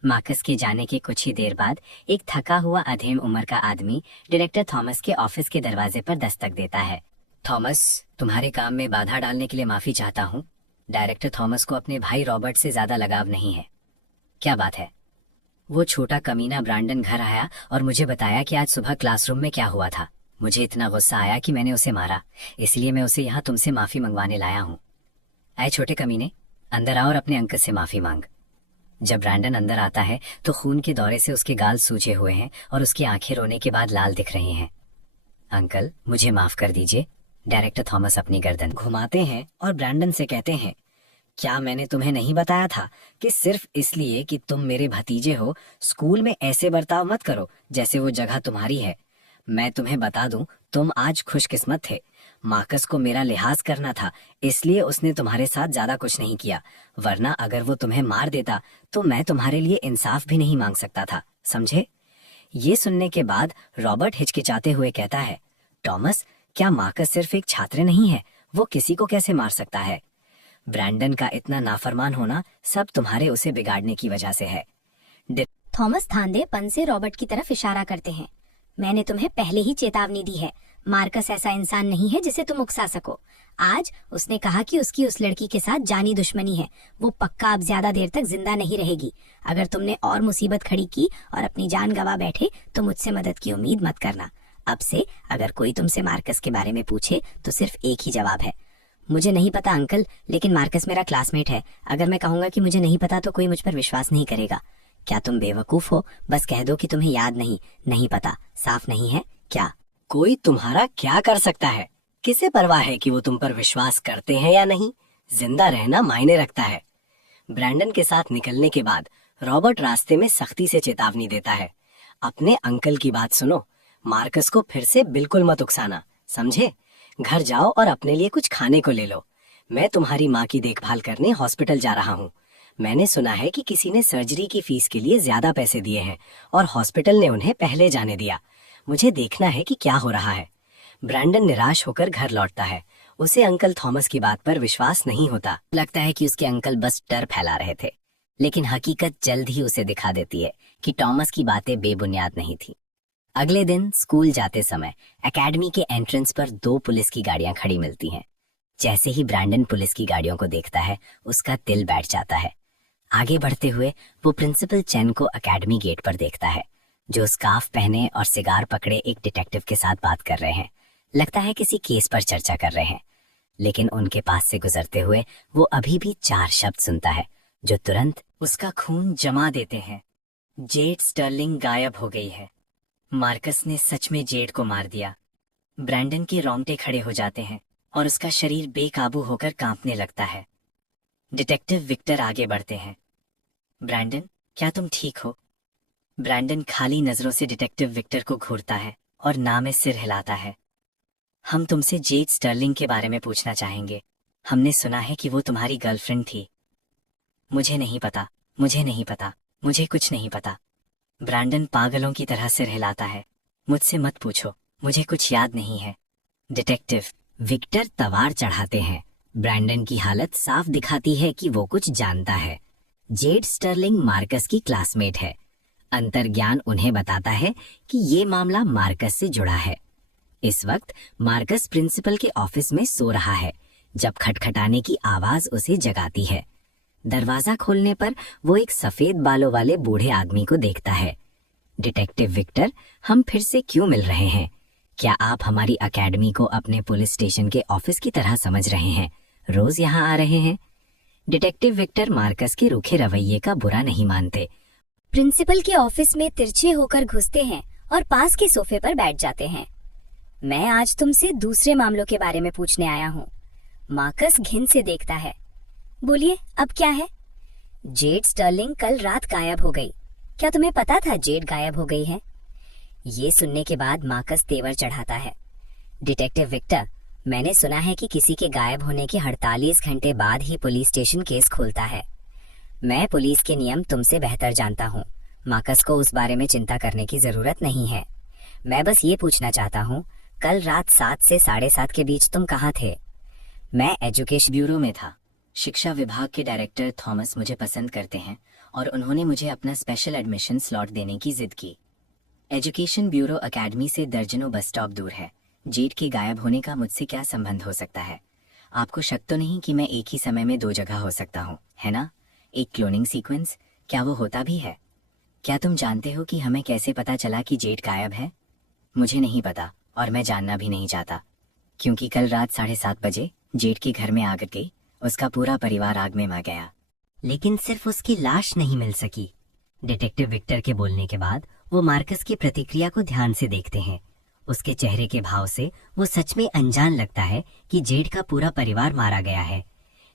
मार्कस के जाने के कुछ ही देर बाद एक थका हुआ अधेम उम्र का आदमी डायरेक्टर थॉमस के ऑफिस के दरवाजे पर दस्तक देता है। थॉमस, तुम्हारे काम में बाधा डालने के लिए माफी चाहता हूँ। डायरेक्टर थॉमस को अपने भाई रॉबर्ट से ज्यादा लगाव नहीं है। क्या बात है? वो छोटा कमीना ब्रैंडन घर आया और मुझे बताया कि आज सुबह क्लासरूम में क्या हुआ था। मुझे इतना गुस्सा आया कि मैंने उसे मारा, इसलिए मैं उसे यहाँ तुमसे माफी मंगवाने लाया हूँ। आए छोटे कमीने, अंदर आओ और अपने अंकल से माफी मांग। जब ब्रैंडन अंदर आता है तो खून के दौरे से उसके गाल सूजे हुए हैं और उसकी आंखें रोने के बाद लाल दिख रही हैं। अंकल, मुझे माफ कर दीजिए। डायरेक्टर थॉमस अपनी गर्दन घुमाते हैं और ब्रैंडन से कहते हैं, क्या मैंने तुम्हें नहीं बताया था कि सिर्फ इसलिए कि तुम मेरे भतीजे हो, स्कूल में ऐसे बर्ताव मत करो जैसे वो जगह तुम्हारी है। मैं तुम्हें बता दूं, तुम आज खुशकिस्मत थे। मार्कस को मेरा लिहाज करना था, इसलिए उसने तुम्हारे साथ ज्यादा कुछ नहीं किया, वरना अगर वो तुम्हें मार देता तो मैं तुम्हारे लिए इंसाफ भी नहीं मांग सकता था, समझे? ये सुनने के बाद रॉबर्ट हिचकिचाते हुए कहता है, टॉमस, क्या मार्कस सिर्फ एक छात्र नहीं है? वो किसी को कैसे मार सकता है? ब्रैंडन का इतना नाफरमान होना सब तुम्हारे उसे बिगाड़ने की वजह से है। थॉमस धांधेपन से रॉबर्ट की तरफ इशारा करते हैं। मैंने तुम्हें पहले ही चेतावनी दी है, मार्कस ऐसा इंसान नहीं है जिसे तुम उकसा सको। आज उसने कहा कि उसकी उस लड़की के साथ जानी दुश्मनी है। वो पक्का अब ज्यादा देर तक जिंदा नहीं रहेगी। अगर तुमने और मुसीबत खड़ी की और अपनी जान गंवा बैठे तो मुझसे मदद की उम्मीद मत करना। अब से अगर कोई तुमसे मार्कस के बारे में पूछे तो सिर्फ एक ही जवाब है, मुझे नहीं पता अंकल, लेकिन मार्कस मेरा क्लासमेट है। अगर मैं कहूंगा कि मुझे नहीं पता तो कोई मुझ पर विश्वास नहीं करेगा। क्या तुम बेवकूफ हो? बस कह दो कि तुम्हें याद नहीं, नहीं पता, साफ नहीं है क्या? कोई तुम्हारा क्या कर सकता है? किसे परवाह है कि वो तुम पर विश्वास करते हैं या नहीं? जिंदा रहना मायने रखता है। ब्रैंडन के साथ निकलने के बाद रॉबर्ट रास्ते में सख्ती से चेतावनी देता है, अपने अंकल की बात सुनो, मार्कस को फिर से बिल्कुल मत उकसाना, समझे? घर जाओ और अपने लिए कुछ खाने को ले लो। मैं तुम्हारी माँ की देखभाल करने हॉस्पिटल जा रहा हूँ। मैंने सुना है कि किसी ने सर्जरी की फीस के लिए ज्यादा पैसे दिए हैं और हॉस्पिटल ने उन्हें पहले जाने दिया। मुझे देखना है कि क्या हो रहा है। ब्रैंडन निराश होकर घर लौटता है। उसे अंकल थॉमस की बात पर विश्वास नहीं होता। लगता है कि उसके अंकल बस डर फैला रहे थे, लेकिन हकीकत जल्द ही उसे दिखा देती है कि टॉमस की बातें बेबुनियाद नहीं थी। अगले दिन स्कूल जाते समय एकेडमी के एंट्रेंस पर 2 पुलिस की गाड़ियां खड़ी मिलती हैं। जैसे ही ब्रैंडन पुलिस की गाड़ियों को देखता है, उसका दिल बैठ जाता है। आगे बढ़ते हुए वो प्रिंसिपल चेन को एकेडमी गेट पर देखता है, जो स्कार्फ पहने और सिगार पकड़े एक डिटेक्टिव के साथ बात कर रहे हैं। लगता है किसी केस पर चर्चा कर रहे हैं, लेकिन उनके पास से गुजरते हुए वो अभी भी 4 शब्द सुनता है जो तुरंत उसका खून जमा देते हैं। जेड स्टर्लिंग गायब हो गई है। मार्कस ने सच में जेड को मार दिया। ब्रैंडन के रोंगटे खड़े हो जाते हैं और उसका शरीर बेकाबू होकर कांपने लगता है। डिटेक्टिव विक्टर आगे बढ़ते हैं। ब्रैंडन, क्या तुम ठीक हो? ब्रैंडन खाली नजरों से डिटेक्टिव विक्टर को घूरता है और ना में सिर हिलाता है। हम तुमसे जेड स्टर्लिंग के बारे में पूछना चाहेंगे। हमने सुना है कि वो तुम्हारी गर्लफ्रेंड थी। मुझे नहीं पता, मुझे नहीं पता, मुझे कुछ नहीं पता। ब्रैंडन पागलों की तरह सिर हिलाता है। मुझसे मत पूछो, मुझे कुछ याद नहीं है। डिटेक्टिव विक्टर तवार चढ़ाते हैं। ब्रैंडन की हालत साफ दिखाती है कि वो कुछ जानता है। जेड स्टर्लिंग मार्कस की क्लासमेट है। अंतर्ज्ञान उन्हें बताता है कि ये मामला मार्कस से जुड़ा है। इस वक्त मार्कस प्रिंसिपल के ऑफिस में सो रहा है जब खटखटाने की आवाज उसे जगाती है। दरवाजा खोलने पर वो एक सफेद बालों वाले बूढ़े आदमी को देखता है। डिटेक्टिव विक्टर, हम फिर से क्यों मिल रहे हैं? क्या आप हमारी एकेडमी को अपने पुलिस स्टेशन के ऑफिस की तरह समझ रहे हैं? रोज यहाँ आ रहे हैं? डिटेक्टिव विक्टर मार्कस के रूखे रवैये का बुरा नहीं मानते। प्रिंसिपल के ऑफिस में तिरछे होकर घुसते हैं और पास के सोफे पर बैठ जाते हैं। मैं आज तुमसे दूसरे मामलों के बारे में पूछने आया हूँ। मार्कस घिन से देखता है। बोलिए, अब क्या है? जेड स्टर्लिंग कल रात गायब हो गई। क्या तुम्हें पता था जेड गायब हो गई है? ये सुनने के बाद मार्कस तेवर चढ़ाता है। डिटेक्टिव विक्टर, मैंने सुना है कि किसी के गायब होने के 48 घंटे बाद ही पुलिस स्टेशन केस खोलता है। मैं पुलिस के नियम तुमसे बेहतर जानता हूँ। मार्कस को उस बारे में चिंता करने की जरूरत नहीं है। मैं बस ये पूछना चाहता हूँ, कल रात 7 से 7:30 के बीच तुम कहाँ थे? मैं एजुकेशन ब्यूरो में था। शिक्षा विभाग के डायरेक्टर थॉमस मुझे पसंद करते हैं और उन्होंने मुझे अपना स्पेशल एडमिशन स्लॉट देने की जिद की। एजुकेशन ब्यूरो एकेडमी से दर्जनों बस स्टॉप दूर है। जेड के गायब होने का मुझसे क्या संबंध हो सकता है? आपको शक तो नहीं कि मैं एक ही समय में 2 जगह हो सकता हूँ, है ना? एक क्लोनिंग सीक्वेंस, क्या वो होता भी है? क्या तुम जानते हो कि हमें कैसे पता चला कि जेड गायब है? मुझे नहीं पता और मैं जानना भी नहीं चाहता, क्योंकि कल रात 7:30 बजे जेड के घर में आग गई। उसका पूरा परिवार आग में मर गया। लेकिन सिर्फ उसकी लाश नहीं मिल सकी। डिटेक्टिव विक्टर के बोलने के बाद वो मार्कस की प्रतिक्रिया को ध्यान से देखते हैं। उसके चेहरे के भाव से वो सच में अनजान लगता है कि जेड का पूरा परिवार मारा गया है।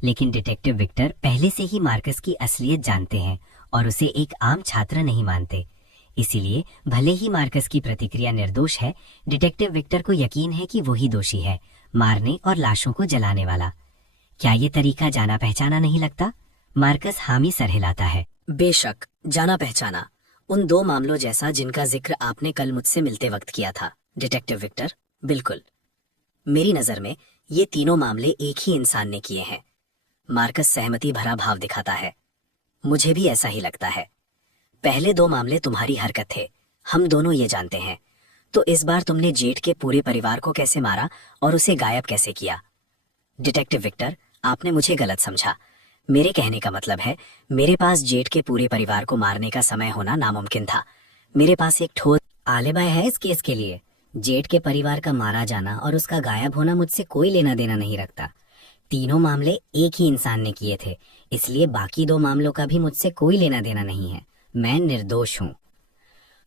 लेकिन डिटेक्टिव विक्टर पहले से ही मार्कस की असलियत जानते हैं और उसे एक आम छात्र नहीं मानते। इसीलिए भले ही मार्कस की प्रतिक्रिया निर्दोष है, डिटेक्टिव विक्टर को यकीन है कि वही दोषी है, मारने और लाशों को जलाने वाला। क्या ये तरीका जाना पहचाना नहीं लगता? मार्कस हामी सर हिलाता है। बेशक, जाना पहचाना। उन 2 मामलों जैसा जिनका जिक्र आपने कल मुझसे मिलते वक्त किया था, डिटेक्टिव विक्टर। बिल्कुल। मेरी नजर में ये तीनों मामले एक ही इंसान ने किए हैं। मार्कस सहमति भरा भाव दिखाता है। मुझे भी ऐसा ही लगता है। पहले 2 मामले तुम्हारी हरकत थे, हम दोनों ये जानते हैं। तो इस बार तुमने जेड के पूरे परिवार को कैसे मारा और उसे गायब कैसे किया? डिटेक्टिव विक्टर, आपने मुझे गलत समझा। मेरे कहने का मतलब है, मेरे पास जेड के पूरे परिवार को मारने का समय होना नामुमकिन था। मेरे पास एक ठोस आलिबा है इस केस के लिए। जेड के परिवार का मारा जाना और उसका गायब होना मुझसे कोई लेना देना नहीं रखता। तीनों मामले एक ही इंसान ने किए थे, इसलिए बाकी 2 मामलों का भी मुझसे कोई लेना देना नहीं है। मैं निर्दोष हूँ।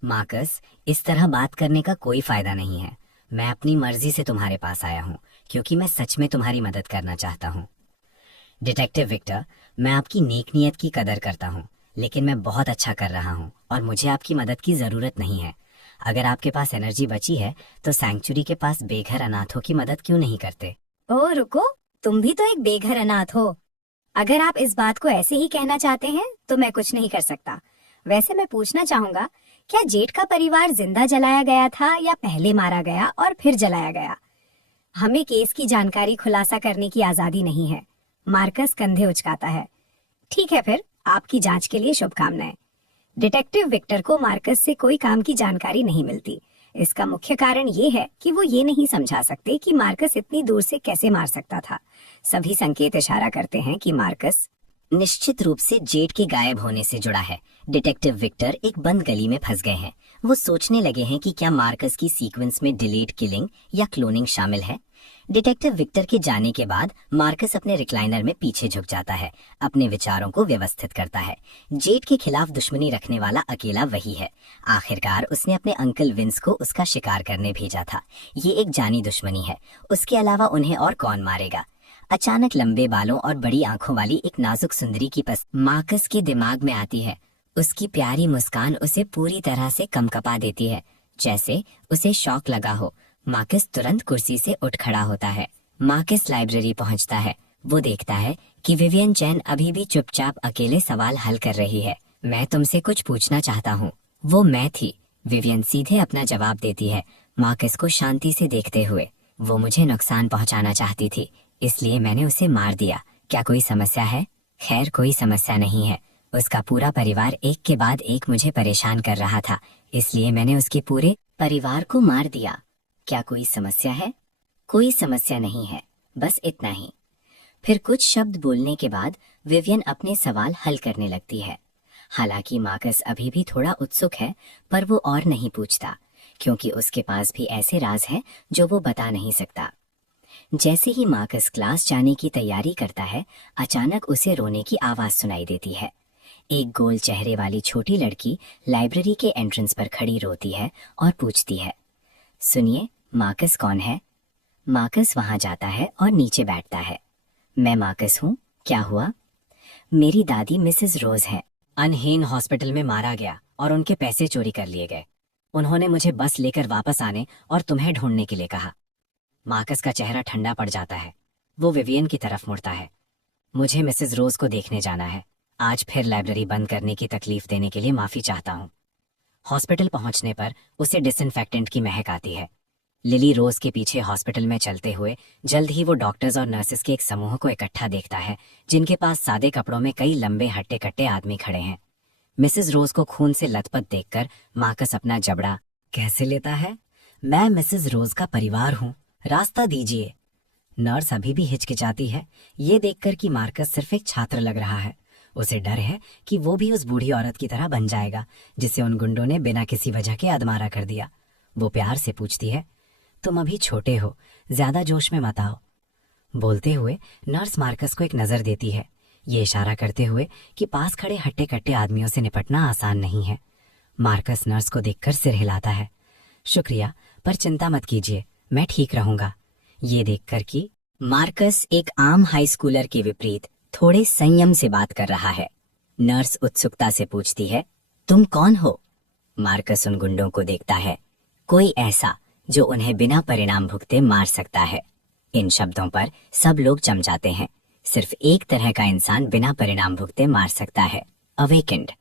मार्कस, इस तरह बात करने का कोई फायदा नहीं है। मैं अपनी मर्जी से तुम्हारे पास आया हूँ, क्योंकि मैं सच में तुम्हारी मदद करना चाहता हूँ। डिटेक्टिव विक्टर, मैं आपकी नेक नीयत की कदर करता हूँ, लेकिन मैं बहुत अच्छा कर रहा हूँ और मुझे आपकी मदद की जरूरत नहीं है। अगर आपके पास एनर्जी बची है तो सैंक्चुरी के पास बेघर अनाथों की मदद क्यों नहीं करते? ओ रुको, तुम भी तो एक बेघर अनाथ हो। अगर आप इस बात को ऐसे ही कहना चाहते हैं तो मैं कुछ नहीं कर सकता। वैसे मैं पूछना चाहूंगा, क्या जेड का परिवार जिंदा जलाया गया था या पहले मारा गया और फिर जलाया गया? हमें केस की जानकारी खुलासा करने की आजादी नहीं है। मार्कस कंधे उचकाता है। ठीक है, फिर आपकी जांच के लिए शुभकामनाएं। डिटेक्टिव विक्टर को मार्कस से कोई काम की जानकारी नहीं मिलती। इसका मुख्य कारण ये है कि वो ये नहीं समझा सकते कि मार्कस इतनी दूर से कैसे मार सकता था। सभी संकेत इशारा करते हैं कि मार्कस निश्चित रूप से जेड के गायब होने से जुड़ा है। डिटेक्टिव विक्टर एक बंद गली में फंस गए हैं। वो सोचने लगे हैं कि क्या मार्कस की सीक्वेंस में डिलीट किलिंग या क्लोनिंग शामिल है। डिटेक्टिव विक्टर के जाने के बाद मार्कस अपने रिक्लाइनर में पीछे झुक जाता है, अपने विचारों को व्यवस्थित करता है। जेड के खिलाफ दुश्मनी रखने वाला अकेला वही है। आखिरकार उसने अपने अंकल विंस को उसका शिकार करने भेजा था। ये एक जानी दुश्मनी है, उसके अलावा उन्हें और कौन मारेगा? अचानक लंबे बालों और बड़ी आंखों वाली एक नाजुक सुंदरी की पसंद मार्कस के दिमाग में आती है। उसकी प्यारी मुस्कान उसे पूरी तरह से कंपकपा देती है, जैसे उसे शौक लगा हो। मार्कस तुरंत कुर्सी से उठ खड़ा होता है। मार्कस लाइब्रेरी पहुंचता है। वो देखता है कि विवियन चैन अभी भी चुपचाप अकेले सवाल हल कर रही है। मैं तुमसे कुछ पूछना चाहता हूँ। वो मैं थी, विवियन सीधे अपना जवाब देती है, मार्कस को शांति से देखते हुए। वो मुझे नुकसान पहुंचाना चाहती थी, इसलिए मैंने उसे मार दिया। क्या कोई समस्या है? खैर, कोई समस्या नहीं है। उसका पूरा परिवार एक के बाद एक मुझे परेशान कर रहा था, इसलिए मैंने उसके पूरे परिवार को मार दिया। क्या कोई समस्या है? कोई समस्या नहीं है, बस इतना ही। फिर कुछ शब्द बोलने के बाद विवियन अपने सवाल हल करने लगती है। हालांकि मार्कस अभी भी थोड़ा उत्सुक है, पर वो और नहीं पूछता, क्योंकि उसके पास भी ऐसे राज हैं जो वो बता नहीं सकता। जैसे ही मार्कस क्लास जाने की तैयारी करता है, अचानक उसे रोने की आवाज सुनाई देती है। एक गोल चेहरे वाली छोटी लड़की लाइब्रेरी के एंट्रेंस पर खड़ी रोती है और पूछती है, सुनिए, मार्कस कौन है? मार्कस वहां जाता है और नीचे बैठता है। मैं मार्कस हूँ, क्या हुआ? मेरी दादी मिसेस रोज है। अनहेन हॉस्पिटल में मारा गया और उनके पैसे चोरी कर लिए गए। उन्होंने मुझे बस लेकर वापस आने और तुम्हें ढूंढने के लिए कहा। मार्कस का चेहरा ठंडा पड़ जाता है। वो विवियन की तरफ मुड़ता है। मुझे मिसेस रोज को देखने जाना है। आज फिर लाइब्रेरी बंद करने की तकलीफ देने के लिए माफी चाहता हूँ। हॉस्पिटल पहुंचने पर उसे डिसइंफेक्टेंट की महक आती है। लिली रोज के पीछे हॉस्पिटल में चलते हुए जल्द ही वो डॉक्टर्स और नर्सेस के एक समूह को इकट्ठा देखता है, जिनके पास सादे कपड़ों में कई लंबे हट्टे कट्टे आदमी खड़े हैं। मिसेस रोज को खून से लथपथ देखकर मार्कस अपना जबड़ा कैसे लेता है। मैं मिसेस रोज का परिवार हूँ, रास्ता दीजिए। नर्स अभी भी हिचकिचाती है, ये देखकर कि मार्कस सिर्फ एक छात्र लग रहा है। उसे डर है कि वो भी उस बूढ़ी औरत की तरह बन जाएगा जिसे उन गुंडों ने बिना किसी वजह के अधमारा कर दिया। वो प्यार से पूछती है, तुम अभी छोटे हो, ज्यादा जोश में मत आओ। बोलते हुए नर्स मार्कस को एक नजर देती है, ये इशारा करते हुए कि पास खड़े हट्टे कट्टे आदमियों से निपटना आसान नहीं है। मार्कस नर्स को देखकर सिर हिलाता है। शुक्रिया, पर चिंता मत कीजिए, मैं ठीक रहूंगा। ये देखकर कि मार्कस एक आम हाई स्कूलर के विपरीत थोड़े संयम से बात कर रहा है, नर्स उत्सुकता से पूछती है, तुम कौन हो? मार्कस उन गुंडों को देखता है, कोई ऐसा जो उन्हें बिना परिणाम भुगते मार सकता है। इन शब्दों पर सब लोग जम जाते हैं। सिर्फ एक तरह का इंसान बिना परिणाम भुगते मार सकता है, अवेकेंड।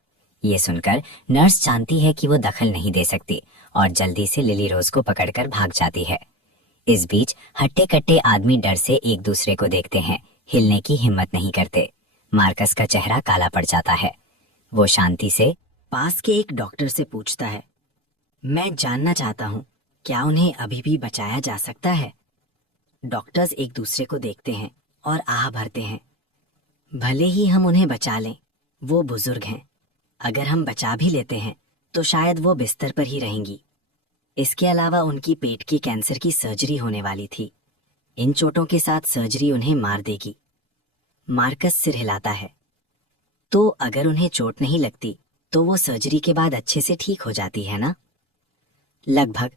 ये सुनकर नर्स जानती है कि वो दखल नहीं दे सकती और जल्दी से लिली रोज को पकड़कर भाग जाती है। इस बीच हट्टे कट्टे आदमी डर से एक दूसरे को देखते हैं, हिलने की हिम्मत नहीं करते। मार्कस का चेहरा काला पड़ जाता है। वो शांति से पास के एक डॉक्टर से पूछता है, मैं जानना चाहता हूँ, क्या उन्हें अभी भी बचाया जा सकता है? डॉक्टर्स एक दूसरे को देखते हैं और आह भरते हैं। भले ही हम उन्हें बचा लें, वो बुजुर्ग हैं। अगर हम बचा भी लेते हैं तो शायद वो बिस्तर पर ही रहेंगी। इसके अलावा उनकी पेट की कैंसर की सर्जरी होने वाली थी। इन चोटों के साथ सर्जरी उन्हें मार देगी। मार्कस सिर हिलाता है। तो अगर उन्हें चोट नहीं लगती तो वो सर्जरी के बाद अच्छे से ठीक हो जाती है ना? लगभग।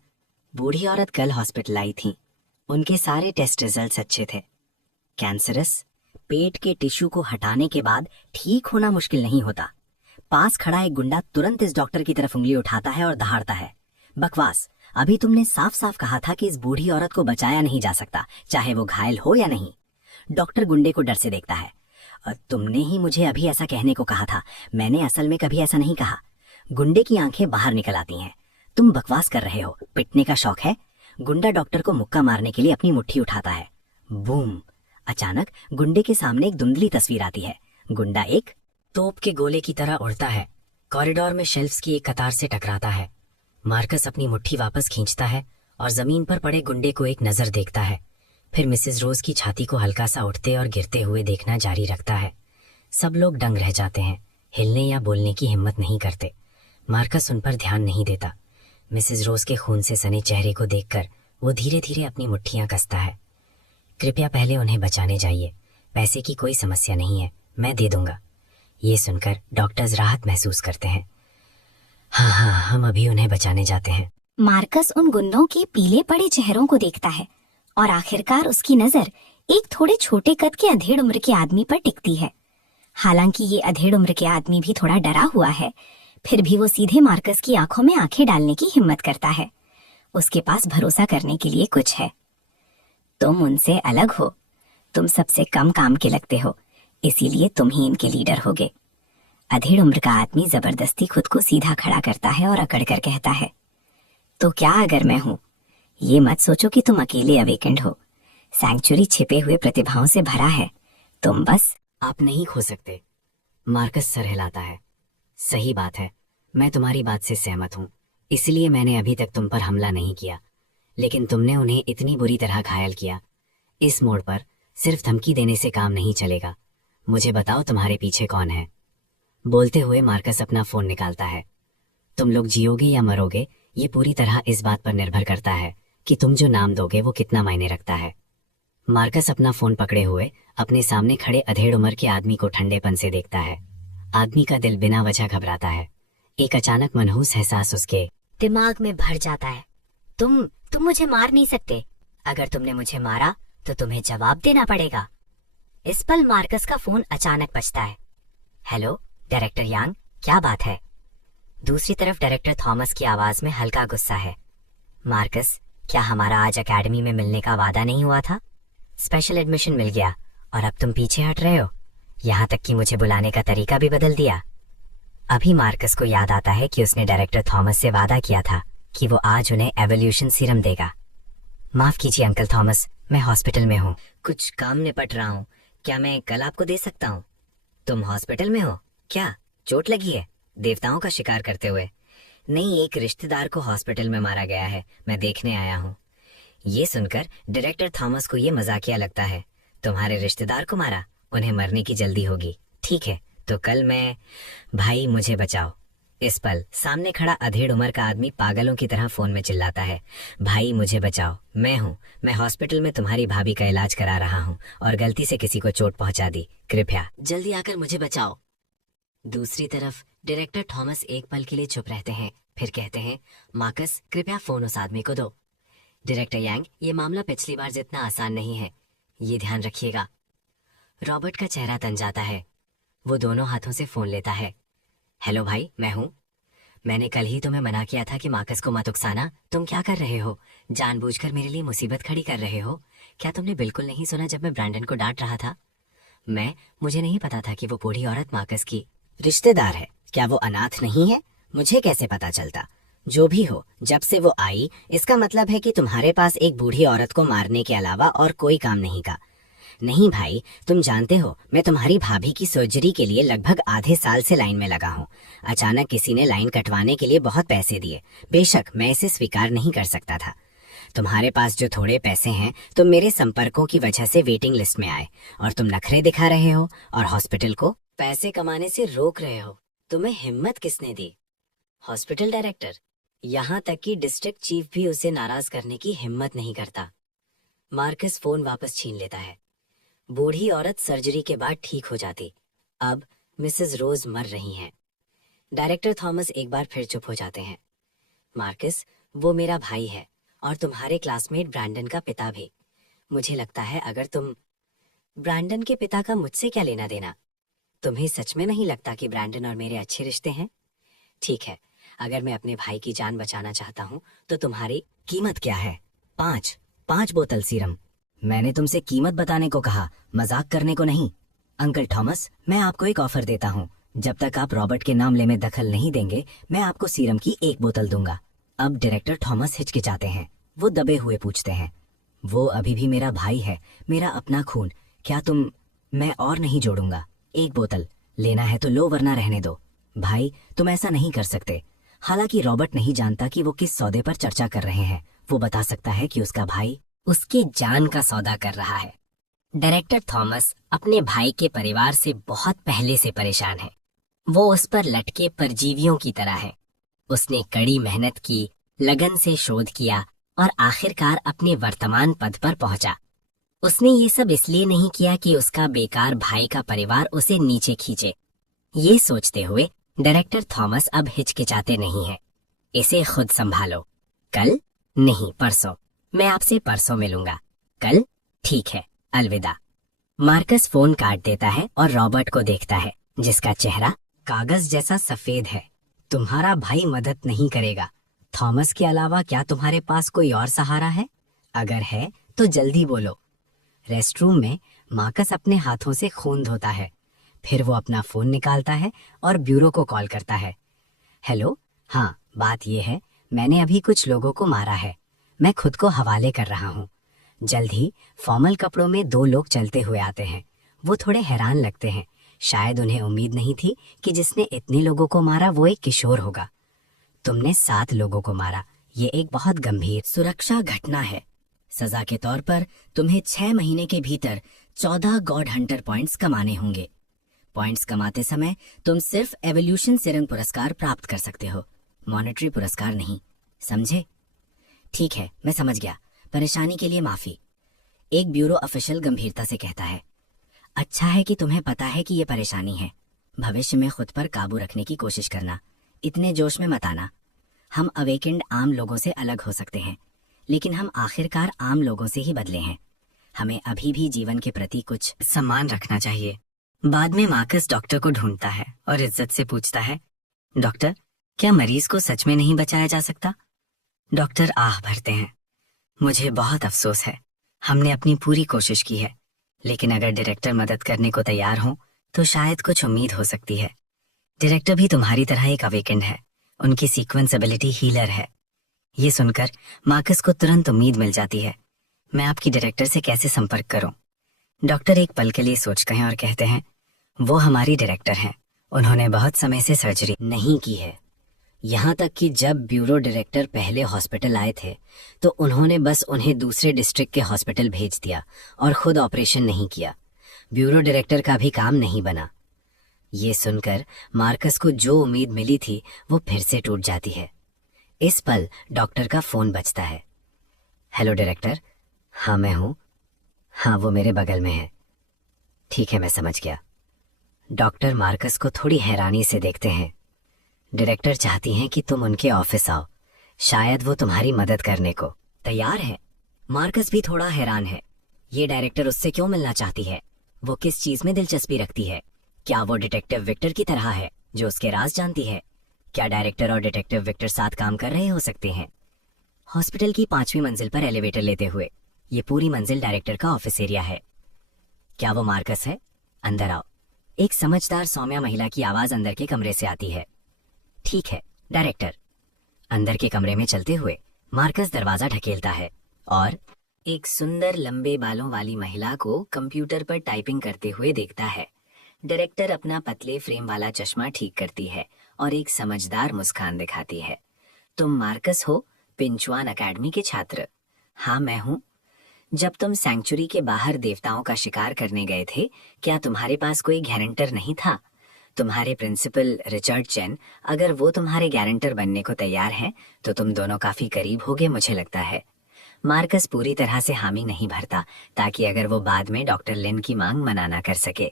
बूढ़ी औरत कल हॉस्पिटल आई थी। उनके सारे टेस्ट रिजल्ट्स अच्छे थे। कैंसरस पेट के टिश्यू को हटाने के बाद ठीक होना मुश्किल नहीं होता। पास खड़ा एक गुंडा तुरंत इस डॉक्टर की तरफ उंगली उठाता है और दहाड़ता है, बकवास। अभी तुमने साफ साफ कहा था कि इस बूढ़ी औरत को बचाया नहीं जा सकता, चाहे वो घायल हो या नहीं। डॉक्टर गुंडे को डर से देखता है। और तुमने ही मुझे अभी ऐसा कहने को कहा था, मैंने असल में कभी ऐसा नहीं कहा। गुंडे की आंखें बाहर निकल आती हैं। तुम बकवास कर रहे हो, पिटने का शौक है? गुंडा डॉक्टर को मुक्का मारने के लिए अपनी मुट्ठी उठाता है। बूम! अचानक गुंडे के सामने एक धुंधली तस्वीर आती है। गुंडा एक तोप के गोले की तरह उड़ता है, कॉरिडोर में शेल्फ्स की एक कतार से टकराता है। मार्कस अपनी मुट्ठी वापस खींचता है और जमीन पर पड़े गुंडे को एक नजर देखता है, फिर मिसेस रोज की छाती को हल्का सा उठते और गिरते हुए देखना जारी रखता है। सब लोग दंग रह जाते हैं, हिलने या बोलने की हिम्मत नहीं करते। मार्कस उन पर ध्यान नहीं देता। मिसेस रोज के खून से सने चेहरे को देखकर वो धीरे धीरे अपनी मुट्ठियां कसता है। कृपया पहले उन्हें बचाने जाइए, पैसे की कोई समस्या नहीं है, मैं दे दूंगा। ये सुनकर डॉक्टर्स राहत महसूस करते हैं। हाँ, हम अभी उन्हें बचाने जाते हैं। मार्कस उन गुंडों के पीले पड़े चेहरों को देखता है और आखिरकार उसकी नजर एक थोड़े छोटे कद के अधेड़ उम्र के आदमी पर टिकती है। हालांकि ये अधेड़ उम्र के आदमी भी थोड़ा डरा हुआ है, फिर भी वो सीधे मार्कस की आंखों में आंखें डालने की हिम्मत करता है। उसके पास भरोसा करने के लिए कुछ है। तुम उनसे अलग हो, तुम सबसे कम काम के लगते हो, इसीलिए तुम ही इनके लीडर होगे। अधेड़ उम्र का आदमी जबरदस्ती खुद को सीधा खड़ा करता है और अकड़कर कहता है, तो क्या अगर मैं हूं? ये मत सोचो कि तुम अकेले अवेकेंड हो। सैंक्चुरी छिपे हुए प्रतिभाओं से भरा है। तुम बस आप नहीं खो सकते। मार्कस सर हिलाता है। सही बात है, मैं तुम्हारी बात से सहमत हूँ, इसलिए मैंने अभी तक तुम पर हमला नहीं किया। लेकिन तुमने उन्हें इतनी बुरी तरह घायल किया। इस मोड़ पर सिर्फ धमकी देने से काम नहीं चलेगा। मुझे बताओ तुम्हारे पीछे कौन है? बोलते हुए मार्कस अपना फोन निकालता है। तुम लोग जियोगे या मरोगे, ये पूरी तरह इस बात पर निर्भर करता है कि तुम जो नाम दोगे वो कितना मायने रखता है। मार्कस अपना फोन पकड़े हुए अपने सामने खड़े अधेड़ उम्र के आदमी को ठंडेपन से देखता है। आदमी का दिल बिना वजह घबराता है। एक अचानक मनहूस एहसास उसके दिमाग में भर जाता है। तुम मुझे मार नहीं सकते। अगर तुमने मुझे मारा तो तुम्हें जवाब देना पड़ेगा। इस पल मार्कस का फोन अचानक बजता है। हेलो डायरेक्टर यांग, क्या बात है? दूसरी तरफ डायरेक्टर थॉमस की आवाज में हल्का गुस्सा है। मार्कस, क्या हमारा आज एकेडमी में मिलने का वादा नहीं हुआ था? स्पेशल एडमिशन मिल गया और अब तुम पीछे हट रहे हो। यहाँ तक कि मुझे बुलाने का तरीका भी बदल दिया। अभी मार्कस को याद आता है कि उसने डायरेक्टर थॉमस से वादा किया था कि वो आज उन्हें एवोल्यूशन सीरम देगा। माफ कीजिए अंकल थॉमस, मैं हॉस्पिटल में हूँ। कुछ काम निपट रहा हूँ, क्या मैं कल आपको दे सकता हूँ? तुम हॉस्पिटल में हो क्या? चोट लगी है देवताओं का शिकार करते हुए? नहीं, एक रिश्तेदार को हॉस्पिटल में मारा गया है, मैं देखने आया हूँ। ये सुनकर डायरेक्टर थॉमस को ये मजाकिया लगता है। तुम्हारे रिश्तेदार को मारा? उन्हें मरने की जल्दी होगी। ठीक है, तो कल मैं भाई मुझे बचाओ। इस पल सामने खड़ा अधेड़ उम्र का आदमी पागलों की तरह फोन में चिल्लाता है, भाई मुझे बचाओ, मैं हॉस्पिटल में तुम्हारी भाभी का इलाज करा रहा हूँ और गलती से किसी को चोट पहुंचा दी, कृपया जल्दी आकर मुझे बचाओ। दूसरी तरफ डायरेक्टर थॉमस एक पल के लिए चुप रहते हैं, फिर कहते हैं, मार्कस कृपया फोन उस आदमी को दो। डायरेक्टर यांग, ये मामला पिछली बार जितना आसान नहीं है, ये ध्यान रखिएगा। रॉबर्ट का चेहरा तन जाता है। वो दोनों हाथों से फोन लेता है। हेलो भाई, मैं हूँ। मैंने कल ही तुम्हें मना किया था कि मार्कस को मत उकसाना। तुम क्या कर रहे हो? जानबूझकर मेरे लिए मुसीबत खड़ी कर रहे हो। क्या तुमने बिल्कुल नहीं सुना जब मैं ब्रैंडन को डांट रहा था? मुझे नहीं पता था कि वो बूढ़ी औरत मार्कस की रिश्तेदार है। क्या वो अनाथ नहीं है? मुझे कैसे पता चलता? जो भी हो, जब से वो आई, इसका मतलब है कि तुम्हारे पास एक बूढ़ी औरत को मारने के अलावा और कोई काम नहीं का। नहीं भाई, तुम जानते हो मैं तुम्हारी भाभी की सर्जरी के लिए लगभग आधे साल से लाइन में लगा हूँ। अचानक किसी ने लाइन कटवाने के लिए बहुत पैसे दिए। बेशक मैं इसे स्वीकार नहीं कर सकता था। तुम्हारे पास जो थोड़े पैसे हैं, तुम मेरे संपर्कों की वजह से वेटिंग लिस्ट में आए और तुम नखरे दिखा रहे हो और हॉस्पिटल को पैसे कमाने से रोक रहे हो। तुम्हें हिम्मत किसने दी? Hospital director. यहाँ तक कि डिस्ट्रिक्ट चीफ भी उसे नाराज करने की हिम्मत नहीं करता। मार्कस फोन वापस छीन लेता है। बूढ़ी औरत सर्जरी के बाद ठीक हो जाती। अब मिसेस रोज मर रही हैं। डायरेक्टर थॉमस एक बार फिर चुप हो जाते हैं। मार्कस, वो मेरा भाई है और तुम्हारे क्लासमेट ब्रैंडन का पिता भी। मुझे लगता है अगर तुम ब्रैंडन के पिता का मुझसे क्या लेना देना? तुम्हें सच में नहीं लगता कि ब्रैंडन और मेरे अच्छे रिश्ते हैं? ठीक है, अगर मैं अपने भाई की जान बचाना चाहता हूँ तो तुम्हारी कीमत क्या है? 5 बोतल सीरम। मैंने तुमसे कीमत बताने को कहा, मजाक करने को नहीं। अंकल थॉमस, मैं आपको एक ऑफर देता हूँ। जब तक आप रॉबर्ट के मामले में दखल नहीं देंगे, मैं आपको सीरम की 1 बोतल दूंगा। अब डायरेक्टर थॉमस हिचकिचाते हैं। वो दबे हुए पूछते हैं, वो अभी भी मेरा भाई है, मेरा अपना खून। क्या तुम? मैं और नहीं जोड़ूंगा। 1 बोतल लेना है तो लो, वरना रहने दो। भाई, तुम ऐसा नहीं कर सकते। हालांकि रॉबर्ट नहीं जानता कि वो किस सौदे पर चर्चा कर रहे हैं। वो बता सकता है कि उसका भाई उसकी जान का सौदा कर रहा है। डायरेक्टर थॉमस अपने भाई के परिवार से बहुत पहले से परेशान है। वो उस पर लटके परजीवियों की तरह है। उसने कड़ी मेहनत की, लगन से शोध किया और आखिरकार अपने वर्तमान पद पर पहुंचा। उसने ये सब इसलिए नहीं किया कि उसका बेकार भाई का परिवार उसे नीचे खींचे। ये सोचते हुए डायरेक्टर थॉमस अब हिचकिचाते नहीं है। इसे खुद संभालो। कल नहीं, परसों। मैं आपसे परसों मिलूंगा। कल? ठीक है, अलविदा। मार्कस फोन काट देता है और रॉबर्ट को देखता है, जिसका चेहरा कागज जैसा सफेद है। तुम्हारा भाई मदद नहीं करेगा। थॉमस के अलावा क्या तुम्हारे पास कोई और सहारा है? अगर है तो जल्दी बोलो। रेस्टरूम में मार्कस अपने हाथों से खून धोता है। फिर वो अपना फोन निकालता है और ब्यूरो को कॉल करता है। हेलो, हाँ, बात ये है, मैंने अभी कुछ लोगों को मारा है। मैं खुद को हवाले कर रहा हूँ। जल्द ही फॉर्मल कपड़ों में 2 लोग चलते हुए आते हैं। वो थोड़े हैरान लगते हैं। शायद उन्हें उम्मीद नहीं थी कि जिसने इतने लोगों को मारा वो एक किशोर होगा। तुमने 7 लोगों को मारा। ये एक बहुत गंभीर सुरक्षा घटना है। सजा के तौर पर तुम्हें 6 महीने के भीतर 14 गॉड हंटर पॉइंट्स कमाने होंगे। पॉइंट्स कमाते समय तुम सिर्फ एवोल्यूशन सिरंग पुरस्कार प्राप्त कर सकते हो, मॉनेटरी पुरस्कार नहीं। समझे? ठीक है, मैं समझ गया। परेशानी के लिए माफी। एक ब्यूरो ऑफिशियल गंभीरता से कहता है। अच्छा है कि तुम्हें पता है कि ये परेशानी है। भविष्य में खुद पर काबू रखने की कोशिश करना। इतने जोश में मत आना। हम अवेकेंड आम लोगों से अलग हो सकते हैं, लेकिन हम आखिरकार आम लोगों से ही बदले हैं। हमें अभी भी जीवन के प्रति कुछ सम्मान रखना चाहिए। बाद में मार्कस डॉक्टर को ढूंढता है और इज्जत से पूछता है, डॉक्टर, क्या मरीज को सच में नहीं बचाया जा सकता? डॉक्टर आह भरते हैं। मुझे बहुत अफसोस है। हमने अपनी पूरी कोशिश की है, लेकिन अगर डायरेक्टर मदद करने को तैयार हो तो शायद कुछ उम्मीद हो सकती है। डायरेक्टर भी तुम्हारी तरह एक अवेकेंड है। उनकी सीक्वेंस एबिलिटी हीलर है। ये सुनकर मार्कस को तुरंत उम्मीद मिल जाती है। मैं आपकी डायरेक्टर से कैसे संपर्क करूं? डॉक्टर एक पल के लिए सोचते हैं और कहते हैं, वो हमारी डायरेक्टर हैं। उन्होंने बहुत समय से सर्जरी नहीं की है। यहाँ तक कि जब ब्यूरो डायरेक्टर पहले हॉस्पिटल आए थे तो उन्होंने बस उन्हें दूसरे डिस्ट्रिक्ट के हॉस्पिटल भेज दिया और खुद ऑपरेशन नहीं किया। ब्यूरो डायरेक्टर का भी काम नहीं बना। ये सुनकर मार्कस को जो उम्मीद मिली थी वो फिर से टूट जाती है। इस पल डॉक्टर का फोन बजता है। Hello director. हाँ मैं हूँ। हाँ वो मेरे बगल में है। ठीक है मैं समझ गया। डॉक्टर मार्कस को थोड़ी हैरानी से देखते हैं। डायरेक्टर चाहती हैं कि तुम उनके ऑफिस आओ, शायद वो तुम्हारी मदद करने को तैयार है। मार्कस भी थोड़ा हैरान है। ये डायरेक्टर उससे क्यों मिलना चाहती है? वो किस चीज में दिलचस्पी रखती है? क्या वो डिटेक्टिव विक्टर की तरह है जो उसके राज जानती है? क्या डायरेक्टर और डिटेक्टिव विक्टर साथ काम कर रहे हो सकते हैं? हॉस्पिटल की 5वीं मंजिल पर एलिवेटर लेते हुए, ये पूरी मंजिल डायरेक्टर का ऑफिस एरिया है। क्या वो मार्कस है? अंदर आओ। एक समझदार सौम्या महिला की आवाज अंदर के कमरे से आती है। ठीक है डायरेक्टर। अंदर के कमरे में चलते हुए मार्कस दरवाजा ढकेलता है और एक सुंदर लंबे बालों वाली महिला को कंप्यूटर पर टाइपिंग करते हुए देखता है। डायरेक्टर अपना पतले फ्रेम वाला चश्मा ठीक करती है और एक समझदार मुस्कान दिखाती है। तुम मार्कस हो, पिंचुआन एकेडमी के छात्र? हाँ मैं हूँ। जब तुम सैंक्चुरी के बाहर देवताओं का शिकार करने गए थे, क्या तुम्हारे पास कोई गारंटर नहीं था? तुम्हारे प्रिंसिपल रिचर्ड चेन, अगर वो तुम्हारे गारंटर बनने को तैयार हैं, तो तुम दोनों काफी करीब होगे मुझे लगता है। मार्कस पूरी तरह से हामी नहीं भरता ताकि अगर वो बाद में डॉक्टर लिन की मांग मना ना कर सके।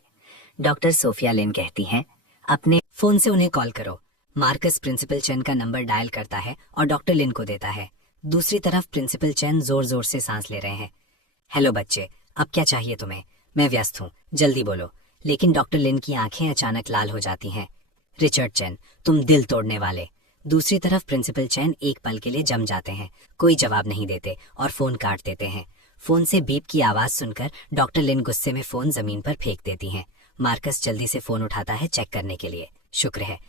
डॉक्टर सोफिया लिन कहती हैं, अपने फोन से उन्हें कॉल करो। मार्कस प्रिंसिपल चेन का नंबर डायल करता है और डॉक्टर लिन को देता है। दूसरी तरफ प्रिंसिपल चेन जोर जोर से सांस ले रहे हैं। हेलो बच्चे, अब क्या चाहिए तुम्हें? मैं व्यस्त हूँ, जल्दी बोलो। लेकिन डॉक्टर लिन की आंखें अचानक लाल हो जाती हैं। रिचर्ड चेन, तुम दिल तोड़ने वाले। दूसरी तरफ प्रिंसिपल चेन एक पल के लिए जम जाते हैं, कोई जवाब नहीं देते और फोन काट देते हैं। फोन से बीप की आवाज सुनकर डॉक्टर लिन गुस्से में फोन जमीन पर फेंक देती हैं। मार्कस जल्दी से फोन उठाता है चेक करने के लिए। शुक्र है,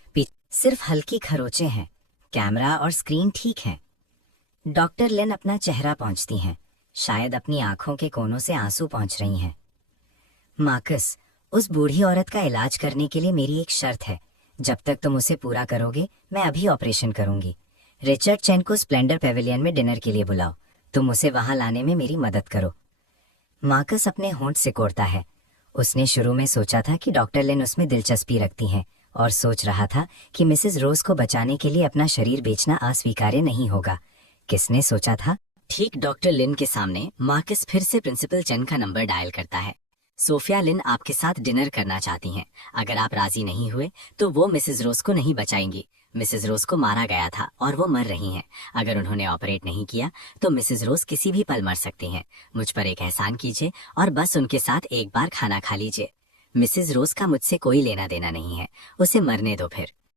सिर्फ हल्की खरोंचे हैं, कैमरा और स्क्रीन ठीक है। डॉक्टर लिन अपना चेहरा पोंछती हैं, शायद अपनी आंखों के कोनों से आंसू पहुंच रही हैं। मार्कस, उस बूढ़ी औरत का इलाज करने के लिए मेरी एक शर्त है। जब तक तुम उसे पूरा करोगे, मैं अभी ऑपरेशन करूंगी। रिचर्ड चेन को स्प्लेंडर पेविलियन में डिनर के लिए बुलाओ। तुम उसे वहां लाने में मेरी मदद करो। मार्कस अपने होंठ सिकोड़ता है। उसने शुरू में सोचा था कि डॉक्टर लिन उसमें दिलचस्पी रखती हैं और सोच रहा था कि मिसेस रोज को बचाने के लिए अपना शरीर बेचना अस्वीकार्य नहीं होगा। किसने सोचा था? ठीक डॉक्टर लिन के सामने मार्कस फिर से प्रिंसिपल चेन का नंबर डायल करता है। सोफिया लिन आपके साथ डिनर करना चाहती हैं। अगर आप राजी नहीं हुए तो वो मिसेस रोज को नहीं बचाएंगी। मिसेस रोज को मारा गया था और वो मर रही हैं। अगर उन्होंने ऑपरेट नहीं किया तो मिसेस रोज किसी भी पल मर सकती हैं। मुझ पर एक एहसान कीजिए और बस उनके साथ एक बार खाना खा लीजिए। मिसेस रोज का मुझसे कोई लेना देना नहीं है, उसे मरने दो फिर।